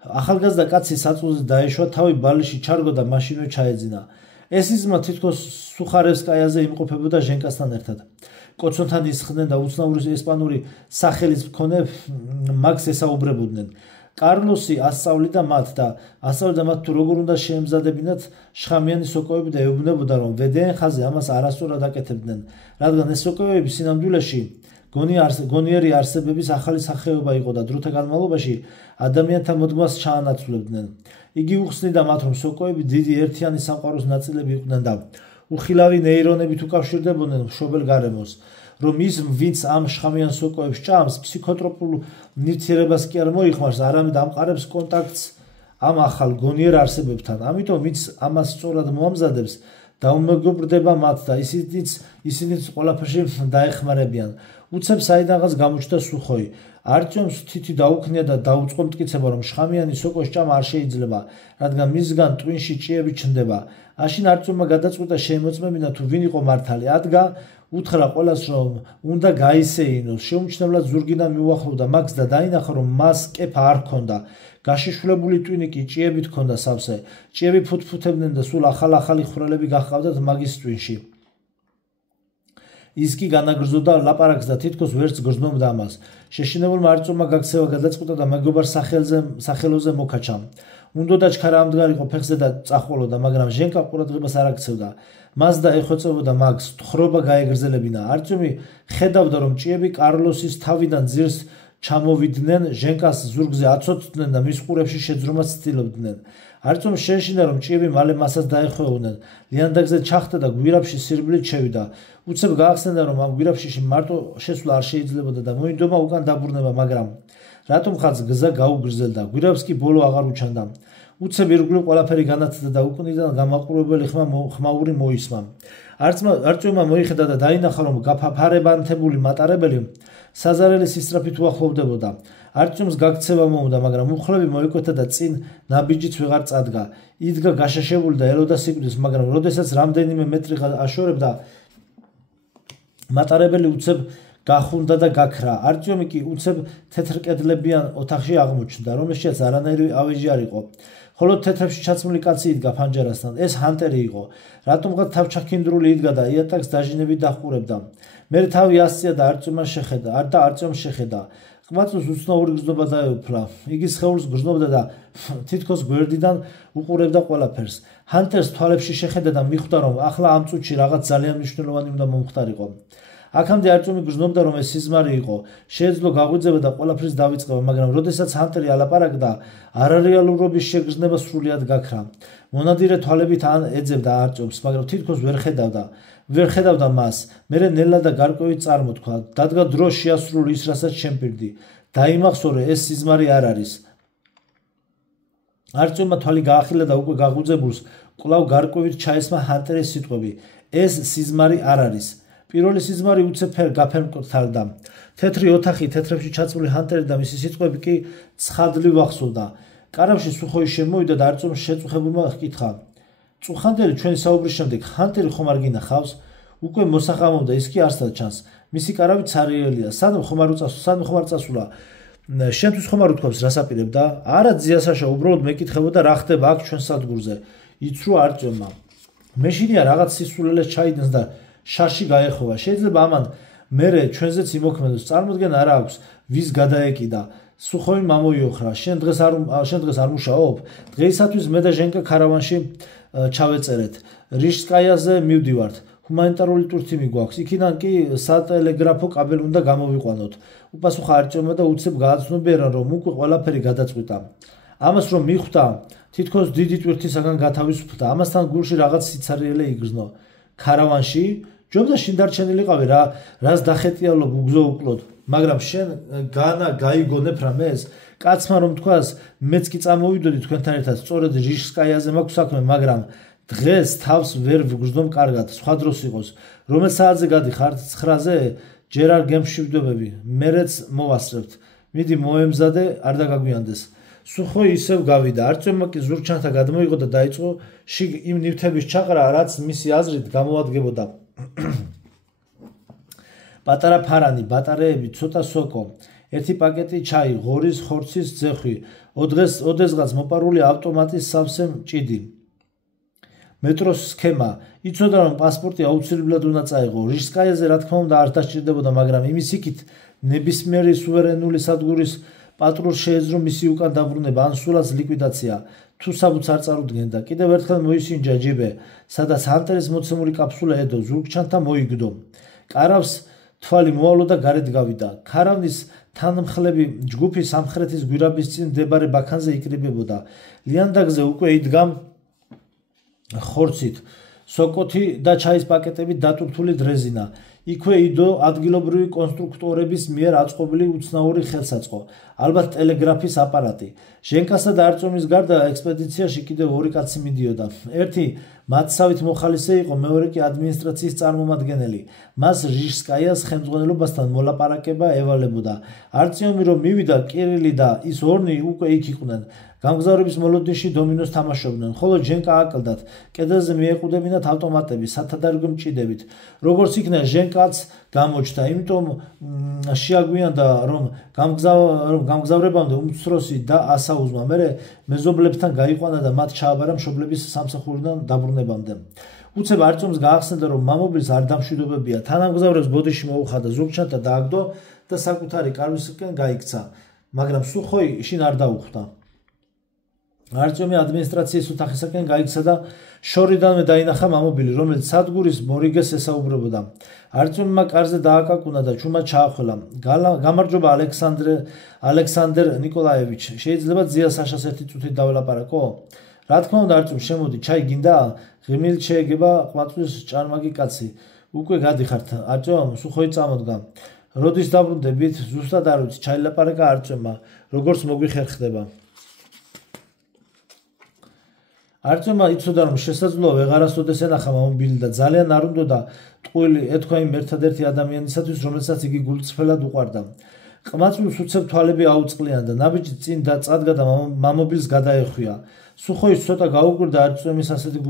ახალგაზრდა კაცი საწულზე დაეშვა, თავი ბალიში ჩარგო და მაშინვე ჩაეძინა. ეს იზმა თითქოს სუხარევსკაიაზე იმყოფებოდა ჟენკასთან ერთად. კოცონთან ისხდნენ და უცნაური ესპანური სახელის მქონე მაგს ესაუბრებოდნენ. კარლოსი ასწავლიდა მათ თუ როგორ უნდა შეემზადებინათ შხამიანი სოკოები და ეუბნებოდა, რომ ვედეენ ხაზზე ამას არასწორად აკეთებდნენ, რადგან ეს სოკოები სინამდვილეში გონიერი არსებების ახალი სახეობა იყო და დროთა განმავლობაში ადამიანთა მოდგმას ჩაანაცვლებდნენ. იგი უხსნიდა მათ, რომ სოკოები დიდი ერთიანი სამყაროს ნაწილები იყვნენ და უხილავი ნეირონებით უკავშირდებოდნენ მშობელ გარემოს, რომ ის, ვინც ამ შხამიან სოკოებს ჭამს, ფსიქოტროპულ ნივთიერებას კი არ მოიხმარს, არამედ ამყარებს კონტაქტს ამ ახალ გონიერ არსებებთან. ამიტომ ის ამას სწორად მოამზადებს და უმეგობრდება მათ და ისინიც ყველაფერში დაეხმარებიან. უცებ საიდანღაც გამოჩნდა სუხოი. არტიომს თითი დაუქნია და დაუწყო მტკიცება, რომ შხამიანი სოკოს ჭამა არ შეიძლება, რადგან მისგან ტვინში ჭიები ჩნდება. აშინ არტიომმა გადაწყვიტა შეემოწმებინა თუ ვინ იყო მართალი. ადგა უთხრა ყველას, რომ უნდა გაისეინოს. შეუმჩნევლად ზურგიდან მიუახლოვდა მაგს და დაინახა, რომ მას კეფა არ ჰქონდა. გაშიშვლებული ტვინი კი ჭიებით ჰქონდა სავსე. ჭიები ფუთფუთებდნენ და სულ ახალი ხვრელები გაჰყავდათ მაგის ტვინში. ის კი განაგრძობდა ლაპარაკს და თითქოს ვერც გრძნობდა ამას. შეშინებულმა არტიომმა გაქცევა გადაწყვიტა და მეგობარ სახელოზე მოკაჩა. უნდოდა ჩქარა ამდგარიყო ფეხზე და წახვალოდა, მაგრამ ჟენკა ყურადღებას არ აქცევდა. მას და ეხვეწებოდა მაგს, თხრობა გაეგრძელებინა. არტიომი ხედავდა, რომ ჭიები კარლოსის თავიდან ძირს ჩამოვიდნენ, ჟენკას ზურგზე აცოთდნენ და მის ყურებში შეძრომას ცდილობდნენ. არტიომს შეეშინა, რომ ჭიები მალე მასაც დაეხვეოდნენ. ლიანდაგზე ჩახტა და გვირაბში სირბილით შევიდა. უცებ გაახსენდა, რომ ამ გვირაბში მარტო შესვლა არ შეიძლებოდა და მოინდომა უკან დაბრუნება, მაგრამ რატომ ხაც გზა გაუგრძელდა, გვირაბს კი ბოლო აღარ უჩანდა. უცებ ირგვლივ ყველაფერი განათდა და უკნიდან გამაყურებელი ხმაური მოისმა. არტიომმა მოიხედა და დაინახა, რომ გაფაფარებანთებული მატარებელი საზარელის ისწრაფით უახლოვდებოდა. არტიომს გაქცევა მოუნდა, მაგრამ მუხლები მოიკვეთა და წინ ნაბიჯიც ვეღარ წადგა. იდგა გაშაშებული და ელოდა სიკვდილს, მაგრამ როდესაც რამდენიმე მეტრი აშორებდა, მატარებელი უცებ გახუნდა და გაქრა. არტიომი კი უცებ თეთრკედლებიან ოთახში აღმოჩნდა, რომელშიც არანაირი ავეჯი არ იყო. ხოლო თეთრებში ჩაცმული კაცი იდგა ფანჯარასთან. ეს ჰანტერი იყო. რატომღაც თავჩაქინდრული იდგა და იატაკს დაჟინებით დაჰყურებდა. მერე თავი ასწია და არტიომს შეხედა. ყმაწვილს უცნაური გრძნობა დაეუფლა. იგი სხეულს გრძნობდა და თითქოს გვერდიდან უყურებდა ყველაფერს. ჰანტერს თვალებში შეხედა და მიხვდა, რომ ახლა ამ წუთში რაღაც ძალიან მნიშვნელოვანი უნდა მომხდარიყო. აქამდე არტიომი გრძნობდა, რომ ეს სიზმარი იყო. შეეძლო გაღვიძება და ყველაფრის დავიწყება, მაგრამ როდესაც ჰანტერი ალაპარაკდა, არარეალურობის შეგრძნება სრულიად გაქრა. მონადირე თვალებით ან ეძებდა არტიომს, მაგრამ თითქოს ვერ ხედავდა მას. მერე ნელა და გარკვევით წარმოთქვა. დადგა დრო შეასრულო ის, რასაც შემპირდი. დაიმახსოვრე, ეს სიზმარი არ არის. არტიომმა თვალი გაახილა და უკვე გაღვიძებულს კვლავ გარკვევით ჩაესმა ჰანტერის სიტყვები. ეს სიზმარი არ არის. პირველი სიზმარი უცებ გაფერმკრთალდა. თეთრი ოთახი, თეთრებში ჩაცმული ჰანტერი და მისი სიტყვები კი ცხადლივ ახსოვდა. კარავში სუხოი შემოვიდა და არტიომს შეწუხებულმა ჰკითხა: წუხანდელი, ჩვენი საუბრის შემდეგ ჰანტერი ხომ არ გინახავს? უკვე მოსახამობდა, ის კი არსად ჩანს. მისი კარავი ცარიელია. სანამ ხომ არ წასულა? შენთვის ხომ არ უთქვამს, რას აპირებდა? არა, ძიასაშა, უბრალოდ მეკითხებოდა, რა ხდება აქ ჩვენ სადგურზე. იცრუა არტიომმა. მეშინია რაღაც სისულელეს ჩაიდენს და შარში გაეხოვა. შეიძლება ამან მერე ჩვენზეც იმოქმედოს. წარმოდგენა არ აქვს, ვის გადაეკიდა. სუხოი მამოიოხრა. შენ დღეს არ მუშაობ? დღეისათვის მე და ჟენკა ქარავანში ჩავეწერეთ. რიშსკაიაზე მივდივართ. ჰუმანიტარული ტურთი მიგვაქვს. იქიდან კი სატელეგრაფო კაბელი უნდა გამოვიყვანოთ. უპასუხა არტიომმა და უცებ გააცნობიერა, რომ უკვე ყველაფერი გადაწყვიტა. ამას რომ მიხვდა, თითქოს დიდი ტვირთისაგან გათავისუფლდა. ამასთან გულში რაღაც სიცარიელე იგრძნო. ქარავანში ჯობდა შინ დარჩენილიყავი რა, რას დახეტიალობ უგზო უკლოდ, მაგრამ შენ გაიგონებ რამეს? კაცმა რომ თქვას, მეც კი წამოვიდოდი თქვენთან ერთად, სწორედ რიშსკაიაზე მაქვს საქმე, მაგრამ დღეს თავს ვერ ვგრძნობ კარგად, სხვა დროს იყოს. რომელ საათზე გადიხართ? 9-ზე? ჯერ არ გემშვიდობები, მერეც მოვასწრებთ. მიდი მოემზადე, არ დაგაგვიანდეს. სუხოი ისევ გავიდა. არტიომმა კი ზურგჩანთა გადმოიღო და დაიწყო შიგ იმ ნივთების ჩაყრა, რაც მისი აზრით გამოადგებოდა. პატარა ფარანი, ბატარეები, ცოტა სოკო, ერთი პაკეტი ჩაი, ღორის ხორცის ძეხვი, ოდესღაც მოპარული ავტომატის სავსე ჭიდი. მეტროს სქემა. იცოდა რომ პასპორტი აუცილებლად უნდა წაიღო. რიჟსკაიაზე რა თქმა უნდა არ დასჭირდებოდა, მაგრამ იმის იქით ნებისმიერი სუვერენული სადგურის პატრულს შეეძლო მისი უკან დაბრუნება ან სულაც ლიკვიდაცია. თუ საბუთს არ წარუდგენდა, კიდევ ერთხელ მოისინჯა ჯიბე, სადაც ჰანტერის მოცემული კაფსულა ედო ზურგჩანთა მოიგდო. კარავს თვალი მოვალო და გარეთ გავიდა. ქარავნის თანმხლები ჯგუფი სამხრეთის გვირაბის წინ მდებარე ბაქანზე იკრიბებოდა. ლიანდაგზე უკვე იდგა ხორცით, სოკოთი და ჩაის პაკეტებით დატვირთული დრეზინა. იქვე იდო ადგილობრივი კონსტრუქტორების მიერ აწყობილი უცნაური ხელსაწყო, ალბათ ტელეგრაფის აპარატი. ჟენკასა და არწომის გარდა ექსპედიციაში კიდევ ორი კაცი მიდიოდა. ერთი მათსავით მოხალისე იყო, მეორე კი ადმინისტრაციის წარმომადგენელი. მას რიჟსკაიას ხელმძღვანელობასთან მოლაპარაკება ევალებოდა. არწიომი რომ მივიდა, კირილი და ის ორნი უკვე იქ იყვნენ. გამგზავრების მოლოდინში დომინოს თამაშობდნენ, ხოლო ჟენკა აკლდათ. კედელზე მიეყუდებინათ ავტომატები, სათადარიგო მჭიდებით. როგორც იქნა, ჟენკაც გამოჩნდა, იმიტომ შეაგვიანდა, რომ გამგზავრებამდე უმცროსი და ასაუზმა, მერე მეზობლებთან გაიყვანა და მათ ჩააბარა მშობლების სამსახურიდან დაბრუნებამდე. უცებ არწომს გაახსენდა, რომ მამობილს არ დამშვიდობებია. თანამგზავრებს ბოდიში მოუხადა, ზურგჩანთა დააგდო და საკუთარი კარვისკენ გაიქცა, მაგრამ სუხოი შინ არ დაუხვდა. არწომი ადმინისტრაციის ოთახისაკენ გაიქცა და შორიდანვე დაინახა მამობილი, რომელიც სადგურის მორიგეს ესაუბრებოდა. არწომმა კარზე დააკაკუნა და ჩუმად ჩაახველა. გამარჯობა ალექსანდრ ნიკოლაევიჩ, შეიძლება ძია საშას ერთი წუთით დაველაპარაკო? რა თქმა უნდა, არწომ, შემოდი, ჩაი გინდა? ღიმილით შეეგება ყვაწვის ჭარმაგი კაცი. უკვე გადიხართ, არწომ, სუხოი წამოდგა. როდის დაბრუნდებით? ზუსტად არ ვიცი, ჩაილაპარაკა არწომმა, როგორც მოგვიხერხდება. არწომმა იცოდა, რომ შესაძლოა ვეღარასოდეს ენახა მამობილი და ძალიან არ უნდოდა ტყუილი ეთქვა იმ ერთადერთი ადამიანისათვის, რომელსაც იგი გულწრფელად უყვარდა. ყმაწვილს უცებ თვალები აუწყლიან და ნაბიჯი წინ და წადგა და მამობილს გადაეხვია. სუხოის ცოტა გაუკვირდა არწომის ასეთი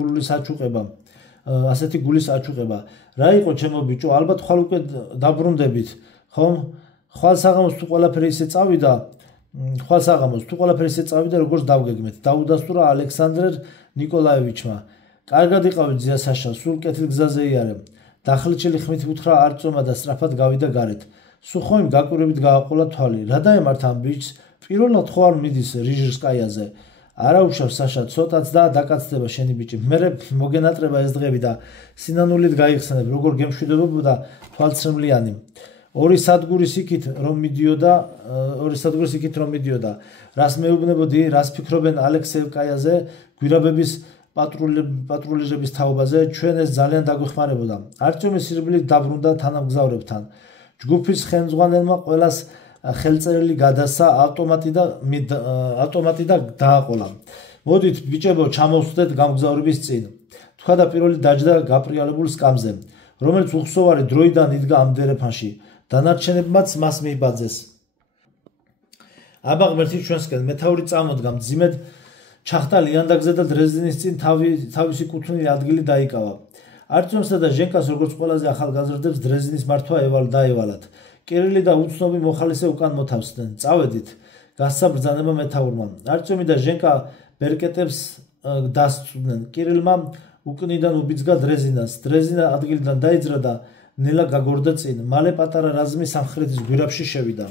გულის აჩუყება. რა იყო ჩემო ბიჭო, ალბათ ხვალ უკვე დაბრუნდებით, ხომ? ხვალ საღამოს თუ ყველაფერი ისე წავიდა, როგორც დავგეგმეთ, დაუდასტურა ალექსანდრ ნიკოლაევიჩმა. კარგად იყავით ძია საშა, სულ კეთილგზაზე იარე. დახლიჩელი ხმით უთხრა არწომა და სწრაფად გავიდა გარეთ. სუხოიმ გაკვირვებით გააყოლა თვალი. რა დაემართ ამ ბიჭს? პირველად ხო არ მიდის რიჟსკაიაზე? არა უშავს საშა, ცოტაც და დაკაცდება შენი ბიჭი. მერე მოგენატრება ეს დღები და სინანულით გაიხსენებ, როგორ გემშვიდობებოდა თვალცრემლიანი. ორი სადგურის იქით რომ მიდიოდა. რას მეუბნებოდი, რას ფიქრობენ ალექსეევკაიაზე, გვირაბების პატრულირების თაობაზე, ჩვენ ეს ძალიან დაგვეხმარებოდა. არწომი სირბილით დაბრუნდა თანამგზავრებთან. ჯგუფის ხელმძღვანელმა ყველას ხელწერილი გადასცა ავტომატი და დააყოლა. მოდით ბიჭებო, ჩამოვსვდეთ გამგზავრების წინ. თქვა და პირველი დაჯდა გაპრიალებულ სკამზე, რომელიც უხსოვარი დროიდან იდგა ამ დერეფანში. დანარჩენებმაც მას მიიბაძეს. აბა ღმერთი ჩვენსკენ, მეთაური წამოდგა, მძიმედ ჩახტა ლიანდაგზე და დრეზდენის წინ თავისი კუთვნილი ადგილი დაიკავა. არწომსა და ჟენკას როგორც ყველაზე ახალგაზრდებს დრეზდენის მართვა დაევალათ. კირილი და უცნობი მოხალისე უკან მოთავსდნენ. წავედით, გასცა ბრძანება მეთაურმა. არწომი და ჟენკა ბერკეტებს დასწვდნენ. კირილმა უკნიდან უბიძგა დრეზინას. დრეზინა ადგილიდან დაიძრა და ნელა გაგორდა წინ. მალე პატარა რაზმი სამხრეთის გვირაბში შევიდა.